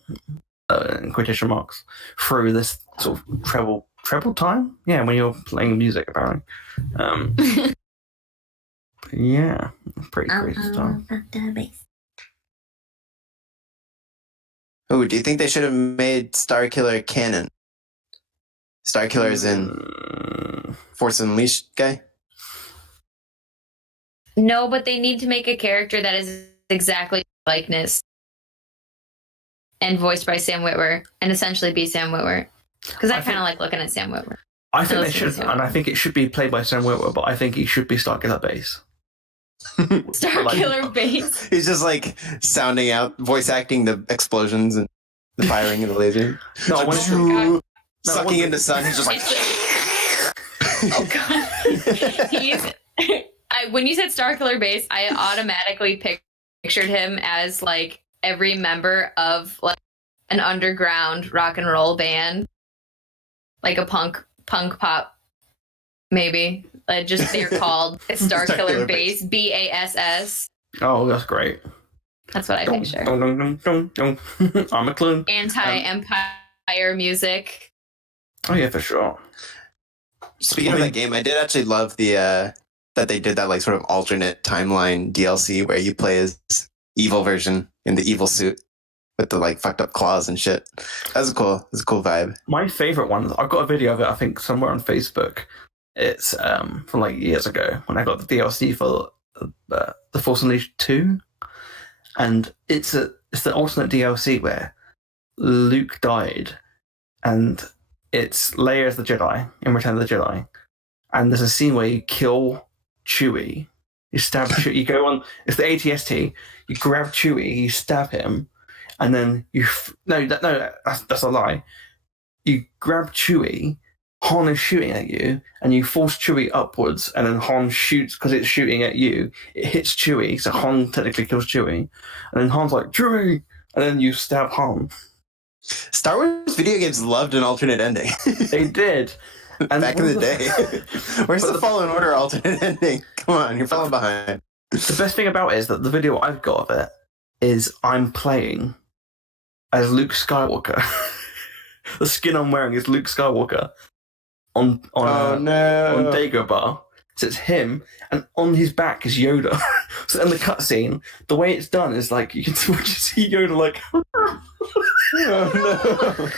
in quotation marks, through this sort of treble time. Yeah, when you're playing music, apparently. Yeah, pretty crazy stuff. Oh, do you think they should have made Starkiller canon? Starkiller is in Force Unleashed guy? No, but they need to make a character that is exactly likeness and voiced by Sam Witwer and essentially be Sam Witwer. Because I kind of like looking at Sam Witwer. I think they should, and I think it should be played by Sam Witwer, but I think he should be Starkiller Base. Starkiller Base. He's just like sounding out, voice acting the explosions and the firing of the laser. No, I want sucking into sun. He's just like. Oh god. When you said Starkiller Base, I automatically pictured him as like every member of like an underground rock and roll band, like a punk pop, maybe. Just they're called Starkiller Base, BASS. Oh, that's great. That's what I picture. I'm a clone. Anti-Empire music. Oh yeah, for sure. Speaking of that game, I did actually love the that they did that like sort of alternate timeline DLC where you play as evil version in the evil suit with the like fucked up claws and shit. That was cool. It was a cool vibe. My favorite one, I've got a video of it, I think, somewhere on Facebook. It's from like years ago when I got the DLC for the Force Unleashed 2. And it's the alternate DLC where Luke died and it's Leia as the Jedi in Return of the Jedi. And there's a scene where you kill Chewie. You stab Chewie. You go on, it's the ATST. You grab Chewie, you stab him, and then that's a lie. You grab Chewie, Han is shooting at you, and you force Chewie upwards, and then Han shoots because it's shooting at you. It hits Chewie, so Han technically kills Chewie, and then Han's like, Chewie! And then you stab Han. Star Wars video games loved an alternate ending. They did. And back in the day. Where's the Fallen Order alternate ending? Come on, you're falling behind. The best thing about it is that the video I've got of it is I'm playing as Luke Skywalker. The skin I'm wearing is Luke Skywalker on Dagobah. So it's him, and on his back is Yoda. So in the cutscene, the way it's done is like you can see Yoda like. Oh no!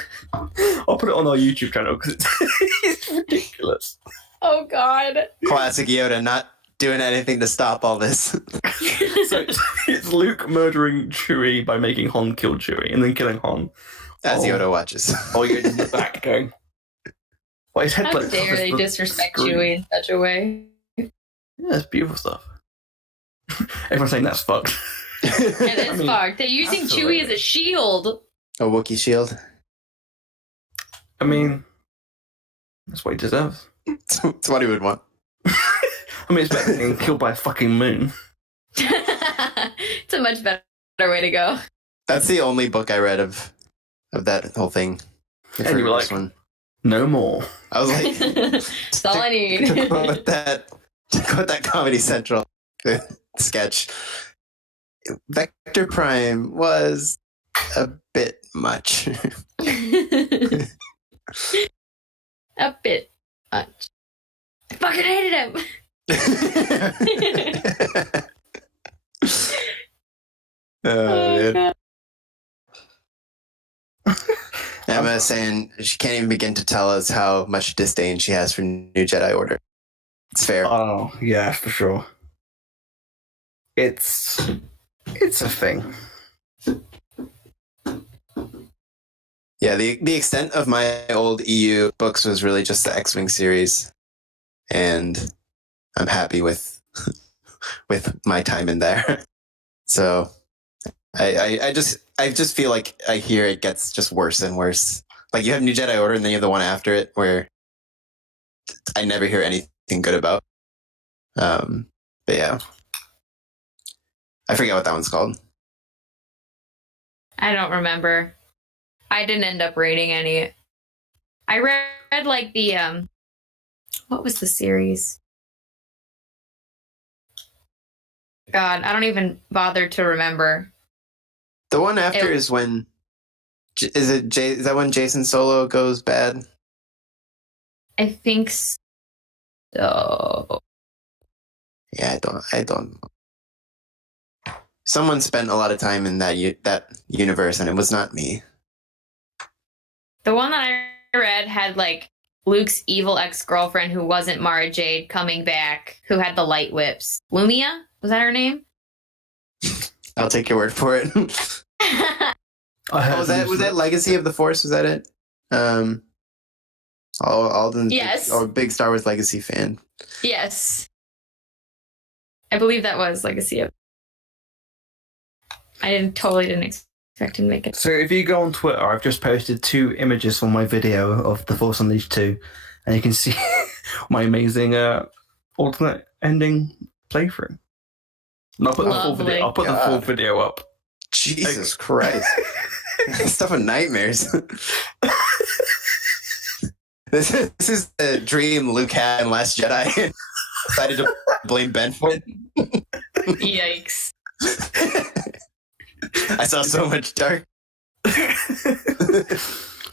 I'll put it on our YouTube channel because it's ridiculous. Oh god! Classic Yoda, not doing anything to stop all this. So it's Luke murdering Chewie by making Han kill Chewie and then killing Han. As Yoda watches. Oh, you're in the back going. Well, his head How like dare covers they the disrespect screen. Chewie in such a way? Yeah, it's beautiful stuff. Everyone's saying that's fucked. It is fucked. They're using absolutely. Chewie as a shield. A Wookiee shield. I mean, that's what he deserves. It's what he would want. I mean, it's better than getting killed by a fucking moon. It's a much better way to go. That's the only book I read of that whole thing. The And you were first like, one. No more. I was like, That's all I need. to quote that Comedy Central sketch. Vector Prime was a bit much. A bit much. I fucking hated him. Oh, man. God. Emma saying she can't even begin to tell us how much disdain she has for New Jedi Order. It's fair. Oh, yeah, for sure. It's a thing. Yeah, the extent of my old EU books was really just the X-Wing series, and I'm happy with my time in there. So I just feel like I hear it gets just worse and worse. Like you have New Jedi Order, and then you have the one after it where I never hear anything good about. But yeah, I forget what that one's called. I don't remember. I didn't end up rating any. I read like the what was the series? God, I don't even bother to remember. The one after is when is that when Jason Solo goes bad? I think so. Yeah, I don't. Someone spent a lot of time in that universe, and it was not me. The one that I read had like Luke's evil ex-girlfriend who wasn't Mara Jade coming back, who had the light whips. Lumia? Was that her name? I'll take your word for it. Was that Legacy of the Force? Was that it? Alden. Yes. Or big Star Wars Legacy fan. Yes. I believe that was Legacy of. I totally didn't expect him to make it. So if you go on Twitter, I've just posted 2 images from my video of The Force Unleashed 2, and you can see my amazing alternate ending playthrough. And I'll put the full video. I'll put the full video up. Jesus Christ! Stuff of nightmares. This is the dream Luke had in Last Jedi. Decided to blame Ben for it. Yikes. I saw so much dark.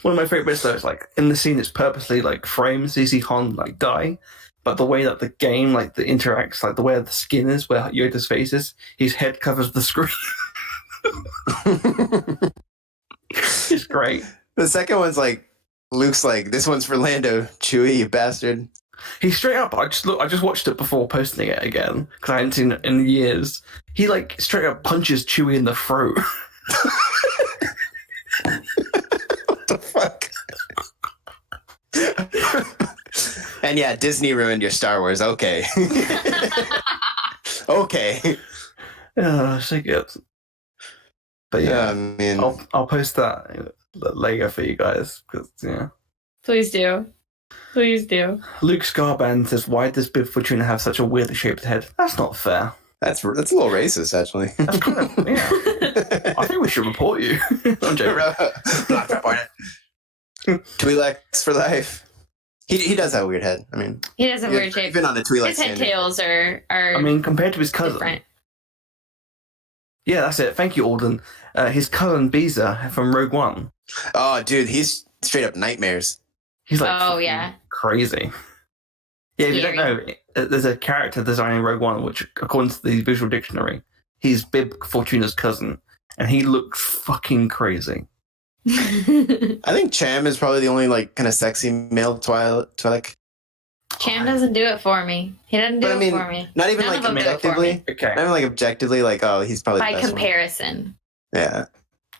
One of my favorite bits though is like in the scene it's purposely like frames so you see Han like die, but the way that the game like the interacts, like the way the skin is where Yoda's face is, his head covers the screen. It's great. The second one's like Luke's like, this one's for Lando, Chewie, you bastard. He straight up, I just watched it before posting it again because I hadn't seen it in years. He like straight up punches Chewie in the throat. What the fuck? And yeah, Disney ruined your Star Wars. Okay. Okay. Yeah, so good. But yeah, man. I'll post that later for you guys because yeah. Please do. Please do. Luke Scarband says, "Why does Bib Fortuna have such a weirdly shaped head?" That's not fair. That's a little racist, actually. That's kind of yeah. I think we should report you. I'm joking. Not report it. Twi'leks for life. He does have a weird head. I mean, He does have weird shape. Even on the Twi'lek His head standard. tails are I mean, compared to his cousin. different. Yeah, that's it. Thank you, Alden. His cousin Beezer from Rogue One. Oh, dude, he's straight up nightmares. He's like, Oh, fucking yeah. crazy. Yeah, if you don't know, there's a character design in Rogue One, which, according to the visual dictionary, he's Bib Fortuna's cousin, and he looks fucking crazy. I think Cham is probably the only like kind of sexy male Twi'lek. Cham doesn't do it for me. He doesn't do But I mean, it for me. Not even None like of them do it for objectively. me. Okay. Not even like objectively, like, oh, he's probably the By best one. comparison. Yeah.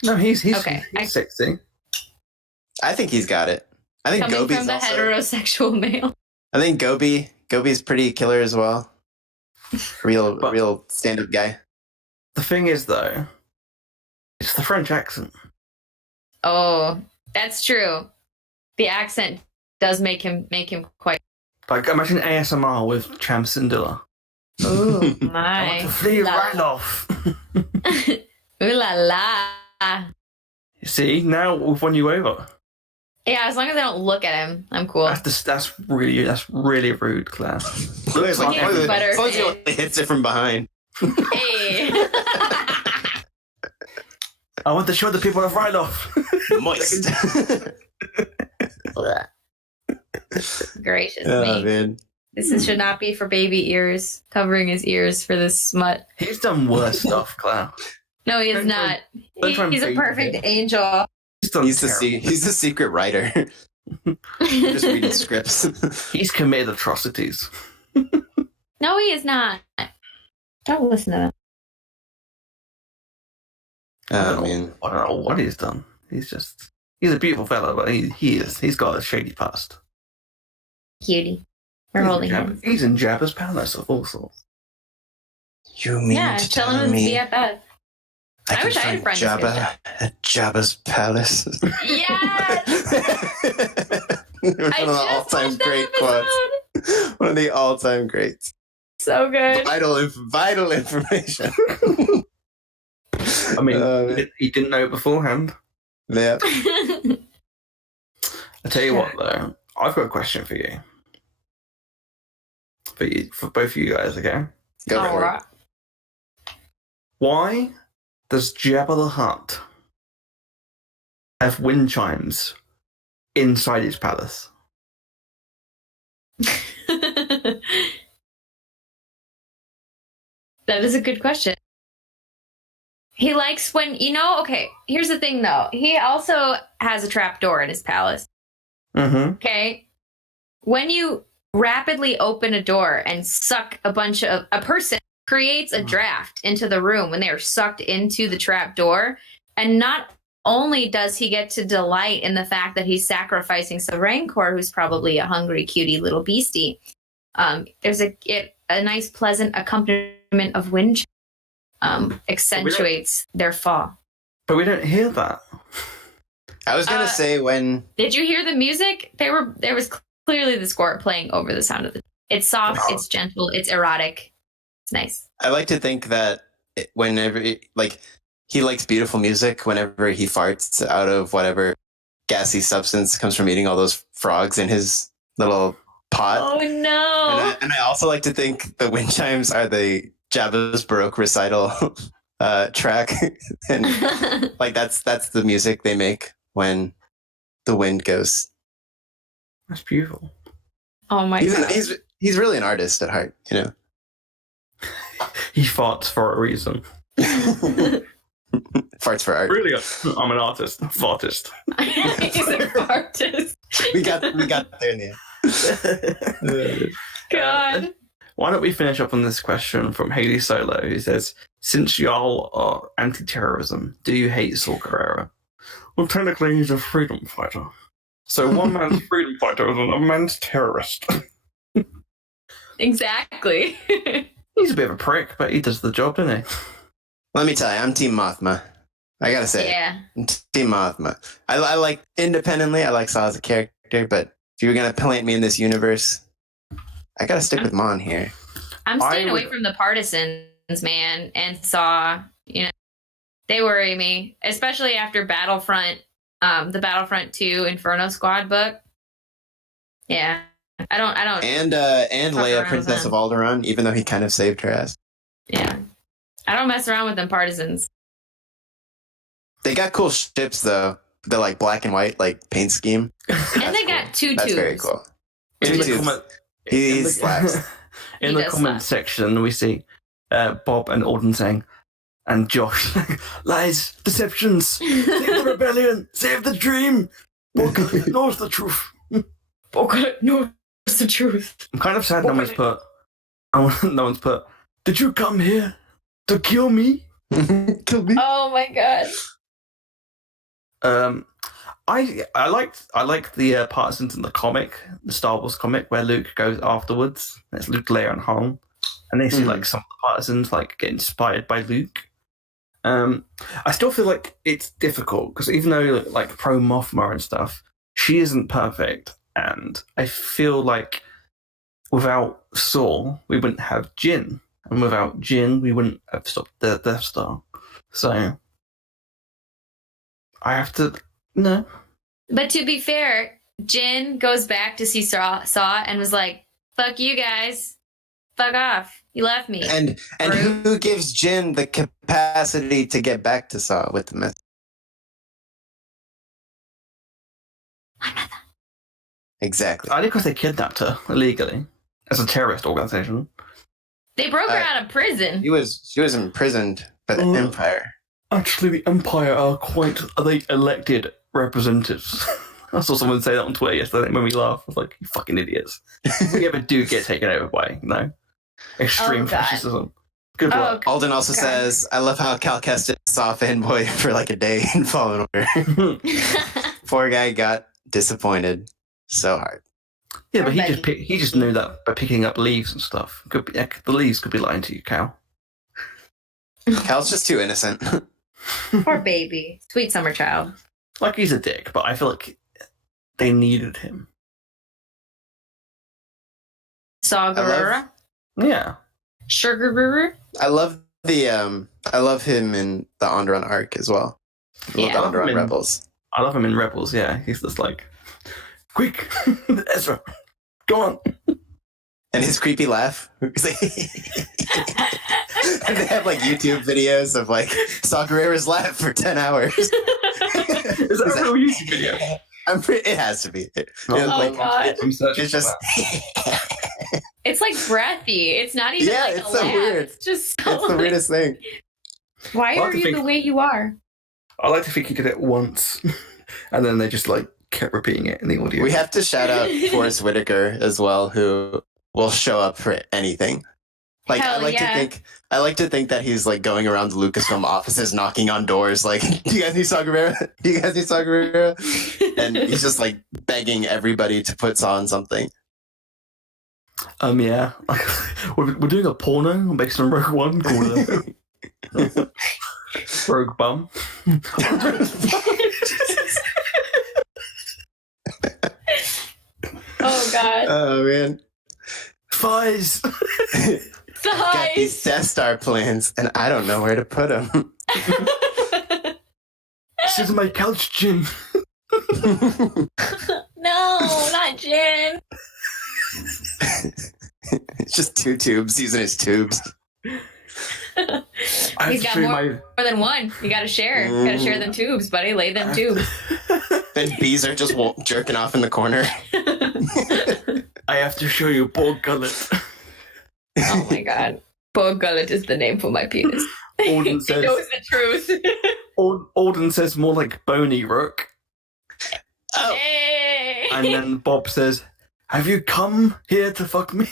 No, he's Okay, he's sexy. I think he's got it. I think Coming Gobi's from the also, heterosexual male. I think Gobi's pretty killer as well. Real stand-up guy. The thing is, though, it's the French accent. Oh, that's true. The accent does make him quite. Like, imagine ASMR with Cham Sindula. Oh I want my! to flee right off. Ooh la la! See, now we've won you over. Yeah, as long as I don't look at him, I'm cool. That's really rude, Claire. As long as Butter he only hits it from behind. Hey. I want to show the people a right off. Moist. Gracious Oh, me. man. This should not be for baby ears, covering his ears for this smut. He's done worse stuff, Claire. No, he is not. He's a perfect angel. He's done He's terrible. he's the secret writer. Just reading scripts. He's committed atrocities. No, he is not. Don't listen to that. Oh, man. I don't know what he's done. He's a beautiful fellow, but he's got a shady past. Cutie. We're holding hands. He's in Jabba's palace of all sorts. You mean Yeah, to tell tell him me it's BFF. I can wish I had find friends who could Jabba at Jabba's palace? Yes! One of I the just all-time watched that great episode. quotes. One of the all-time greats. So good. Vital information. I mean, he didn't know beforehand. Yeah. I tell you what, though, I've got a question for you. For both of you guys, okay? Go All for right. Why does Jabba the Hutt have wind chimes inside his palace? That is a good question. He likes when, okay, here's the thing though. He also has a trap door in his palace. Mm-hmm. Okay. When you rapidly open a door and suck a person creates a draft into the room when they are sucked into the trap door. And not only does he get to delight in the fact that he's sacrificing some Rancor, who's probably a hungry, cutie little beastie, there's a nice, pleasant accompaniment of wind accentuates their fall. But we don't hear that. I was gonna say when. Did you hear the music? There was clearly the score playing over the sound of it. It's soft, it's gentle, it's erotic. It's nice. I like to think that whenever, he likes beautiful music whenever he farts out of whatever gassy substance comes from eating all those frogs in his little pot. Oh no! And I also like to think the wind chimes are the Jabba's Baroque recital track, and that's the music they make when the wind goes. That's beautiful. Oh my god! He's really an artist at heart, He farts for a reason. Farts for art. Really, I'm an artist. Fartist. He's an artist. We got there in the end. God. Why don't we finish up on this question from Haley Solo, who says, since y'all are anti-terrorism, do you hate Saw Gerrera? Well, technically he's a freedom fighter. So one man's freedom fighter is another man's terrorist. Exactly. He's a bit of a prick, but he does the job, doesn't he? Let me tell you, I'm Team Mothma. I gotta say, Yeah. I'm Team Mothma. I like independently. I like Saw as a character, but if you were gonna plant me in this universe, I gotta stick with Mon here. I'm staying away from the partisans, man, and Saw. They worry me, especially after Battlefront, the Battlefront 2 Inferno Squad book. Yeah, I don't. And Leia, Princess of Alderaan, even though he kind of saved her ass. Yeah, I don't mess around with them partisans. They got cool ships though. The black and white paint scheme. And they got two That's tubes. very cool. In the Tutus. comment- He slaps. In He the does comment slap. section, we see Bob and Alden saying, and Josh, lies, deceptions, save the rebellion, save the dream. Boca knows the truth. Okay, no, it's the truth. I'm kind of sad no one's put, did you come here to kill me? Kill me. Oh my god. I like the parts in the comic, the Star Wars comic, where Luke goes afterwards. It's Luke, Leia, and Han, and they see like some of the partisans like get inspired by Luke. I still feel like it's difficult because even though like pro Mothma and stuff, she isn't perfect, and I feel like without Saw, we wouldn't have Jin, and without Jin, we wouldn't have stopped the Death Star. So I have to no. But to be fair, Jin goes back to see Saw and was like, "Fuck you guys, fuck off. You left me." And who gives Jin the capacity to get back to Saw with the myth? Exactly. I think because they kidnapped her illegally as a terrorist organization. They broke her out of prison. She was imprisoned by the Empire. Actually, the Empire are they elected representatives. I saw someone say that on Twitter yesterday when we laughed. I was like, you fucking idiots. If we ever do get taken over by, extreme fascism. Good luck. Alden also says, I love how Cal Kestis saw fanboy for like a day in Fallen Order. Poor guy got disappointed so hard. Yeah, but he just knew that by picking up leaves and stuff. Could be, the leaves could be lying to you, Cal. Cal's just too innocent. Poor baby. Sweet summer child. Like, he's a dick, but I feel like they needed him. Saw Gerrera? Yeah. Sugar. I love him in the Onderon arc as well. Yeah. The Onderon Rebels. I love him in Rebels, yeah. He's just like, quick, Ezra, go on. And his creepy laugh. And they have like YouTube videos of like Saw Gerrera's laugh for 10 hours. Is that a real YouTube video? It has to be. God. It's just... It's like breathy. It's not even like it's a so laugh. weird. It's just so It's the weirdest thing. Why are you the way you are? I like to think he did it once, and then they just like kept repeating it in the audio. We have to shout out Forrest Whitaker as well, who will show up for anything. Like Hell I like to think that he's like going around the Lucasfilm offices knocking on doors like, do you guys need Saw Gerrera? Do you guys need Saw Gerrera? And he's just like begging everybody to put Saw on something. Yeah. We're doing a porno based on Rogue One called Rogue Bum. Oh God. Oh man. Thighs. Got these Death Star plans and I don't know where to put them. Sit on my couch, Jin. No, not Jin. It's just 2 tubes using his tubes. He's got more than one. You gotta share. You gotta share them tubes, buddy. Lay them tubes. Then bees are just jerking off in the corner. I have to show you Borg Gullet. Oh my God. Borg Gullet is the name for my penis. Alden says, he knows the truth. Alden says more like Bony Rook. Oh. Hey. And then Bob says, have you come here to fuck me?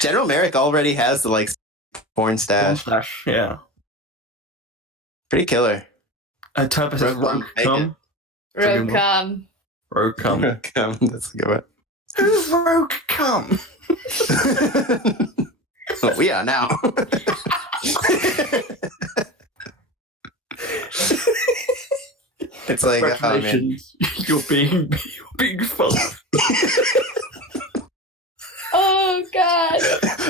General Merrick already has the like porn stash. Yeah. Pretty killer. Turbo says Rogue Come. Rogue Come. Rogue Come. That's a good one. Who's Rogue Come? Well, we are now. It's like, oh man. You're being fun. Oh God.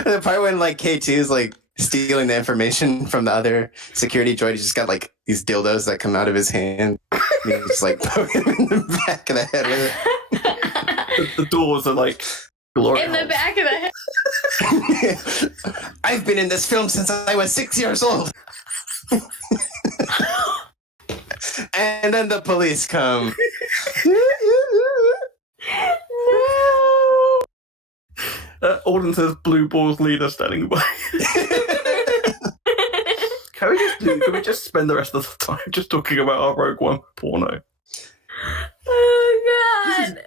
The part when like K2 is like stealing the information from the other security droid, he's just got like these dildos that come out of his hand. And he's just like poking him in the back of the head with it. The doors are like glory In the back of the head. I've been in this film since I was 6 years old. And then the police come. No. Alden says Blue Balls leader standing by. Can we just spend the rest of the time just talking about our Rogue One porno? Oh God.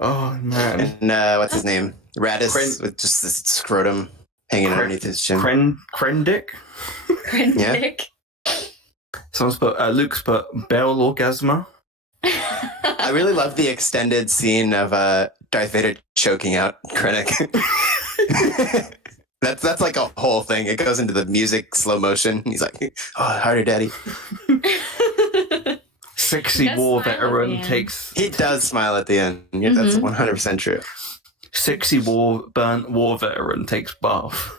Oh man. And what's his name? Radis with just this scrotum hanging underneath his chin. Krendick? Krendick. Someone's put Luke's put Bell Orgasma. I really love the extended scene of Darth Vader choking out Krennic. That's like a whole thing. It goes into the music slow motion. He's like, "Oh, harder, daddy." Sexy war veteran takes. He does smile at the end. Yeah, that's 100% true. Sexy war veteran takes bath.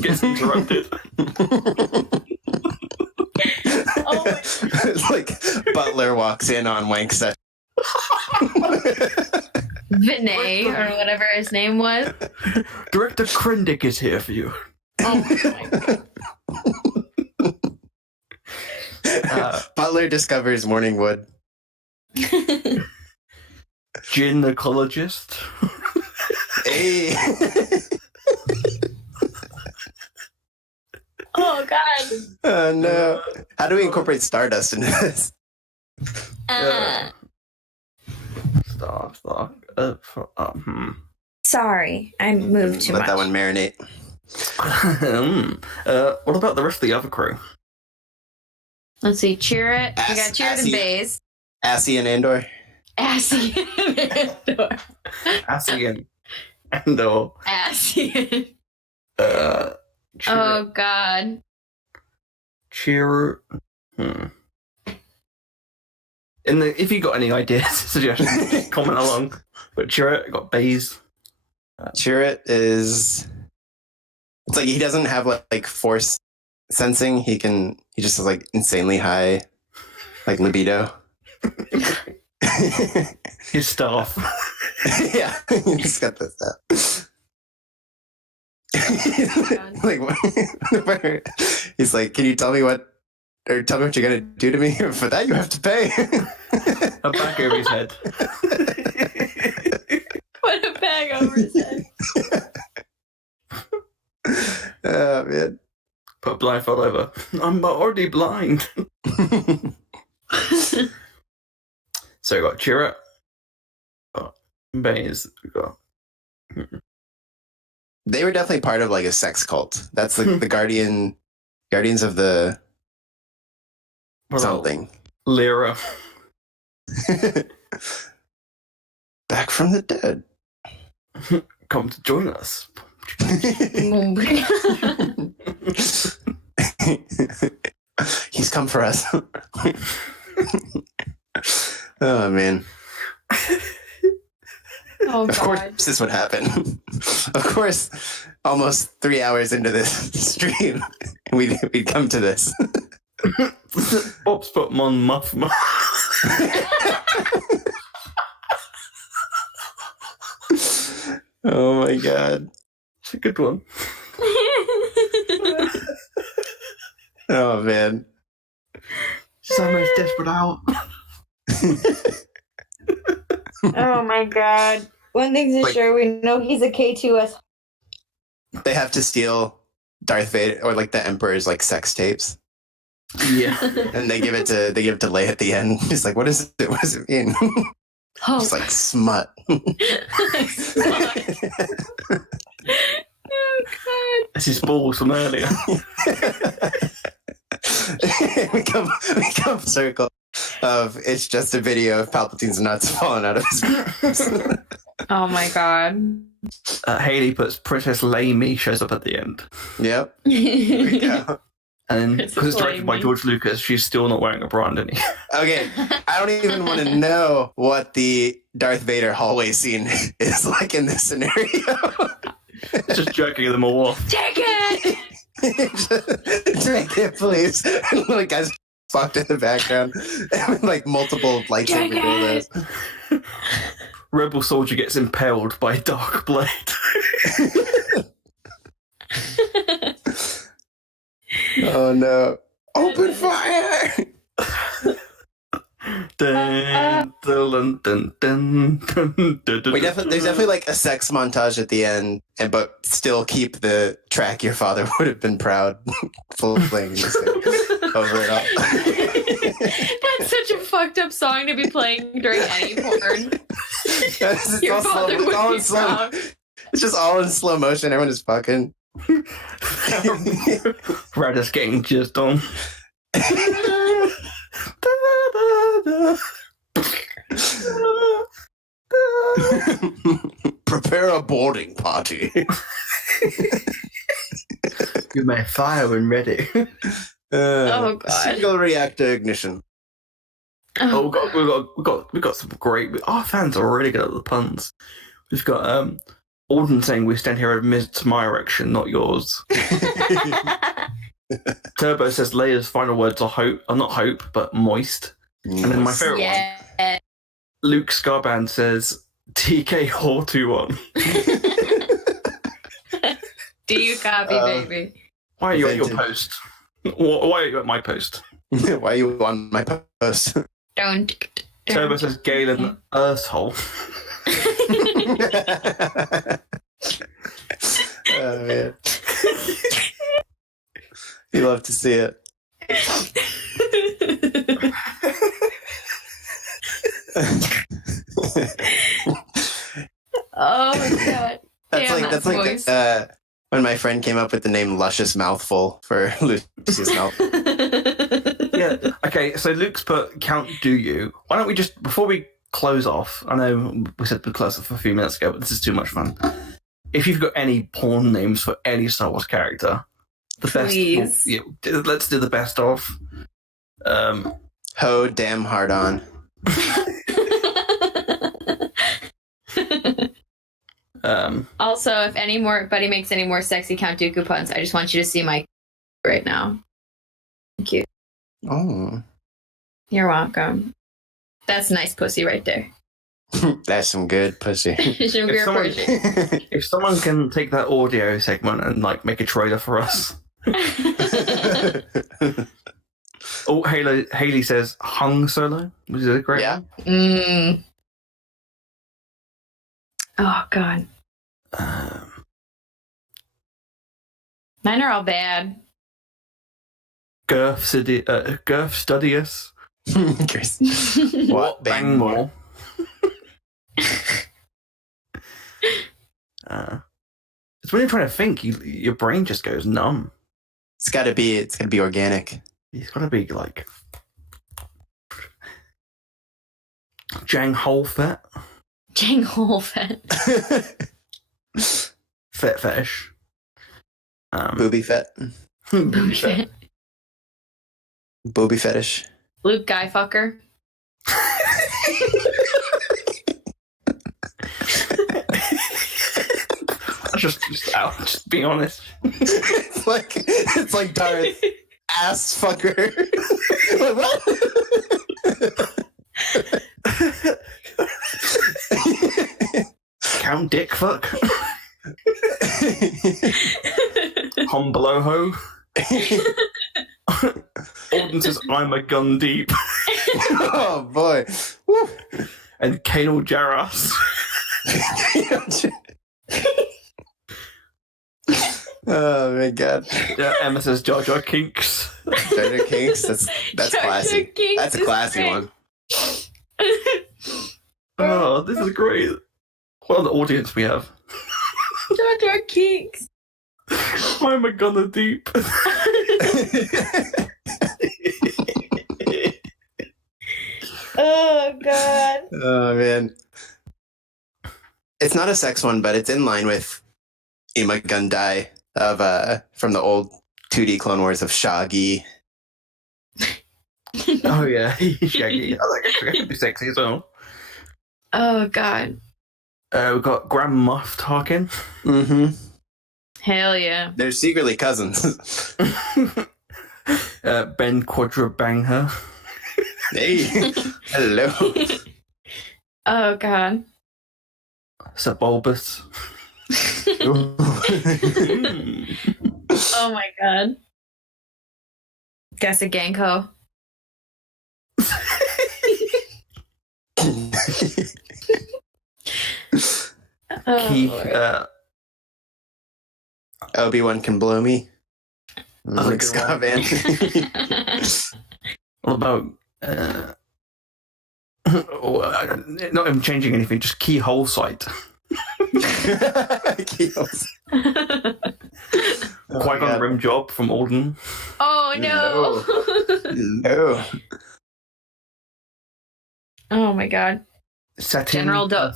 Gets interrupted. Oh my It's like Butler walks in on wank session. Vinay, or whatever his name was. Director Krendic is here for you. Oh my god. Butler discovers morning wood. Gynecologist. Hey. Oh god. Oh no. How do we incorporate Stardust into this? Stop. Sorry, I moved too Let much. that one marinate. What about the rest of the other crew? Let's see, Cheer It. We got Cheer It and Assy. Baze. Assy and Andor. Assy and Andor. Assy and Andor. Assy. Cheer, Oh god. cheer. If you got any ideas, suggestions, comment along. But cheer it. Got Baze. Chirrut is. It's like he doesn't have like force sensing. He just has like insanely high, like libido. His staff. Yeah, he's got this stuff. Like, he's like, "Can you tell me what you're gonna do to me? For that, you have to pay." A bag over his head. Put a bag over his head. Oh man. Put a blindfold over. I'm already blind. So we got Chirrut. Got Baze. We got. They were definitely part of like a sex cult. That's like the guardians of the something. Lyra. Back from the dead. Come to join us. He's come for us. Oh man. Oh Of course god. this would happen. Of course, almost 3 hours into this stream, we'd come to this. Bob's put Mon Muffma. Oh my god. It's a good one. Oh man. She's our most desperate hour. Oh my god. One thing's for Like- sure, we know he's a K2S. They have to steal Darth Vader or like the Emperor's like sex tapes. Yeah. And they give it to Leia at the end. He's like, what is it? What does it mean? Oh, It's like smut. oh god. It's his balls from earlier. we come circle of it's just a video of Palpatine's nuts falling out of his mouth. Oh my god. Haley puts Princess Laimee shows up at the end. Yep. Here we go. And Princess because it's directed by Laimee. George Lucas, she's still not wearing a bra underneath. Okay. I don't even want to know what the Darth Vader hallway scene is like in this scenario. Just jerking them all off. Take it! Take it, please. And the guys fucked in the background. And like multiple lightsaber dildos. Rebel soldier gets impaled by a dark blade. Oh no. Open fire! Dun, dun, dun, dun, dun, dun, dun, There's definitely like a sex montage at the end, but still keep the track "Your Father Would Have Been Proud" full playing music over it all. That's such a fucked up song to be playing during any porn. It's Your all slow- father it's would all be in slow- proud. It's just all in slow motion. Everyone is fucking. Radha's getting jizzed on. Prepare a boarding party. With my fire when ready. Oh, God. Single reactor ignition. Oh, we got some great. Our fans are really good at the puns. We've got Alden saying we stand here amidst my erection, not yours. Turbo says Leia's final words are hope, are not hope, but moist. And then my favorite one, Luke Scarband says TK Whore 21. Do you copy, baby? Why are you at your post? Why are you at my post? Why are you on my post? Don't. Turbo says Galen Earthhole. Oh, man. You love to see it. Oh my God. That's like when my friend came up with the name Luscious Mouthful for Lucy's mouth. Yeah. Okay, so Luke's put Count Do You. Why don't we just, before we close off, I know we said we'd close off a few minutes ago, but this is too much fun. If you've got any porn names for any Star Wars character, Please. Let's do the best of. Ho damn hard on. Also, if anybody makes any more sexy Count Dooku puns, I just want you to see my right now. Thank you. Oh. You're welcome. That's nice pussy right there. That's some good pussy. If someone can take that audio segment and like make a trailer for us. Oh, Haley says Hung Solo. Was it great? Yeah. Oh God. Mine are all bad. Girth Studious. What bang more? It's when you're trying to think, your brain just goes numb. It's gotta be organic. It's gotta be like Jang Hole Fet. Jang Hole Fet. Fet fetish. Booby fet. Booby Fet. Booby fetish. Luke Guy Fucker. just out, just being honest. it's like Darth ass fucker. Like, what? Count Dick Fuck. Hom Below Ho. Alden says I'm a gun deep. Oh boy. Woo. And Kanal Jarras. Oh my God. Yeah, Emma says Jar Jar Kinks. Jar Jar Kinks. That's Jar classy. Jar Kinks That's a classy great. one. Oh, this is great. What an audience we have. Jar Jar Kinks. I'm a gunner deep. Oh God. Oh man. It's not a sex one, but it's in line with Ima Gundai of from the old 2D Clone Wars of Shaggy. Oh yeah, Shaggy. I could be sexy as well. Oh God. We've got Grand Moff Tarkin. Mm-hmm. Hell yeah. They're secretly cousins. Ben Quadra Banger. Hey. Hello. Oh God. Sir Bulbous. Oh my God. Guess a Ganko. Keith, Obi-Wan can blow me. That's a Luke good one. Skywalker. what about not even changing anything, just keyhole site. Keels. Qui-Gon rim job from Alden. Oh no. No. Oh my god. Setting General Do.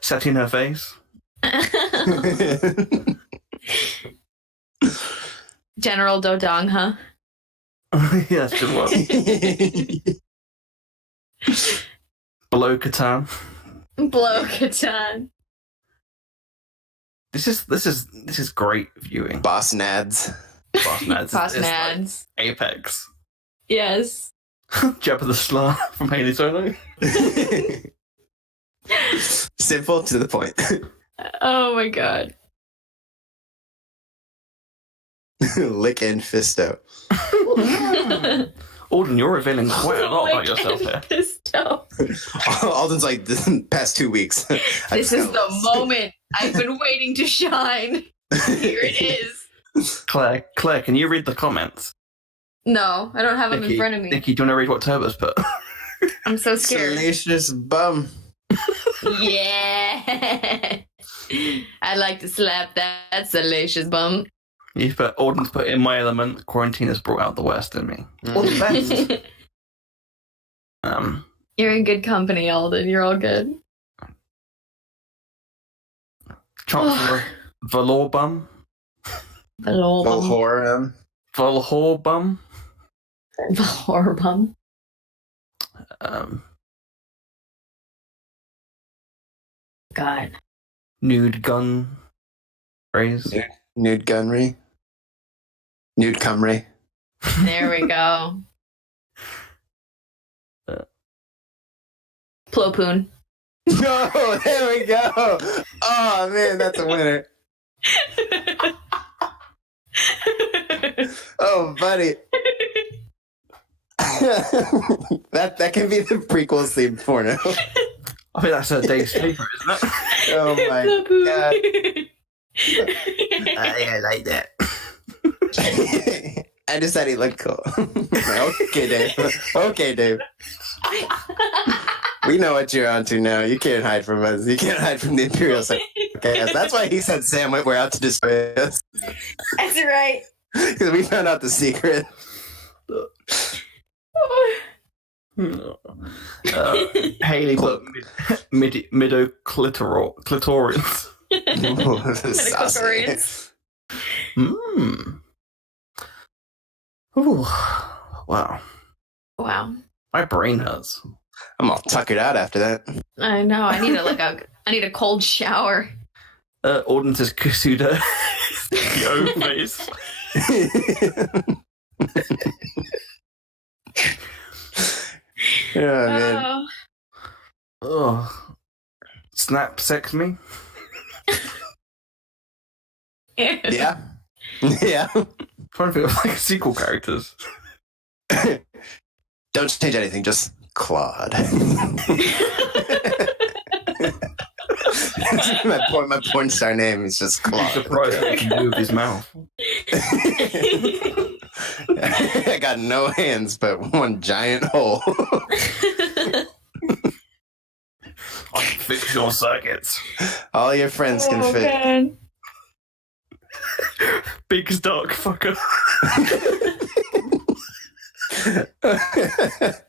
setting her face. General Dodong, huh? Yes, it was. Below Catan. Blow Katan. This is great viewing. Boss Nads. Boss Nads. Boss is like Nads. apex. Yes. Jabba the Slar from Haley Solo. Simple to the point. Oh my god. Lick and Fisto. Alden, you're revealing quite a lot about yourself here. Alden's like, the past 2 weeks. This is the moment I've been waiting to shine. Here it is. Claire, can you read the comments? No, I don't have them in front of me. Nicky, do you want to read what Turbo's put? I'm so scared. Salacious bum. Yeah. I'd like to slap that salacious bum. You've put Alden's put in my element. Quarantine has brought out the worst in me. All the best. You're in good company, Alden. You're all good. Chancellor Valorbum. Volhorum. Valhorbum. Valhorbum. God. Nude gun phrase. Nude Gunry. Nude Cumry. There we go. Plopoon. No, there we go. Oh man, that's a winner. Oh, buddy. that can be the prequel scene porno. I think that's a Dave's favorite, isn't it? Oh my god. I like that. I just said he looked cool. Okay, Dave. Okay, Dave. We know what you're onto now. You can't hide from us. You can't hide from the Imperial podcast. That's why he said, Sam, we're out to destroy us. That's right. Because we found out the secret. Haley put mido clitoris. Clitorians. Ooh, wow. Wow. My brain hurts. I'm all tuckered out after that. I know. I need a cold shower. Auden says Kasuda. Yo face. Oh man. Oh. Snap sex me. Yeah. Yeah. Trying to think of like sequel characters. Don't change anything, just Claude. my porn star name is just I'm Claude. surprised what he can do with his mouth. I got no hands, but one giant hole. I can fix your circuits. All your friends can fit. God. Big dark fucker.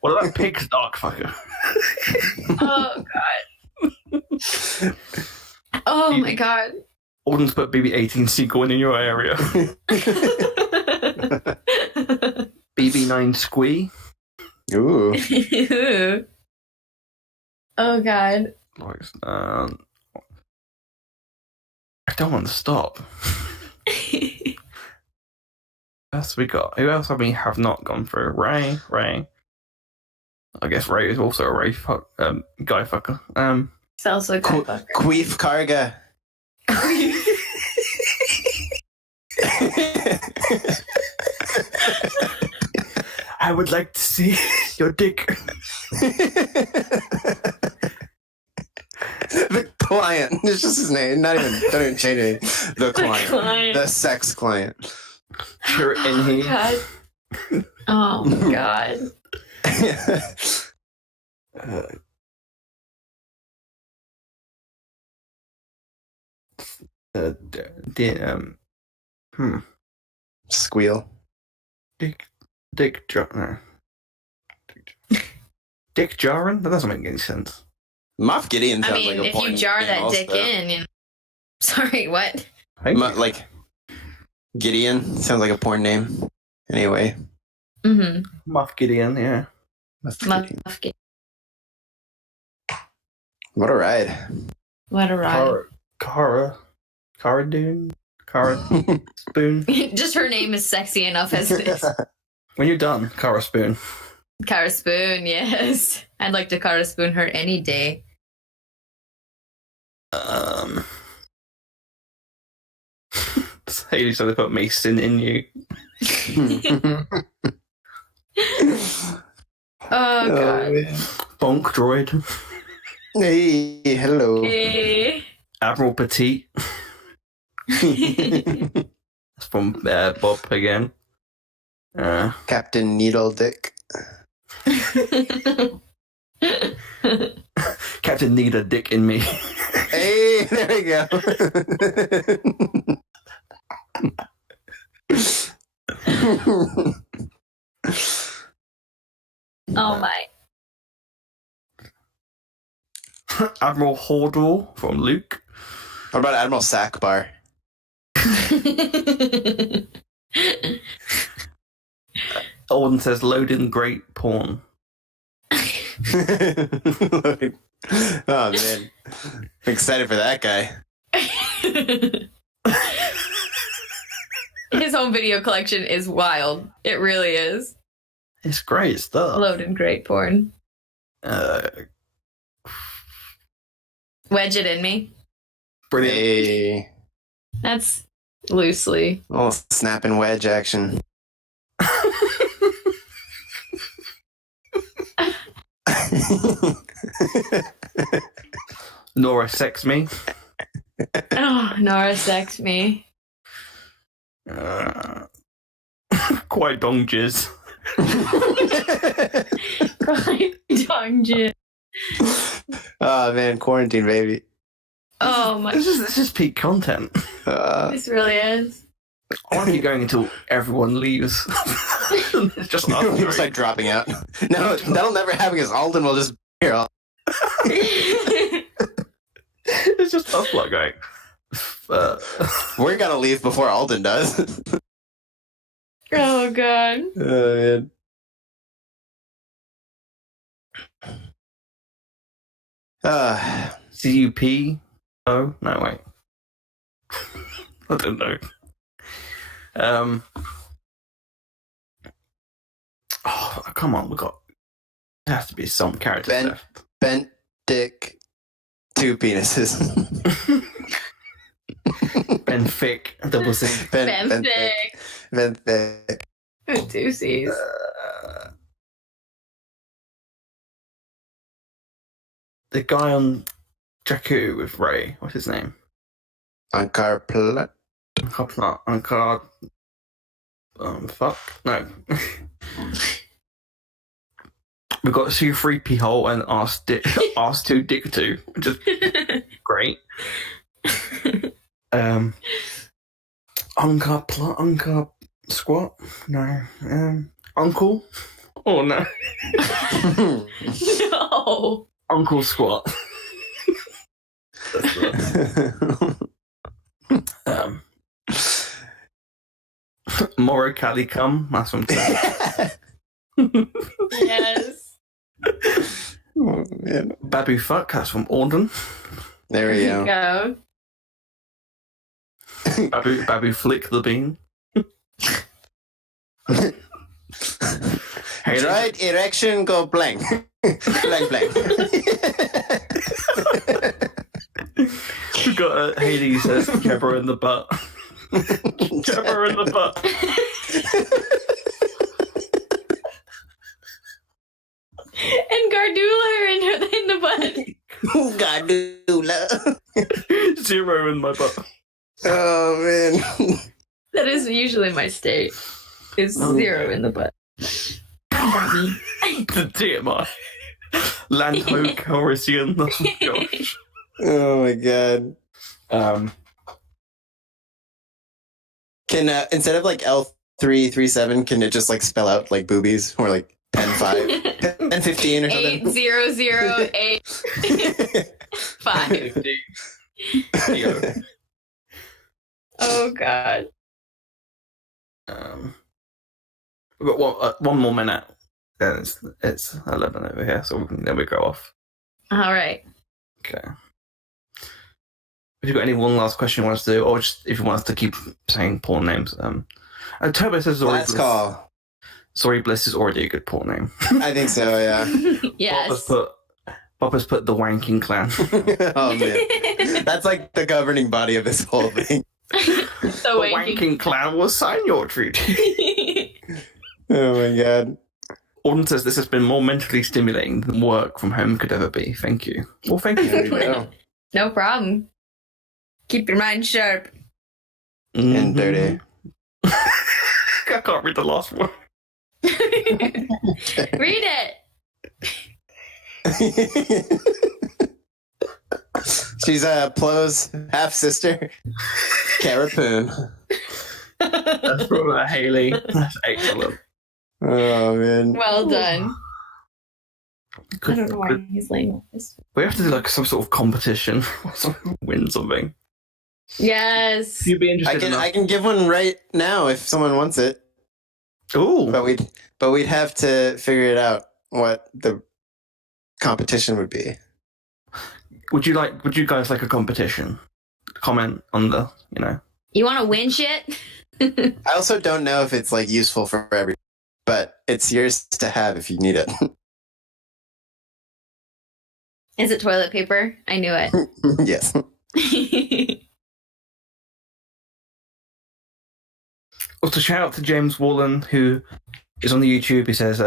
What about Pig's dark fucker? Oh god. Oh my god. Alden's put BB-18 sequel in your area. BB-9 squee. Ooh. Oh god. I don't want to stop. Who else we got? Who else have we have not gone through? Ray. I guess Ray is also a Ray guy fucker. It's also a guy fucker. Queef Karga. I would like to see your dick. The client. It's just his name. Don't even change anything. The client. The sex client. Sure, in here. God. Oh my god. Squeal. Dick drop. No. Dick Jarring? That doesn't make any sense. Moff Gideon I sounds mean, like a if porn you jar name that also. dick in, you know. Sorry, what? Like Gideon sounds like a porn name. Anyway. Mm-hmm. Moff Gideon, yeah. Moff Gideon. What a ride. What a ride. Cara Dune? Cara Spoon? Just her name is sexy enough as it is. When you're done, Cara Spoon. Cara Spoon, yes. I'd like to Cara Spoon her any day. Haley said they put Mason in you. Oh, God. Bonk droid. Hey, hello. Hey. Admiral Petite. That's from Bob again. Captain Needle Dick. Captain Need a Dick in Me. Hey, there we go. Oh, my. Admiral Hordor from Luke. What about Admiral Sackbar? Alden says loading great porn. Oh man, I'm excited for that guy. His home video collection is wild. It really is. It's great stuff. Loaded great porn. Wedge it in me. Brilliant. Hey, That's loosely. little snap and wedge action. Nora Sex Me. Oh, Nora sex me. Quite dong jizz. Crying dong jizz. Oh man, quarantine baby. Oh my. This is peak content. This really is. I want to keep going until everyone leaves. It's just We'll us. just start dropping out. No, that'll never happen because Alden will just here. It's just us like going. We're gonna leave before Alden does. Oh god. Oh man. CUP? Oh, no, wait. I don't know. Oh, come on, there has to be some characters Ben. left. Bent dick, two penises. Ben Fick, double C. Ben Thick. Ben Thick. Deuces. The guy on Jakku with Ray, what's his name? Ankar Plat. Uncard. Fuck. No. We've got C3P hole and R2 Dick 2, which is great. Uncle Squat? No. Uncle? Oh no. No. Uncle Squat. Moro Calicum, that's from Yes. Oh, man. Babu Fuck, that's from Auden. There we go. Go. Babu Flick the Bean. Hey, Right erection go blank. Blank blank. we got Hades says Jabber in the butt. Jabber in the butt. And Gardula in the butt. Gadula. 0 in my butt. Oh man. That is usually my state. Is 0 in the butt. The TMI. Landho Calrissian. Oh gosh. Oh my god. Can instead of like L337, can it just like spell out like boobies or like 10-5, 10-15 or something. 80085. Oh God. We've got one more minute. Then it's 11 over here, so then we go off. All right. Okay. Have you got any one last question you want us to do, or just if you want us to keep saying porn names? Turbo says Last call. Sorry, Bliss is already a good porn name. I think so, yeah. Yes. Bob has put the wanking clan. Oh, man. That's like the governing body of this whole thing. The wanking clan will sign your treaty. Oh, my God. Auden says this has been more mentally stimulating than work from home could ever be. Thank you. Well, thank you. No problem. Keep your mind sharp. And dirty. I can't read the last one. Read it. She's Plo's half sister, Carapoon. That's from Haley. That's excellent. Oh man! Well done. I don't know why he's laying like this. We have to do like some sort of competition. Win something. Yes. You'd be interested. I can give one right now if someone wants it. Ooh. But we'd have to figure it out what the competition would be. Would you guys like a competition? Comment on the, You want to win shit? I also don't know if it's like useful for everyone, but it's yours to have if you need it. Is it toilet paper? I knew it. Yes. Also, shout out to James Wallen, who is on the YouTube. He says,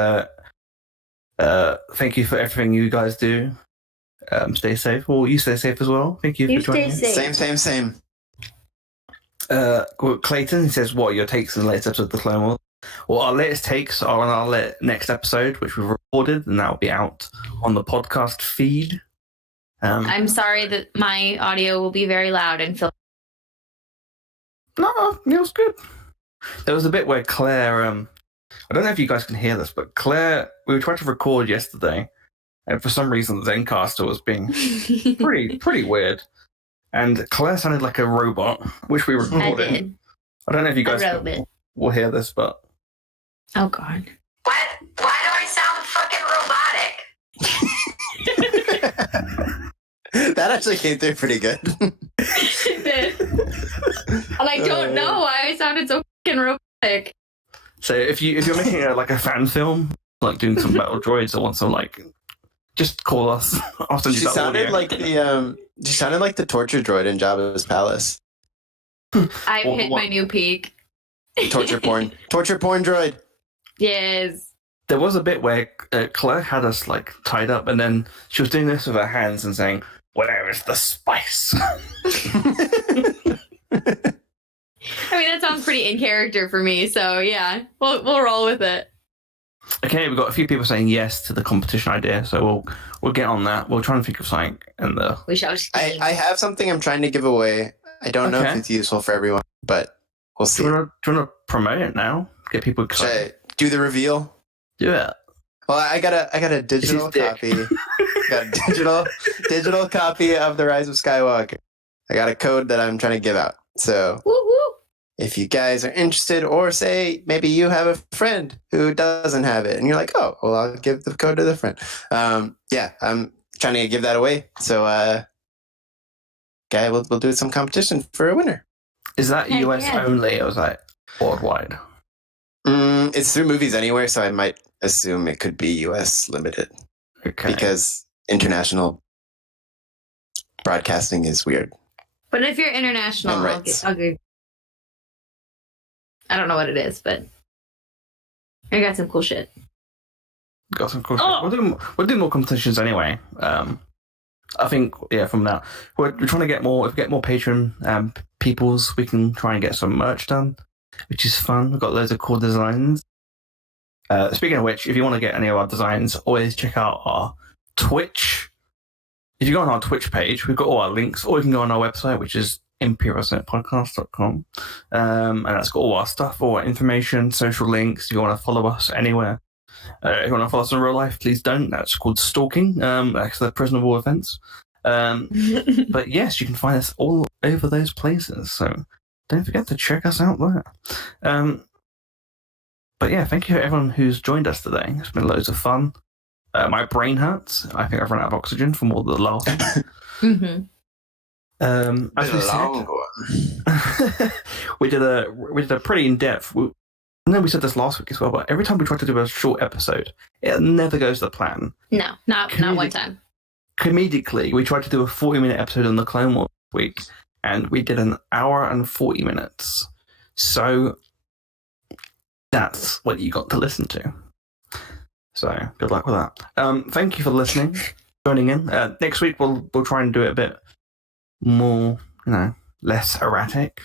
thank you for everything you guys do. Stay safe. Well, you stay safe as well. Thank you for joining stay us. safe. Same. Clayton, he says, what are your takes on the latest episode of The Clone Wars? Well, our latest takes are on our next episode, which we've recorded, and that will be out on the podcast feed. I'm sorry that my audio will be very loud and feel. No, it was good. There was a bit where Claire, I don't know if you guys can hear this, but Claire, we were trying to record yesterday, and for some reason the Zencaster was being pretty weird. And Claire sounded like a robot, which we recorded. I did. I don't know if you guys will hear this, but... Oh, God. Why do I sound fucking robotic? That actually came through pretty good. It did. And I don't know why I sounded so fucking robotic. So if you're making a fan film, like doing some battle droids or want some just call us. She sounded like the torture droid in Jabba's palace. I've hit my new peak. Torture porn droid. Yes. There was a bit where Claire had us tied up, and then she was doing this with her hands and saying, "Where is the spice?" I mean, that sounds pretty in character for me. So yeah, we'll roll with it. Okay, we've got a few people saying yes to the competition idea, so we'll get on that. We'll try and think of something in the. We shall. I have something I'm trying to give away. I don't know if it's useful for everyone, but we'll see. Do you want to promote it now? Get people excited. Should I do the reveal? Do it. Well, I got a digital copy. Got a digital copy of The Rise of Skywalker. I got a code that I'm trying to give out. So if you guys are interested, or say maybe you have a friend who doesn't have it, and you're like, oh, well, I'll give the code to the friend. Yeah, I'm trying to give that away. So, we'll do some competition for a winner. Is that US only, or is that worldwide? It's through Movies Anywhere, so I might assume it could be US limited. Okay. Because international broadcasting is weird. But if you're international, I'll give. I don't know what it is, but I got some cool shit. Got some cool shit. We'll do more competitions anyway. I think, from now, we're trying to get more. If we get more Patreon peoples, we can try and get some merch done, which is fun. We've got loads of cool designs. Speaking of which, if you want to get any of our designs, always check out our Twitch. If you go on our Twitch page, we've got all our links, or you can go on our website, which is imperialpodcast.com. And that's got all our stuff, all our information, social links, if you want to follow us anywhere. If you want to follow us in real life, please don't. That's called stalking. That's a prisonable offence. But yes, you can find us all over those places. So don't forget to check us out there. But yeah, thank you to everyone who's joined us today. It's been loads of fun. My brain hurts. I think I've run out of oxygen from all the laughing. Mm-hmm. As we said, we did a pretty in depth. I know we said this last week as well, but every time we try to do a short episode, it never goes to plan. No, not one time. Comedically, we tried to do a 40-minute episode on the Clone Wars week, and we did an hour and 40 minutes. So that's what you got to listen to. So good luck with that. Thank you for listening, joining in. Next week we'll try and do it a bit more, less erratic.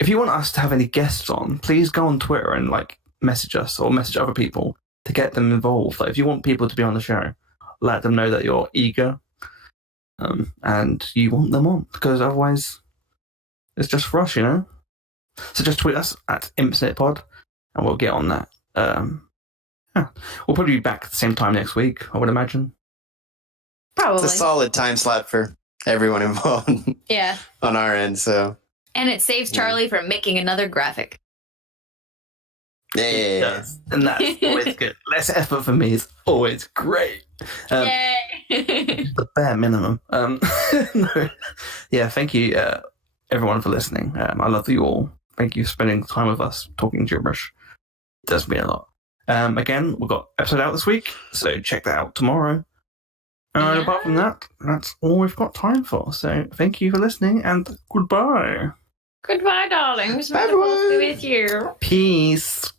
If you want us to have any guests on, please go on Twitter and message us or message other people to get them involved. If you want people to be on the show, let them know that you're eager and you want them on, because otherwise it's just for us, So just tweet us at ImpSnitPod and we'll get on that. We'll probably be back at the same time next week, I would imagine. Probably. It's a solid time slot for everyone involved. Yeah. On our end, so. And it saves Charlie from making another graphic. Yeah. Yes. And that's always good. Less effort for me is always great. Yay! The bare minimum. No. Yeah, thank you, everyone, for listening. I love you all. Thank you for spending time with us talking gibberish. It does mean a lot. Again, we've got episode out this week, so check that out tomorrow. And apart from that, that's all we've got time for. So thank you for listening, and goodbye. Goodbye, darlings. Bye, Wonderful to everyone. be with you. Peace.